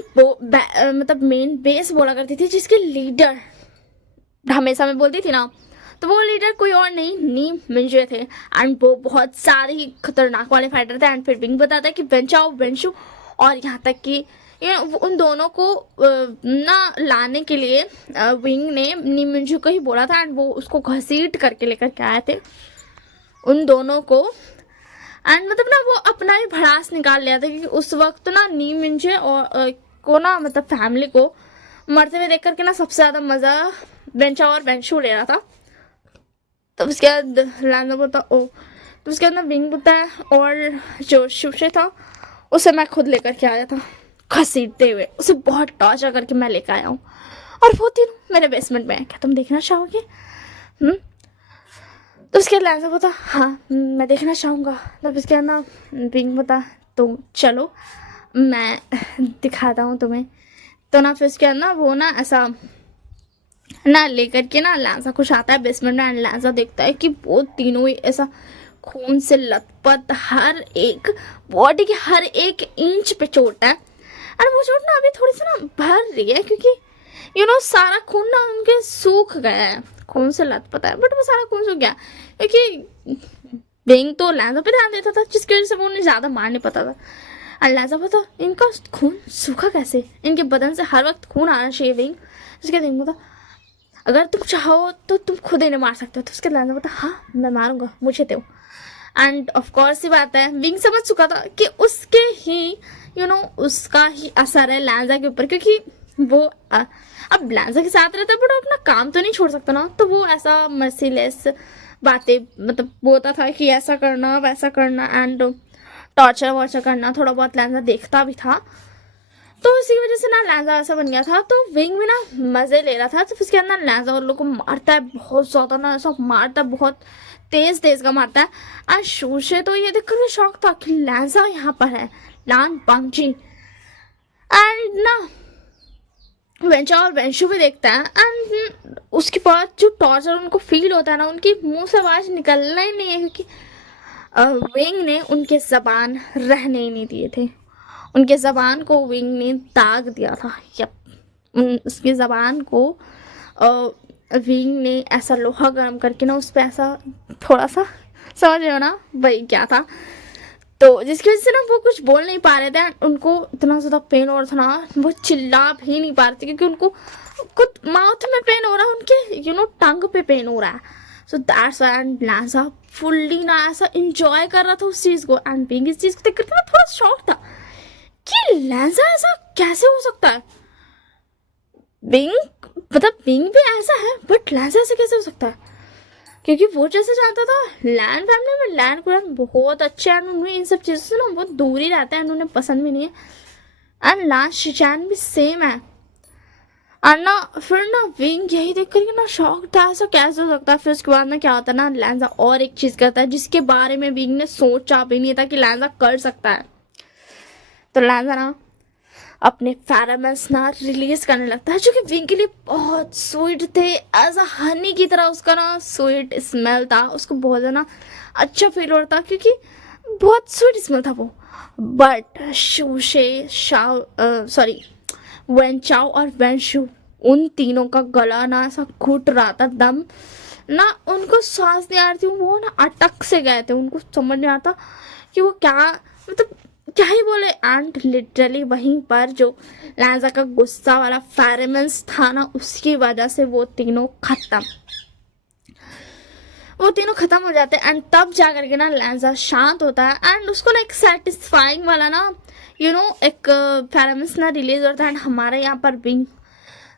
मतलब मेन बेस बोला करती थी, जिसके लीडर हमेशा मैं बोलती थी ना, तो वो लीडर कोई और नहीं, नी मिंजे थे एंड वो बहुत सारे ही खतरनाक वाले फाइटर थे। एंड फिर विंग बताता है कि वेंचाओ वेंशु, और यहाँ तक कि उन दोनों को ना लाने के लिए विंग ने नी मिंजू को ही बोला था एंड वो उसको घसीट करके लेकर के आए थे उन दोनों को। एंड मतलब ना वो अपना ही भड़ास निकाल लिया था, क्योंकि उस वक्त ना नी मिंजे और को ना मतलब फैमिली को मरते हुए देख करके ना सबसे ज़्यादा मज़ा बेंचा और बेंशू ले रहा था। तो उसके बाद लैंडर बोलता तो उसके बाद ना विंग बोलता है, और जो शिवशे था उसे मैं खुद लेकर के आया था घसीटते हुए, उसे बहुत टॉर्चर करके मैं लेकर आया हूँ, और वो तीनों मेरे बेसमेंट में है, क्या तुम देखना चाहोगे? तो उसके बाद लैंडर बोलता हाँ मैं देखना चाहूँगा। तब उसके बाद ना विंग बोलता तो चलो मैं दिखाता हूँ तुम्हें। तो ना फिर उसके बाद ना वो ना ऐसा ना लेकर के ना लांसा कुछ आता है बेसमेंट में एंड लांसा देखता है कि वो तीनों ही ऐसा खून से लथपथ, हर एक बॉडी के हर एक इंच पे चोट है। एंड वो चोट ना अभी थोड़ी सी ना भर रही है, क्योंकि सारा खून ना उनके सूख गया है, खून से लथपथ है बट वो सारा खून सूख गया, क्योंकि विंग तो लांसा पे ध्यान देता था, जिसकी वजह से वो उन्हें ज़्यादा मार नहीं पाता था। और लांसा पता इनका खून सूखा कैसे, इनके बदन से हर वक्त खून आना चाहिए विंग। उसके विंग बोला अगर तुम चाहो तो तुम खुद इन्हें मार सकते हो। तो उसके लांजा बोलता हाँ मैं मारूंगा, मुझे दो। एंड ऑफ कोर्स ही बात है, विंग समझ चुका था कि उसके ही उसका ही असर है लांजा के ऊपर, क्योंकि वो अब लांजा के साथ रहता है बट अपना काम तो नहीं छोड़ सकता ना। तो वो ऐसा मर्सीलेस बातें मतलब बोलता था कि ऐसा करना वैसा करना एंड टॉर्चर वॉर्चर करना, थोड़ा बहुत लांजा देखता भी था। तो इसी वजह से ना लांजा ऐसा बन गया था। तो विंग भी ना मजे ले रहा था। तो उसके अंदर लांजा और लोग को मारता है बहुत ज्यादा ना, ऐसा मारता है बहुत तेज तेज का मारता है। और शूशे तो ये देखकर शौक था कि लांजा यहाँ पर है, लान पांगची। एंड ना वेंचा और वेंशु भी देखता है एंड उसके बाद जो टॉर्चर उनको फील होता है ना, उनकी मुंह से आवाज निकलना ही नहीं है, क्योंकि विंग ने उनके जबान रहने ही नहीं दिए थे। उनके ज़बान को विंग ने दाग दिया था। यप, उसकी ज़बान को विंग ने ऐसा लोहा गर्म करके ना उस पर ऐसा थोड़ा सा समझ रहे हो ना वही क्या था, तो जिसकी वजह से ना वो कुछ बोल नहीं पा रहे थे। उनको इतना ज़्यादा पेन हो रहा था ना, वो चिल्ला भी नहीं पा रहे थे, क्योंकि उनको खुद माउथ में पेन हो रहा है, उनके टंग पे पेन हो रहा है। So that's why and Lanja fully ना ऐसा इंजॉय कर रहा था उस चीज़ को। एंड विंग इस चीज़ को देख करके ना थोड़ा शॉक था कि लांजा ऐसा कैसे हो सकता है। विंग मतलब विंग भी ऐसा है बट लांजा ऐसा कैसे हो सकता है, क्योंकि वो जैसे जानता था लैंड फैमिली में लैंड कुरान बहुत अच्छे हैं, उन्हें इन सब चीज़ों से ना बहुत दूर ही रहते हैं, उन्हें पसंद भी नहीं है। एंड लांज शिचैन भी सेम है। और ना फिर ना विंग यही देख करके ना शॉक था, ऐसा कैसे हो सकता है। फिर उसके बाद ना क्या होता है ना, लांजा और एक चीज़ करता है जिसके बारे में विंग ने सोचा भी नहीं था कि लांजा कर सकता है। तो लांजा ना अपने फेरोमोन्स ना रिलीज करने लगता है, जो कि विंग के लिए बहुत स्वीट थे, एज अ हनी की तरह उसका ना स्वीट स्मेल था। उसको बहुत ज़्यादा अच्छा फील हो रहा था, क्योंकि बहुत स्वीट स्मेल था वो। बट शूशे वेंचाओ और वेंशु, उन तीनों का गला ना ऐसा घुट रहा था, दम ना उनको सांस नहीं आ रही थी, वो ना अटक से गए थे, उनको समझ नहीं आता कि वो क्या मतलब क्या ही बोले। एंड लिटरली वहीं पर जो लांजा का गुस्सा वाला फेरोमोन्स था ना, उसकी वजह से वो तीनों खत्म। वो तीनों खत्म हो जाते हैं एंड तब जा करके ना लहजा शांत होता है एंड उसको ना एक सेटिस्फाइंग वाला ना एक फेरेमस ना रिलीज होता है एंड हमारे यहाँ पर विंग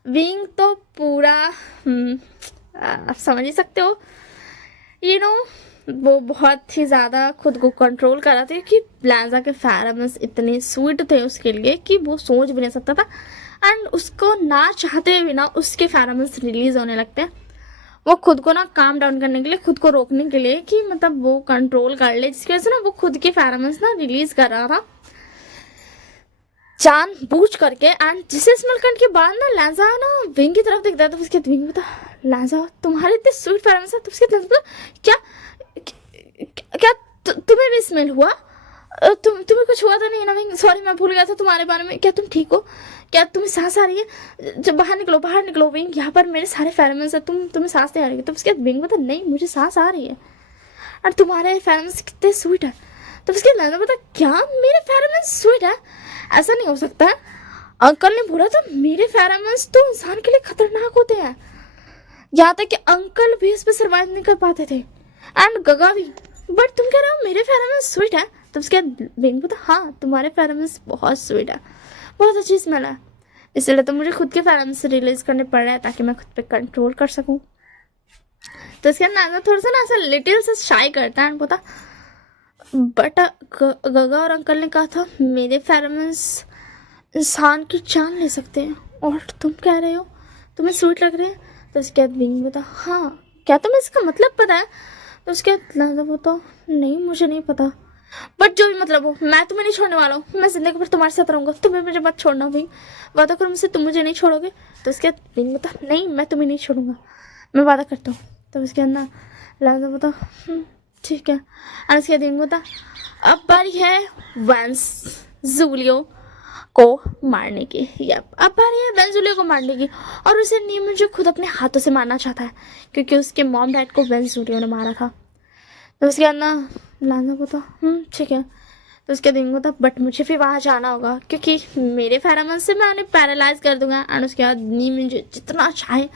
विंग तो पूरा आप समझ ही सकते हो वो बहुत ही ज़्यादा खुद को कंट्रोल कर रहा था कि लहजा के फेरेमस इतने स्वीट थे उसके लिए कि वो सोच भी नहीं सकता था एंड उसको ना चाहते हुए भी ना उसके फेरेमस रिलीज होने लगते हैं। वो खुद को ना काम डाउन करने के लिए, खुद को रोकने के लिए कि मतलब वो कंट्रोल कर ले, जिसकी वजह से ना वो खुद के फेरेमस ना रिलीज कर रहा था जान बूझ करके। एंड जिसे स्मेल करने के बाद ना लहजा ना विंग की तरफ देखता है तो उसके विंग बता लहजा तुम्हारे इतने स्वीट फेरेमस है तो उसके क्या क्या तुम्हें भी स्मेल हुआ? तुम्हें कुछ हुआ तो नहीं ना विंग? सॉरी मैं भूल गया था तुम्हारे बारे में। क्या तुम ठीक हो? क्या तुम्हें सांस आ रही है? जब बाहर निकलो विंग, यहाँ पर मेरे सारे फेरेमस है, तुम्हें सांस नहीं आ रही है। तो उसके बाद विंग बता नहीं मुझे सांस आ रही है और तुम्हारे फेरेमस कितने स्वीट है। तो उसके लहजा बता क्या मेरे फेरेमस स्वीट है? ऐसा नहीं हो सकता है, अंकल ने बोला था मेरे फेरेमस तो इंसान के लिए खतरनाक होते हैं, यहाँ तक कि अंकल भी इस पर सर्वाइव नहीं कर पाते थे एंड गगा भी, बट तुम कह रहे हो मेरे फेरेमस स्वीट है। तो उसके विंग बोला हाँ तुम्हारे फेरेमस बहुत स्वीट है, बहुत अच्छी स्मेल है, इसलिए तो मुझे खुद के फेरेमस रिलीज करने पड़ रहे हैं ताकि मैं खुद पे कंट्रोल कर सकूं। तो इसके अंदर थोड़ा सा ना ऐसा लिटिल सा शाई करता है बोलता बट गगा और अंकल ने कहा था मेरे फेरेमस इंसान की जान ले सकते हैं और तुम कह रहे हो तुम्हें स्वीट लग रहे हैं। तो उसके बाद विंग बता हाँ क्या तुम्हें इसका मतलब पता है? तो उसके बाद बताओ नहीं मुझे नहीं पता, बट जो भी मतलब हो मैं तुम्हें नहीं छोड़ने वाला हूँ, मैं जिंदगी भर तुम्हारे साथ रहूँगा, तुम्हें मुझे मत छोड़ना विंग, वादा करो मुझसे तुम मुझे नहीं छोड़ोगे। तो उसके बाद विंग बता नहीं मैं तुम्हें नहीं छोड़ूंगा, मैं वादा करता हूँ। तो उसके अंदर लहजा बता ठीक है। और उसके बाद विंग बता अब बारी है वेंस जूलियो को मारने की। अब बारी है वेंस जूलियो को मारने की और उसे नीम जो खुद अपने हाथों से मारना चाहता है क्योंकि उसके मॉम डैड को वेंस जूलियो ने मारा था। तो उसके बाद ना लाना को तो ठीक है। तो उसके दिन को था बट मुझे फिर वहाँ जाना होगा क्योंकि मेरे फेरेमोन्स से मैं उन्हें पैरालाइज कर दूंगा एंड उसके बाद नीम मुझे जितना चाहे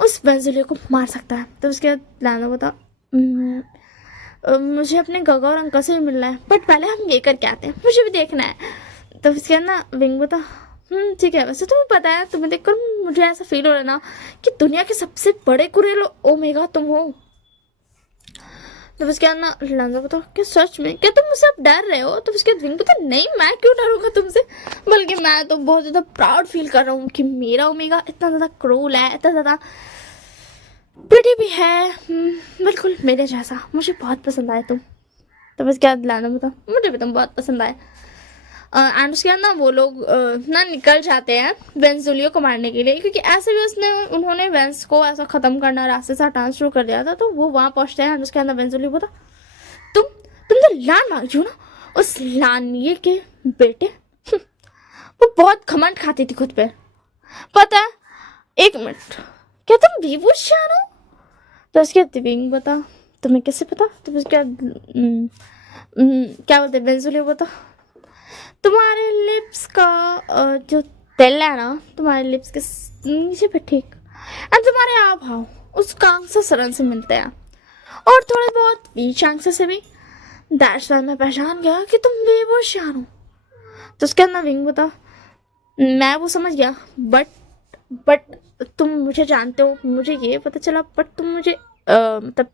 उस वेंस जूलियो को मार सकता है। तो उसके बाद लाना को था मुझे अपने गगा और अंकल से भी मिलना है बट पहले हम ये करके आते हैं, मुझे भी देखना है। तो उसके बाद ना विंग बता ठीक है। वैसे तुम्हें पता है तुम्हें देखकर मुझे ऐसा फील हो रहा है ना कि दुनिया के सबसे बड़े कुरेलो ओमेगा तुम हो। तो उसके बाद ना लांजा बता क्या सच में क्या तुम मुझसे अब डर रहे हो? तो उसके बाद विंग बता नहीं मैं क्यों डरूंगा तुमसे, बल्कि मैं तो बहुत ज़्यादा प्राउड फील कर रहा हूँ कि मेरा ओमेगा इतना ज़्यादा क्रूल है, इतना ज़्यादा प्रिटी भी है, बिल्कुल मेरे जैसा, मुझे बहुत पसंद आए तुम। तो बस क्या लाना बता मुझे भी तुम बहुत पसंद आए। एंड उसके बाद ना वो लोग ना निकल जाते हैं वेंस जूलियो को मारने के लिए क्योंकि ऐसे भी उन्होंने वेंस को ऐसा ख़त्म करना रास्ते से हटाना शुरू कर दिया था। तो वो वहाँ पहुँचते हैं एंड उसके अंदर वेंस जूलियो बोला तुम तो लान मांग जो ना उस लानिए के बेटे वो बहुत घमंड खाती थी खुद पे, पता है। एक मिनट क्या तुम विभूषण हो? तो उसके दिविंग बता तुम्हें कैसे पता? तो उसके क्या बोलते वेंस जूलियो बता तुम्हारे लिप्स का जो तिल है ना तुम्हारे लिप्स के नीचे पे ठीक एंड तुम्हारे आव भाव उस कांसा सरन से मिलते हैं और थोड़े बहुत बीच आंसर से भी। दैट्स व्हाई मैं पहचान गया कि तुम विभूषण हो। तो उसके अंदर विंग बता मैं वो समझ गया बट तुम मुझे जानते हो, मुझे ये पता चला बट तुम मुझे मतलब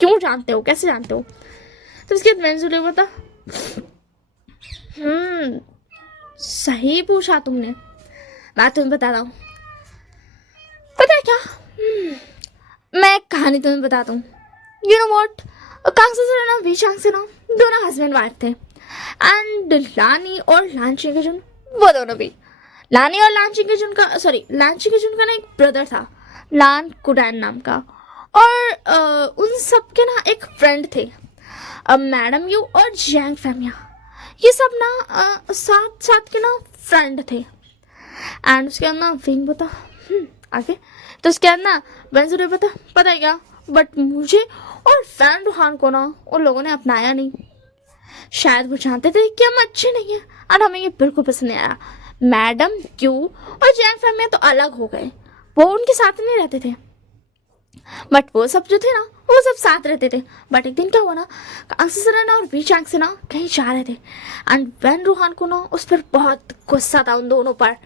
क्यों जानते हो, कैसे जानते हो? तो उसके बाद वेंस जूलियो बता सही पूछा तुमने, मैं तुम्हें बताता हूँ। पता है क्या मैं एक कहानी तुम्हें बताता हूँ। यू नो व्हाट कांगसा से ना विशांग से ना दोनों हस्बैंड वाइफ थे एंड लानी और लांची के जुन वो दोनों भी लानी और लांची के जुन का लांची के जुन का ना एक ब्रदर था लान कुडैन नाम का और उन सब के ना एक फ्रेंड थे मैडम यू और जैंग फैमिया, ये सब ना साथ साथ के ना फ्रेंड थे। एंड उसके बाद ना विंग बता आगे। तो उसके बाद ना वेंस जूलियो बता पता है क्या बट मुझे और फैन रूहान को ना उन लोगों ने अपनाया नहीं, शायद वो जानते थे कि हम अच्छे नहीं हैं और हमें ये बिल्कुल पसंद नहीं आया। मैडम क्यू और जैंग फैमिली तो अलग हो गए, वो उनके साथ नहीं रहते थे बट वो सब जो थे ना, वो सब साथ रहते थे। बट एक दिन क्या हुआ ना, कांसीसरन और बीचांग से ना कहीं जा रहे थे, एंड वैन रूहान को ना उस पर बहुत गुस्सा था, उन दोनों पर।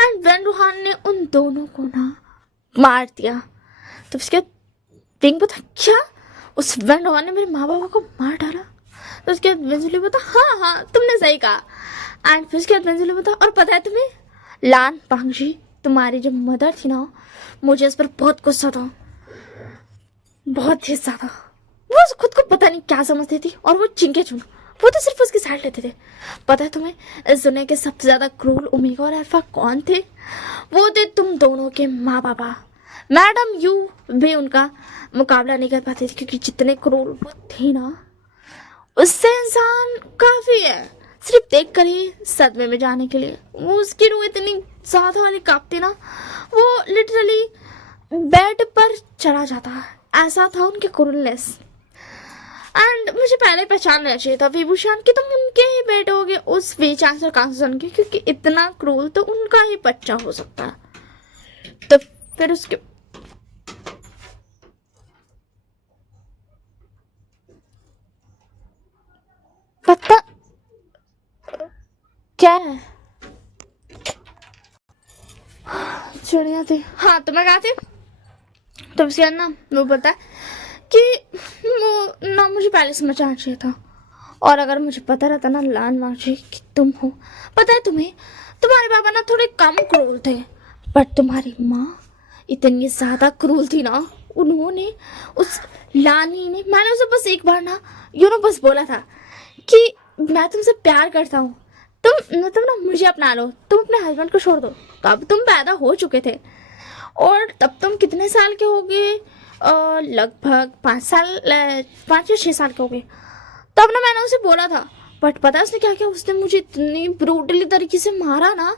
एंड वैन रूहान ने उन दोनों को ना मार दिया। तो उसके बाद पिंक बता, क्या उस वैन रूहान ने मेरे माँ बाबा को मार डाला? तो उसके बाद वेंजुली बता, हाँ हाँ तुमने सही कहा। एंड फिर उसके बाद वेंजुली बता, और पता है तुम्हें लान पांगजी, तुम्हारी जो मदर थी ना, मुझे इस पर बहुत गुस्सा था, बहुत ही ज्यादा। वो खुद को पता नहीं क्या समझती थी, और वो चिंके चुन, वो तो सिर्फ उसकी साइड लेते थे। पता है तुम्हें इस दुनिया के सबसे ज्यादा क्रूर ओमेगा और अल्फा कौन थे? वो थे तुम दोनों के माँ बाबा। मैडम यू भी उनका मुकाबला नहीं कर पाती थी, क्योंकि जितने क्रूर वो थे ना, उससे इंसान काफी है सिर्फ देख कर ही सदमे में जाने के लिए। वो उसकी रूह इतनी ज्यादा वाली कांपती ना, वो लिटरली बेड पर चला जाता है, ऐसा था उनके क्रूरनेस। एंड मुझे पहले पहचान लेना चाहिए था विभूषण कि तुम उनके ही बेटे होगे, उस वीचांस और कांसन के, क्योंकि इतना क्रूर तो उनका ही बच्चा हो सकता है। तो फिर उसके पता क्या है, चिड़िया थी, हाँ तो मैं कहा थी। तो उसके बाद ना वो पता है कि वो ना मुझे पहले समझना चाहिए था, और अगर मुझे पता रहता ना लान मांझी कि तुम हो, पता है तुम्हें, तुम्हारे पापा ना थोड़े कम क्रूर थे, बट तुम्हारी माँ इतनी ज्यादा क्रूर थी ना। उन्होंने उस लानी ने, मैंने उसे बस एक बार ना बस बोला था कि मैं तुमसे प्यार करता हूँ, तुम ना मुझे अपना लो, तुम अपने हस्बैंड को छोड़ दो। तो अब तुम पैदा हो चुके थे, और तब तुम कितने साल के हो गए? लगभग 5 साल, 5 या 6 साल के हो गए। तब ना मैंने उसे बोला था, बट पता है उसने क्या किया? उसने मुझे इतनी ब्रूटली तरीके से मारा ना,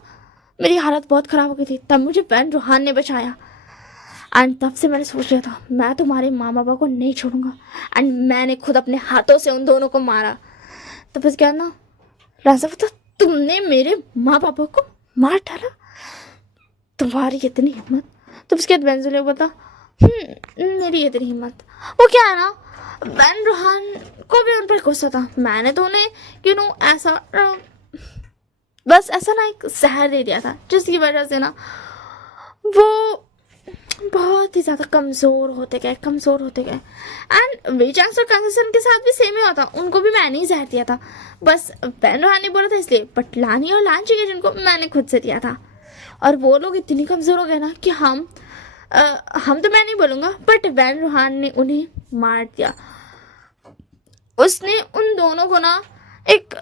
मेरी हालत बहुत ख़राब हो गई थी। तब मुझे वैन रूहान ने बचाया, एंड तब से मैंने सोच लिया था मैं तुम्हारे माँ बाबा को नहीं छोड़ूंगा, एंड मैंने खुद अपने हाथों से उन दोनों को मारा। तो बस क्या ना राजा, तो तुमने मेरे माँ बाबा को मार डाला, तुम्हारी इतनी हिम्मत? तो उसके बाद वेंजुले बता, मेरी इतनी हिम्मत, वो क्या है ना, वैन रूहान को भी उन पर गुस्सा था। मैंने तो उन्हें ऐसा बस ऐसा ना एक जहर दे दिया था, जिसकी वजह से ना वो बहुत ही ज़्यादा कमज़ोर होते गए। एंड वीचांस और कंसन के साथ भी सेम ही हुआ था, उनको भी मैंने ही जहर दिया था। बस वैन रूहान ने बोला था इसलिए, बट लानी और लांची के जिनको मैंने खुद से दिया था। और वो लोग इतनी कमज़ोर हो गए ना कि हम तो मैं नहीं बोलूँगा, बट वैन रूहान ने उन्हें मार दिया। उसने उन दोनों को ना एक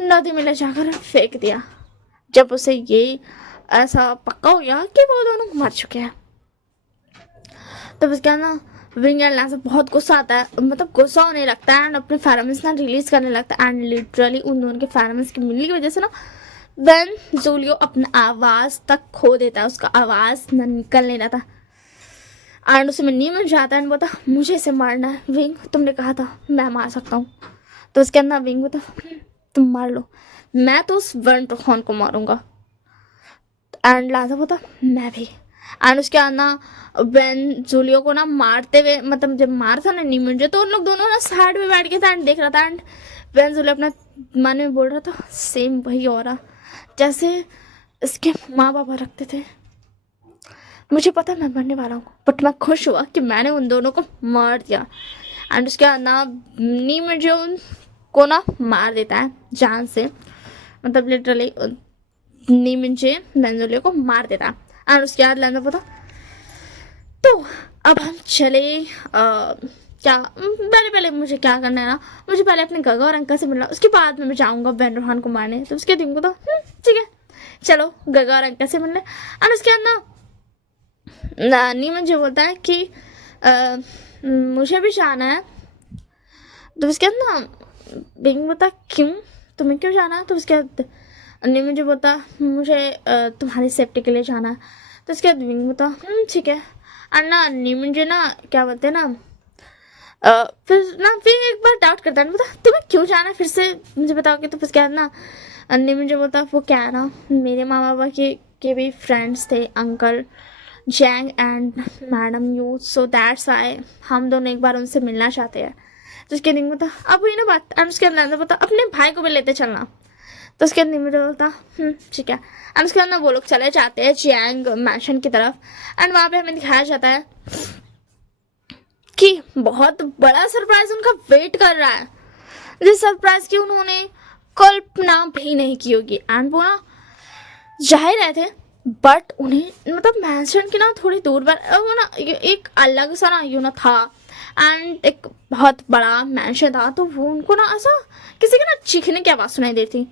नदी में ले जाकर फेंक दिया, जब उसे ये ऐसा पक्का हो गया कि वो दोनों मर चुके हैं। तो बस क्या ना विंग एंड लैंस बहुत गुस्सा आता है, मतलब गुस्सा होने लगता है, एंड अपने फेरोमोन्स ना रिलीज करने लगता है। एंड लिटरली उन दोनों के फेरोमोन्स की मिलने की वजह से ना वैन जूलियो अपना आवाज़ तक खो देता है, उसका आवाज़ ना निकल नहीं रहता। एंड उसे में नहीं मिल जाता, एंड बोलता मुझे इसे मारना है। विंग तुमने कहा था मैं मार सकता हूँ। तो उसके अंदर विंग बोलता तुम मार लो, मैं तो उस वैन रूहान को मारूंगा। एंड लाजा बोलता मैं भी। एंड उसके बाद ना वैन जूलियो को ना मारते हुए, मतलब जब मार था ना नहीं मुझे, तो उन लोग दोनों ना साइड में बैठ के था एंड देख रहा था। एंड वैन जूलियो अपना मन में बोल रहा था सेम वही हो रहा जैसे इसके माँ बाबा रखते थे। मुझे पता मैं मरने वाला हूँ, बट मैं खुश हुआ कि मैंने उन दोनों को मार दिया। एंड उसके बाद ना नी मुझे उनको ना मार देता है जान से, मतलब लिटरली नी मुझे लेंजोलियो को मार देता है। एंड उसके बाद लेंजो पता, तो अब हम चले क्या पहले मुझे क्या करना है ना, मुझे पहले अपने गगा और अंकल से मिलना, उसके बाद में मैं जाऊँगा वैन रूहान को मारने। तो उसके दिन को तो ठीक है चलो गगा और अंकल से मिलने। एंड उसके बाद ना नानी मुझे बोलता है कि मुझे भी जाना है। तो उसके बाद ना बिंग बोलता क्यों, तुम्हें क्यों जाना है? तो उसके बाद अन्नी मुझे बोलता मुझे तुम्हारी सेफ्टी के लिए जाना है। तो उसके बाद बिंग बोलता ठीक है। और ना अन्नी मुझे ना क्या बोलते हैं ना फिर एक बार डाउट करता है, बोलता तुम्हें क्यों जाना है फिर से मुझे बताओगे? तो उसके बाद ना अन्नी मुझे बोलता वो क्या है ना, मेरे माँ बाबा के भी फ्रेंड्स थे uncle, Zhang and madam Yu, so that's why हम दोनों एक बार उनसे मिलना चाहते हैं। तो उसके दिन बता अब हुई ना बात, एंड उसके अंदर बता अपने भाई को भी लेते चलना। तो उसके अंदर मुझे बोलता ठीक है। एंड उसके अंदर वो लोग चले जाते हैं जियांग मैंशन की तरफ, एंड वहाँ पे हमें दिखाया जाता है कि बहुत बड़ा सरप्राइज उनका वेट कर रहा है, जिस सरप्राइज की उन्होंने कल्पना भी नहीं की होगी। एंड वो ना जा ही रहे थे, बट उन्हें मतलब मैंशन की ना थोड़ी दूर पर वो ना एक अलग सा ना था, एंड एक बहुत बड़ा मैंशन था। तो वो उनको ना ऐसा किसी के ना चीखने की आवाज़ सुनाई देती,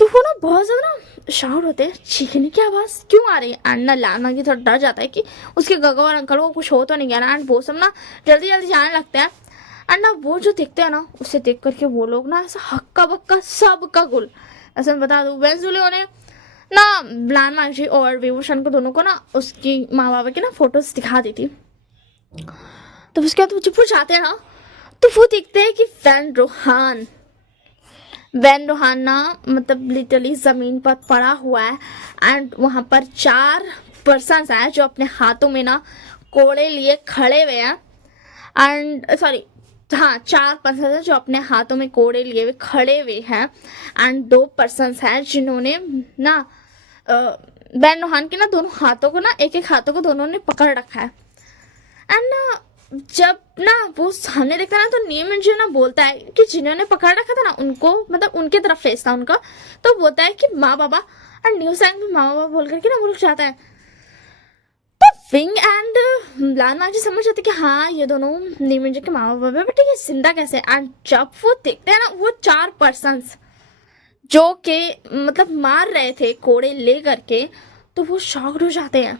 तो वो ना बहुत ज़्यादा ना शाउट होते हैं, चीखने की आवाज़ क्यों आ रही है। एंड ना लाना की थोड़ा डर जाता है कि उसके गगा और अंकल को कुछ हो तो नहीं गया ना। एंड वो सब ना जल्दी जल्दी जाने लगते हैं। एंड ना वो जो देखते हैं ना उसे देख करके वो लोग ना ऐसा हक्का बक्का सब का गुल। ऐसा मैं बता दूँ, वेंजुलियो ने ना ब्लान मांझी और विभूषण को दोनों को ना उसकी माँ बाबा की ना फोटोज दिखा दी थी। तो उसके बाद वो जब वो जाते हैं ना तो वो देखते हैं कि वैन रोहान ना मतलब लिटरली ज़मीन पर पड़ा हुआ है, एंड वहाँ पर 4 पर्सन्स हैं जो अपने हाथों में ना कोड़े लिए खड़े हुए हैं। एंड सॉरी, हाँ 4 पर्सन हैं जो अपने हाथों में कोड़े लिए हुए खड़े हुए हैं, एंड 2 पर्सन्स हैं जिन्होंने ना वैन रोहान के ना दोनों हाथों को ना एक एक हाथों को दोनों ने पकड़ रखा है। एंड ना जब ना वो सामने देखता है ना तो नीम इंजन ना बोलता है कि जिन्होंने पकड़ रखा था ना उनको मतलब उनके तरफ फेस था उनका, तो बोलता है कि माँ बाबा, और न्यू सैंग भी माँ बाबा बोल करके ना वो लोग जाता है। तो विंग एंड लान मांझी समझ जाते कि हाँ ये दोनों नीम इंजन के माँ बाबा है, बट ये जिंदा कैसे। एंड जब वो देखते हैं ना वो 4 पर्सन्स जो के मतलब मार रहे थे कोड़े ले करके, तो वो शॉक्ड हो जाते हैं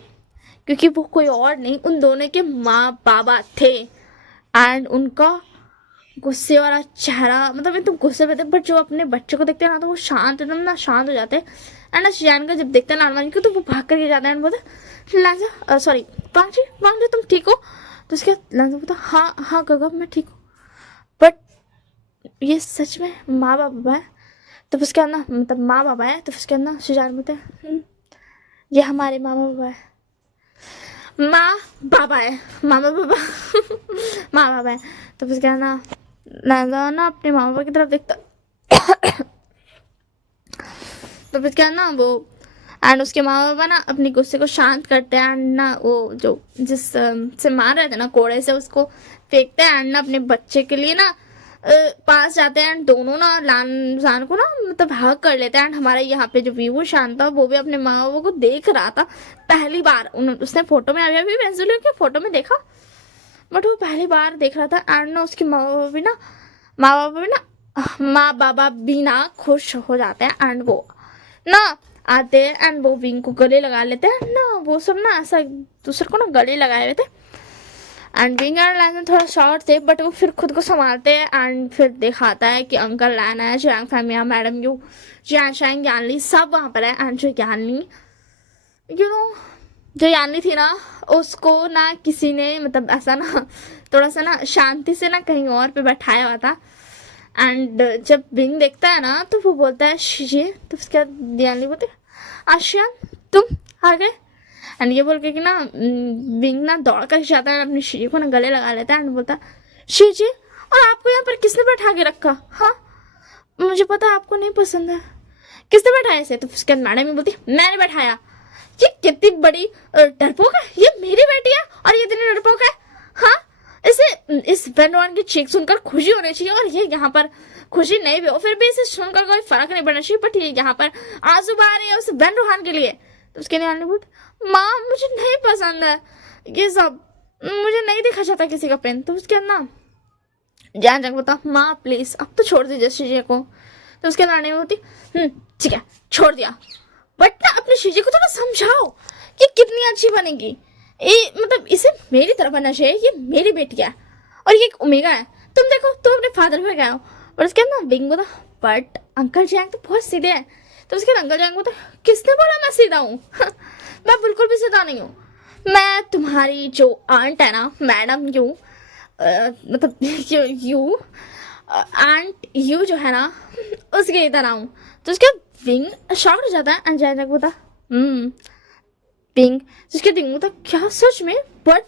क्योंकि वो कोई और नहीं उन दोनों के माँ बाबा थे। एंड उनका गुस्से वाला चेहरा मतलब एकदम गुस्से में थे, बट जो अपने बच्चे को देखते हैं ना तो वो शांत एकदम ना शांत हो जाते हैं। एंड शियान का जब देखते हैं लालवानी को तो वो भाग करके जाते हैं, बोलते लांजा सॉरी वांगजी वांगजी तुम ठीक हो। तो उसके बाद लांजा बोलता हाँ हाँ गगब मैं ठीक हूँ, बट ये सच में माँ बाबा है। तो उसके अंदर मतलब माँ बाबा है, तो उसके अंदर शिजान बोलते हैं ये हमारे माँ बाबा है, माँ बाबा है, मामा बाबा माँ बाबा है। तो फिर क्या ना नागा ना अपने माँ बाबा की तरफ देखता तो फिर क्या ना वो एंड उसके माँ बाबा ना अपनी गुस्से को शांत करते हैं, एंड ना वो जो जिस से मार रहे थे ना कोड़े से उसको फेंकते हैं, एंड ना अपने बच्चे के लिए ना पास जाते हैं। एंड दोनों ना लान को ना मतलब हक कर लेते हैं। एंड हमारे यहाँ पे जो व्यू शांत था वो भी अपने माँ बाबा को देख रहा था पहली बार। उसने फोटो में अभी वेंजुलियो के फोटो में देखा, बट वो पहली बार देख रहा था। एंड ना उसके माँ बाबा भी ना खुश हो जाते हैं, एंड वो ना आते हैं एंड वो विंग को गले लगा लेते हैं ना। वो सब ना ऐसा दूसरे को ना गले लगाए हुए थे, एंड विंग एंड लैन थोड़ा शॉर्ट थे, बट वो फिर खुद को संभालते हैं। एंड फिर दिखाता है कि अंकल लैन है, जियांग फैमिया, मैडम यू, जियान शाइन, ज्ञानली सब वहाँ पर है। एंड जो ज्ञानली जो यानी थी ना उसको ना किसी ने मतलब ऐसा ना थोड़ा सा ना शांति से ना कहीं और पे बैठाया हुआ था। एंड जब बिंग देखता है ना तो वो बोलता है शीजिए, तो उसके बाद यानी बोलते आशियान तुम आ गए। एंड ये बोल के कि ना बिंग ना दौड़ कर जाता है, अपनी शीजी को ना गले लगा लेता है एंड बोलता शीजी और आपको यहाँ पर किसने बैठा के रखा, हाँ मुझे पता आपको नहीं पसंद है, किसने बैठाया इसे। तो उसके बाद मैडम ही बोलती मैंने बैठाया, ये कितनी बड़ी डरपोक है, ये मेरी बेटी है और ये इतनी डरपोक है, हाँ इसे इस वेनवान की चीख सुनकर खुशी होनी चाहिए, और ये यहाँ पर खुशी नहीं भी हो फिर भी इसे सुनकर कोई फर्क नहीं पड़ना चाहिए, बट ये यहाँ पर आंसू बहा रही है उस वेन रोहान के लिए। तो उसके लिए बोल माँ मुझे नहीं पसंद है ये सब, मुझे नहीं देखा जाता किसी का पेन। तो उसके अंदर जान जाकर बता माँ प्लीज अब तो छोड़ दीजिए शीजे को। तो उसके लाने में होती ठीक है छोड़ दिया, बट ना अपने शीजे को थोड़ा समझाओ कि कितनी अच्छी बनेगी, ये मतलब इसे मेरी तरह बनना चाहिए, ये मेरी बेटी है और ये एक ओमेगा है, तुम देखो तुम अपने फादर में गए हो। और उसके अंदर बिंग बोला बट अंकल जैंग तो बहुत सीधे हैं। तो उसके अंकल जैंग बोला किसने बोला मैं सीधा हूँ मैं बिल्कुल भी सीधा नहीं हूँ, मैं तुम्हारी जो आंट है ना मैडम यू मतलब यू आंट यू जो है ना उसके इधर आऊँ। तो उसके विंग शॉक हो जाता है एंड जैंग बोला पिंक। जिसके दिंगू था क्या सच में, बट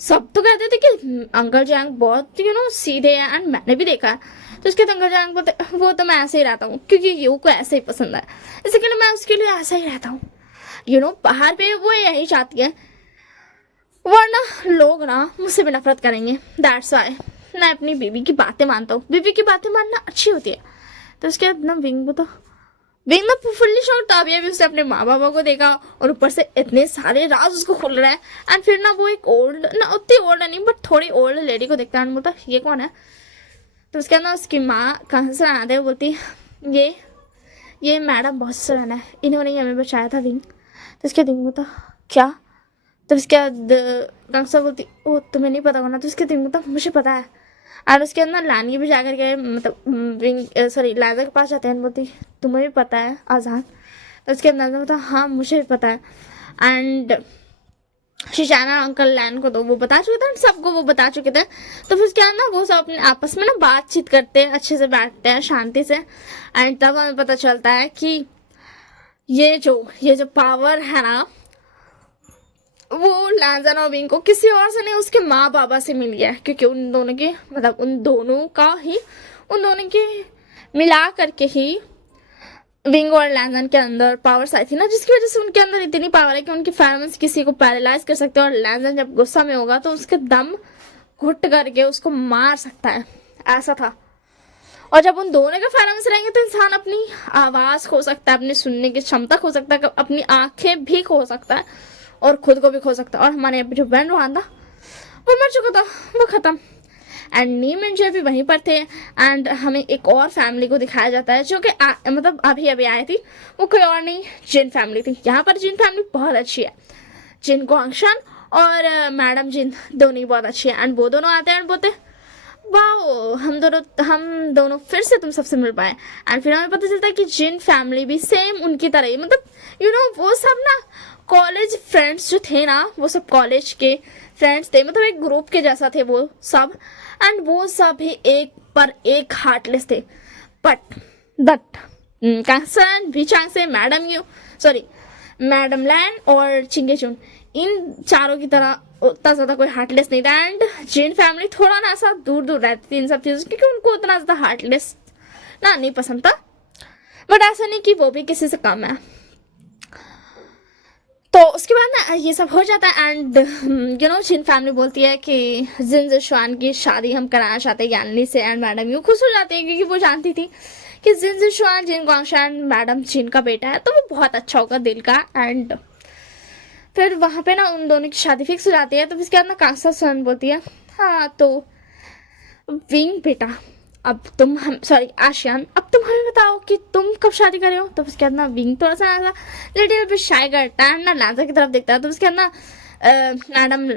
सब तो कहते थे कि अंकल जैंग बहुत सीधे हैं, एंड मैंने भी देखा है। तो उसके अंकल जैंग बोलते वो तो मैं ऐसे ही रहता हूँ क्योंकि यू को ऐसे ही पसंद है, इसी के लिए मैं उसके लिए ऐसा ही रहता हूँ। बाहर पे वो यही चाहती है, वरना लोग ना मुझसे भी नफरत करेंगे। दैट्स वाई मैं अपनी बीवी की बातें मानता हूँ, बीवी की बातें मानना अच्छी होती है। तो उसके बाद ना विंग ना फुल्ली शॉक था। अभी उसने अपने माँ बाबा को देखा और ऊपर से इतने सारे राज उसको खुल रहा है। एंड फिर ना वो एक ओल्ड ना उतनी ओल्ड नहीं बट थोड़ी ओल्ड लेडी को देखता है, बोलता ये कौन है। तो उसके बाद ना उसकी माँ कहाँ से आते हैं, बोलती ये मैडम बहुत सराहना है, इन्होंने ही हमें बचाया था विंग। तो उसके दिन बोलता क्या। तो उसके बाद गंगसा बोलती ओ तुम्हें नहीं पता होना। तो उसके दिन बोलता मुझे पता है। और उसके अंदर लानी भी जाकर के मतलब सॉरी लाजा के पास जाते हैं, बोलती तुम्हें भी पता है आज़ाद। तो उसके अंदर बोलता हाँ मुझे भी पता है। एंड शिशाना अंकल लैन को तो वो बता चुके थे, सबको वो बता चुके थे। तो फिर क्या ना वो सब अपने आपस में ना बातचीत करते हैं, अच्छे से बैठते हैं शांति से। एंड तब हमें पता चलता है कि ये जो पावर है ना वो लैंजन और विंग को किसी और से नहीं उसके माँ बाबा से मिल गया, क्योंकि उन दोनों के मिला करके ही विंग और लैंजन के अंदर पावर्स आई थी ना, जिसकी वजह से उनके अंदर इतनी पावर है कि उनके फेरोमोन्स किसी को पैरालाइज कर सकते हैं। और लैंजन जब गुस्सा में होगा तो उसके दम घुट करके उसको मार सकता है, ऐसा था। और जब उन दोनों के फेरोमोन्स रहेंगे तो इंसान अपनी आवाज़ खो सकता है, अपनी सुनने की क्षमता खो सकता है, अपनी आंखें भी खो सकता है और खुद को भी खो सकता है। और हमारे यहाँ पे जो वैन रोहान था वो मर चुका था, वो खत्म। एंड नीम एंड जे भी वहीं पर थे। एंड हमें एक और फैमिली को दिखाया जाता है जो कि मतलब अभी अभी आई थी, वो कोई और नहीं जिन फैमिली थी। यहाँ पर जिन फैमिली बहुत अच्छी है, जिन गुआंगशान और मैडम जिन दोनों ही बहुत अच्छी है। एंड वो दोनों आते हैं एंड बोलते वाओ हम दोनों फिर से तुम सबसे मिल पाए। एंड फिर हमें पता चलता है कि जिन फैमिली भी सेम उनकी तरह ही, मतलब वो सब ना कॉलेज फ्रेंड्स जो थे ना, वो सब कॉलेज के फ्रेंड्स थे, मतलब एक ग्रुप के जैसा थे वो सब। एंड वो सब ही एक पर एक हार्टलेस थे। बट कैंसन बीचांग से मैडम लैन और चिंगेचुन, इन चारों की तरह उतना ज़्यादा कोई हार्टलेस नहीं था। एंड जिन फैमिली थोड़ा ना सा दूर दूर रहती थी इन सब चीज़ों से, क्योंकि उनको उतना ज़्यादा हार्टलेस ना नहीं पसंद था। बट ऐसा नहीं कि वो भी किसी से कम है। तो उसके बाद ना ये सब हो जाता है। एंड जिन फैमिली बोलती है कि जिन जिशवान की शादी हम कराना चाहते हैं यानली से। एंड मैडम यूँ खुश हो जाती है क्योंकि वो जानती थी कि जिन जिशवान जिन गुआंगशान मैडम जिन का बेटा है तो वो बहुत अच्छा होगा दिल का। एंड फिर वहाँ पे ना उन दोनों की शादी फिक्स हो जाती है। तो इसके बाद ना कांसा सन बोलती है हाँ तो विंग बेटा अब तुम आशियान अब तुम हमें बताओ कि तुम कब शादी करे हो। तो उसके बाद ना विंग थोड़ा सा ऐसा लिटिल बिट शाय करता है ना, लांजा की तरफ देखता है। तो उसके बाद ना मैडम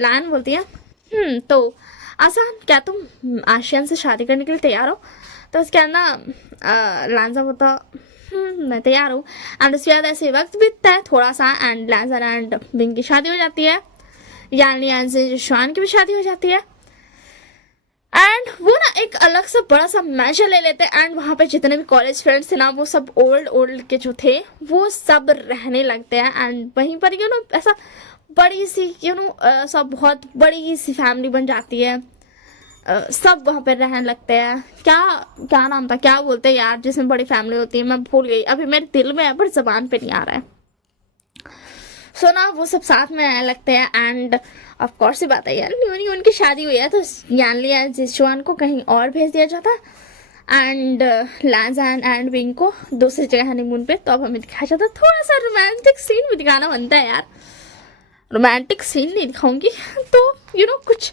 लान बोलती है तो आसान क्या तुम आशियान से शादी करने के लिए तैयार हो। तो उसके बाद ना लांजा बोलता मैं तैयार हूँ। एंड उसके बाद ऐसे वक्त बीतता है थोड़ा सा। एंड लांजा एंड विंग की शादी हो जाती है, यानी से जुशान की भी शादी हो जाती है। एंड वो ना एक अलग सा बड़ा सा मैच ले लेते हैं। एंड वहाँ पे जितने भी कॉलेज फ्रेंड्स थे ना वो सब ओल्ड के जो थे वो सब रहने लगते हैं। एंड वहीं पर ऐसा बड़ी सी सब बहुत बड़ी सी फैमिली बन जाती है। सब वहाँ पे रहने लगते हैं। क्या नाम था, क्या बोलते हैं यार जिसमें बड़ी फैमिली होती है, मैं भूल गई अभी, मेरे दिल में है पर जबान पे नहीं आ रहा है। सो ना वो सब साथ में रहने लगते हैं। एंड ऑफ कोर्स ही बात है यार न्यू उनकी शादी हुई है तो यानली एंड जिशवान को कहीं और भेज दिया जाता है। एंड लांजान एंड विंग को दूसरी जगह हनीमून पे। तो अब हमें दिखाया जाता है थोड़ा सा रोमांटिक सीन भी दिखाना बनता है यार। रोमांटिक सीन नहीं दिखाऊंगी तो कुछ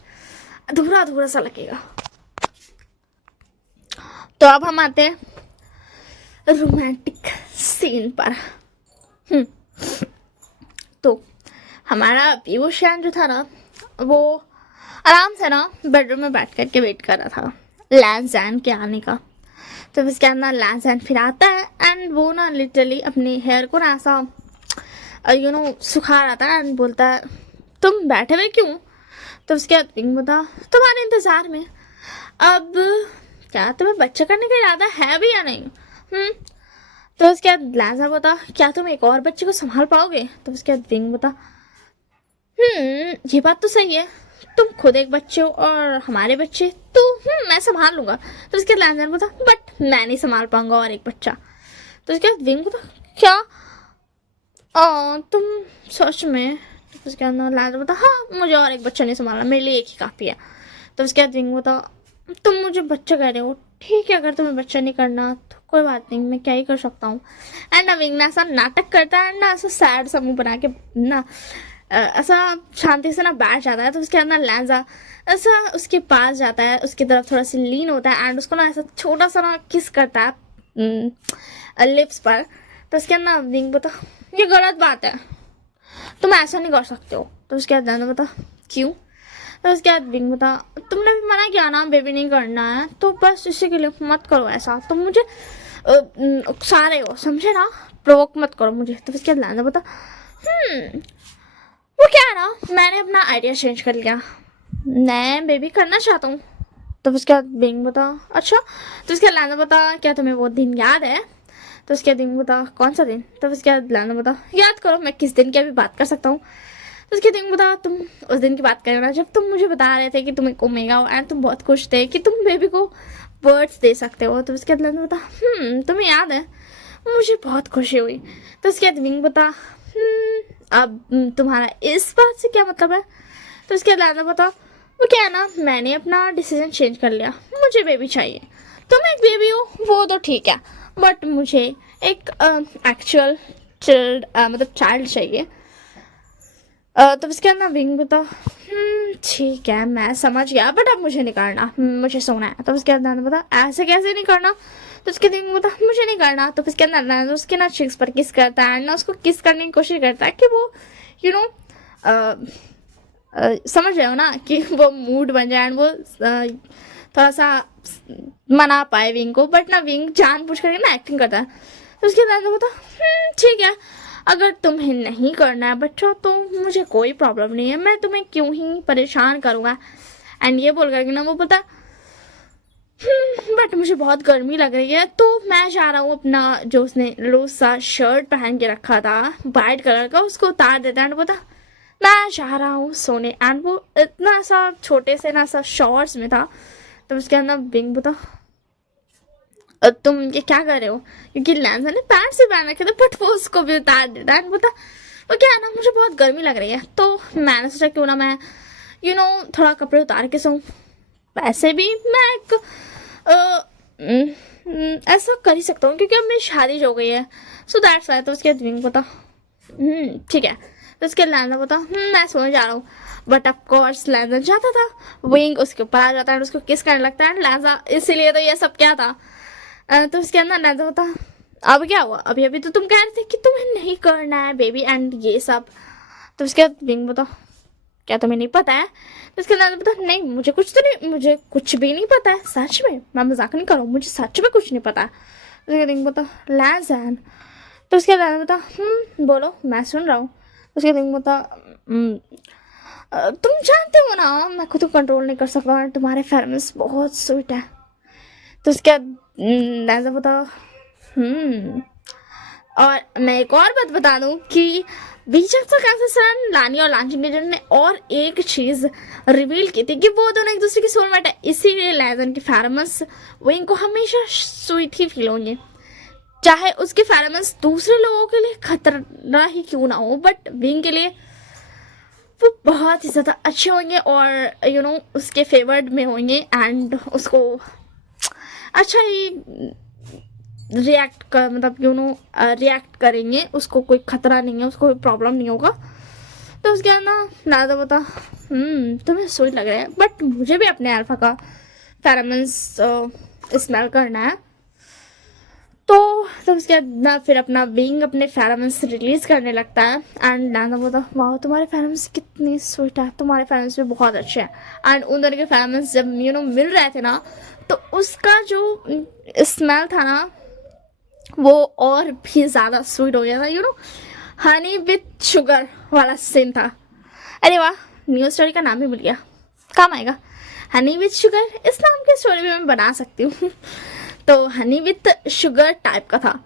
अधूरा सा लगेगा। तो अब हम आते हैं रोमांटिक सीन पर। तो हमारा पीयूषयान जो था ना वो आराम से ना बेडरूम में बैठ कर के वेट कर रहा था लैंजैन के आने का। तो उसके अंदर लैंजैन फिर आता है। एंड वो ना लिटरली अपने हेयर को ना ऐसा सुखा रहा था। एंड बोलता है तुम बैठे हुए क्यों। तो उसके बाद विंग बोला तुम्हारे इंतज़ार में। अब क्या तुम्हें बच्चा करने का इरादा है भी या नहीं। तो उसके बाद लैजा बता क्या तुम एक और बच्चे को संभाल पाओगे? तो उसके बाद विंग बता ये बात तो सही है, तुम खुद एक बच्चे हो और हमारे बच्चे तो मैं संभाल लूंगा। तो उसके बाद लैजा बता बट मैं नहीं संभाल पाऊंगा और एक बच्चा। तो उसके बाद विंग बता क्या तुम सच में? तो उसके बाद लैजा बता हाँ मुझे और एक बच्चा नहीं संभालना, मेरे लिए एक ही काफ़ी है। तो उसके बाद विंग बता तुम मुझे बच्चा कह रहे हो, ठीक है अगर तुम्हें बच्चा नहीं करना तो कोई बात नहीं, मैं क्या ही कर सकता हूँ। एंड ना विंग ना ऐसा नाटक करता है ना ऐसा सैड सा मुंह बना के ना ऐसा शांति से ना बैठ जाता है। तो उसके बाद ना लैजा ऐसा उसके पास जाता है, उसकी तरफ थोड़ा सा लीन होता है एंड उसको ना ऐसा छोटा सा ना किस करता है लिप्स पर। तो उसके बाद ना विंग बता ये गलत बात है, तुम ऐसा नहीं कर सकते हो। तो उसके बाद लैजा बता क्यों? तो उसके बाद विंग बता तुमने भी मना किया ना बेबी नहीं करना है, तो बस इसी के लिए मत करो ऐसा, तुम मुझे उकसा रहे हो समझे ना, प्रोवोक मत करो मुझे। तो उसके बाद लैजा बता वो क्या है ना मैंने अपना आइडिया चेंज कर लिया, मैं बेबी करना चाहता हूँ। तो उसके बाद विंग बता अच्छा। तो उसके बाद लैजा बता क्या तुम्हें वो दिन याद है? तो उसके बाद विंग बता कौन सा दिन? तो उसके बाद लैजा बता याद करो मैं किस दिन की अभी बात कर सकता हूँ। तो उसके दिन बता तुम उस दिन की बात करो ना जब तुम मुझे बता रहे थे कि तुम एक ओमेगा हो एंड तुम बहुत खुश थे कि तुम बेबी को बर्ड्स दे सकते हो। तो उसके बाद बता तुम्हें याद है मुझे बहुत खुशी हुई। तो उसके बाद विंग बता अब तुम्हारा इस बात से क्या मतलब है? तो उसके बाद बता वो क्या है ना मैंने अपना डिसीजन चेंज कर लिया, मुझे बेबी चाहिए। तुम एक बेबी हो वो तो ठीक है बट मुझे एक एक्चुअल मतलब चाइल्ड चाहिए। तो उसके अंदर विंग बता ठीक है मैं समझ गया बट अब मुझे नहीं करना, मुझे सोना है। तो उसके अंदर बता ऐसे कैसे नहीं करना? तो उसके विंग बता मुझे नहीं करना। तो उसके अंदर उसके ना चिक्स पर किस करता है ना उसको किस करने की कोशिश करता है कि वो यू नो समझ रहे हो ना कि वो मूड बन जाए एंड वो थोड़ा सा मना पाए विंग को, बट ना विंग जानबूझ करके ना एक्टिंग करता है। तो उसके बाद बता ठीक है अगर तुम्हें नहीं करना है बच्चा तो मुझे कोई प्रॉब्लम नहीं है, मैं तुम्हें क्यों ही परेशान करूँगा। एंड ये बोल करके ना वो पता बट मुझे बहुत गर्मी लग रही है तो मैं चाह रहा हूँ अपना जो उसने लूज सा शर्ट पहन के रखा था वाइट कलर का उसको उतार देता है। एंड बता मैं चाह रहा हूँ सोने, एंड वो इतना सा छोटे से ना सा शॉर्ट्स में था। तो उसके अंदर विंग बता तुम ये क्या कर रहे हो? क्योंकि लैंसा ने पैंट से पहन रखे थे बट वो उसको भी उतार देता है। बता वो क्या है ना मुझे बहुत गर्मी लग रही है तो मैंने सोचा क्यों ना मैं थोड़ा कपड़े उतार के सोऊं। वैसे भी मैं एक ऐसा कर ही सकता हूँ क्योंकि अब मेरी शादी हो गई है, सो दैट्स वाई। तो उसके बाद विंग बता ठीक है। तो उसके लैंसा बता मैं सोने जा रहा हूँ, बट ऑफ कोर्स लैंसा जाता था, विंग उसके ऊपर आ जाता है उसको किस करने लगता है लैंसा, इसीलिए तो ये सब क्या था। तो उसके अंदर लैंसा बता अब क्या हुआ? अभी अभी तो तुम कह रहे थे कि तुम्हें नहीं करना है बेबी एंड ये सब। तो उसके बाद विंग बता क्या तुम्हें नहीं पता है? तो उसके बाद बता नहीं मुझे कुछ भी नहीं पता है, सच में मैं मजाक नहीं कर रहा हूँ, मुझे सच में कुछ नहीं पता है। तो उसके बाद बता लैंसन। तो उसके बाद बता बोलो मैं सुन रहा हूँ। उसके बाद बता तुम जानते हो ना मैं खुद को कंट्रोल नहीं कर सकता, तुम्हारे फेरोमोन्स बहुत स्वीट है। तो उसके बाद लैंसा बता और मैं एक और बात बता दूं कि बीचक कैंसर लानी और लांचिंग ने और एक चीज रिवील की थी कि वो दोनों एक दूसरे की सोलमेट है, इसीलिए लैंसन के फेरोमोन्स विंग को हमेशा स्वीट ही फील होंगे, चाहे उसके फेरोमोन्स दूसरे लोगों के लिए खतरा ही क्यों ना हो, बट विंग के लिए वो बहुत ही ज़्यादा अच्छे होंगे और उसके फेवर्ड में होंगे एंड उसको अच्छा ही रिएक्ट कर मतलब रिएक्ट करेंगे, उसको कोई खतरा नहीं है, उसको कोई प्रॉब्लम नहीं होगा। तो उसके बाद ना नादा बता तुम्हें स्वीट लग रहा है बट मुझे भी अपने अल्फा का फेरोमोन्स स्मेल करना है। तो उसके बाद ना फिर अपना विंग अपने फेरोमोन्स रिलीज करने लगता है एंड नादा बोलता वाह तुम्हारे फेरोमोन्स कितनी स्वीट है, तुम्हारे फेरोमोन्स भी बहुत अच्छे हैं। एंड उन दोनों के फेरोमोन्स जब मिल रहे थे ना तो उसका जो स्मेल था ना वो और भी ज़्यादा स्वीट हो गया था, हनी विथ शुगर वाला सीन था। अरे वाह न्यू स्टोरी का नाम भी मिल गया, काम आएगा हनी विथ शुगर, इस नाम की स्टोरी भी मैं बना सकती हूँ। तो हनी विथ शुगर टाइप का था।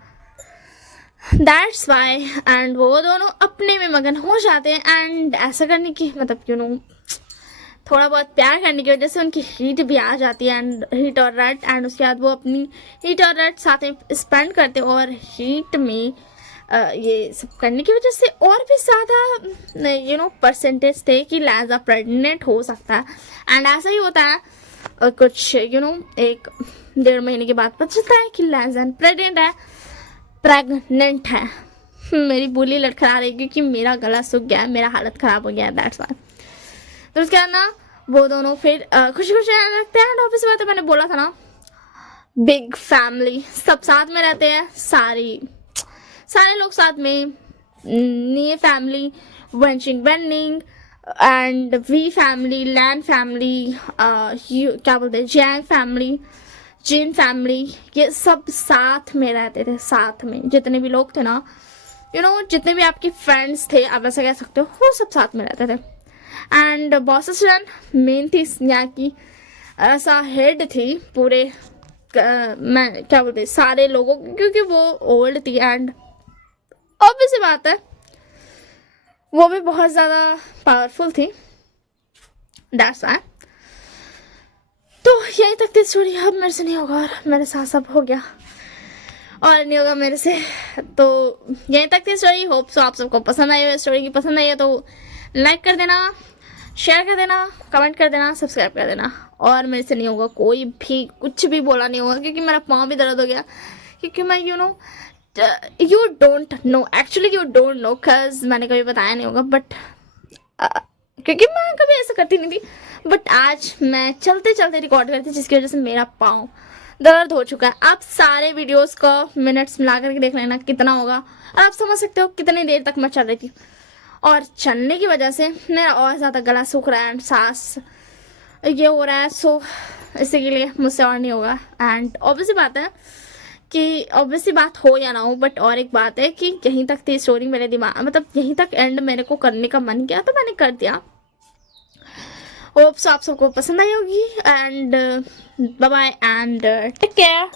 दैट्स वाई एंड वो दोनों अपने में मगन हो जाते हैं एंड ऐसा करने की मतलब थोड़ा बहुत प्यार करने की वजह से उनकी हीट भी आ जाती है एंड हीट और रट एंड उसके बाद वो अपनी हीट और रट साथ में स्पेंड करते हैं और हीट में ये सब करने की वजह से और भी ज़्यादा परसेंटेज थे कि लैजा प्रेग्नेंट हो सकता है एंड ऐसा ही होता है। कुछ 1-1.5 महीने के बाद पता चलता है कि लैजा प्रेग्नेंट है। मेरी बोली लड़खड़ा रही क्योंकि मेरा गला सूख गया है, मेरा हालत ख़राब हो गया है, दैट्स वाई। तो उसके बाद ना वो दोनों फिर खुशी खुशी रहने लगते हैं एंड ऑब्वियस बात है, मैंने बोला था ना बिग फैमिली, सब साथ में रहते हैं, सारे लोग साथ में, नी फैमिली, वेंचिंग बेनिंग एंड वी फैमिली, लैंड फैमिली, क्या बोलते हैं, जैंग फैमिली, जिन फैमिली, ये सब साथ में रहते थे। साथ में जितने भी लोग थे ना, जितने भी आपके फ्रेंड्स थे, आप ऐसा कह सकते हो, वो सब साथ में रहते थे। एंड बॉस मेन थी यहाँ की, ऐसा हेड थी पूरे मैं क्या बोलते सारे लोगों की, क्योंकि वो ओल्ड थी एंड ऑब्वियस सी बात है वो भी बहुत ज़्यादा पावरफुल थी, दैट्स व्हाई। तो यहीं तक थी स्टोरी। अब मेरे से नहीं होगा और मेरे साथ सब हो गया और नहीं होगा मेरे से, तो यहीं तक थी स्टोरी। होप सो आप सबको पसंद आई हो स्टोरी की। पसंद आई है तो लाइक कर देना, शेयर कर देना, कमेंट कर देना, सब्सक्राइब कर देना। और मेरे से नहीं होगा कोई भी कुछ भी बोला नहीं होगा क्योंकि मेरा पाँव भी दर्द हो गया, क्योंकि मैं यू डोंट नो कज मैंने कभी बताया नहीं होगा, बट क्योंकि मैं कभी ऐसा करती नहीं थी, बट आज मैं चलते चलते रिकॉर्ड करती जिसकी वजह से मेरा पाँव दर्द हो चुका है। आप सारे वीडियोस का मिनट्स मिला करके देख लेना कितना होगा और आप समझ सकते हो कितनी देर तक मैं चल रही थी। और चलने की वजह से मेरा और ज़्यादा गला सूख रहा है एंड सांस ये हो रहा है, सो इसी के लिए मुझसे और नहीं होगा। एंड ऑब्वियसली बात है कि ऑब्वियसली बात हो या ना हो, बट और एक बात है कि यहीं तक थी स्टोरी मेरे दिमाग, मतलब यहीं तक एंड मेरे को करने का मन किया तो मैंने कर दिया। होप्स आप सबको पसंद आई होगी and bye bye and take care.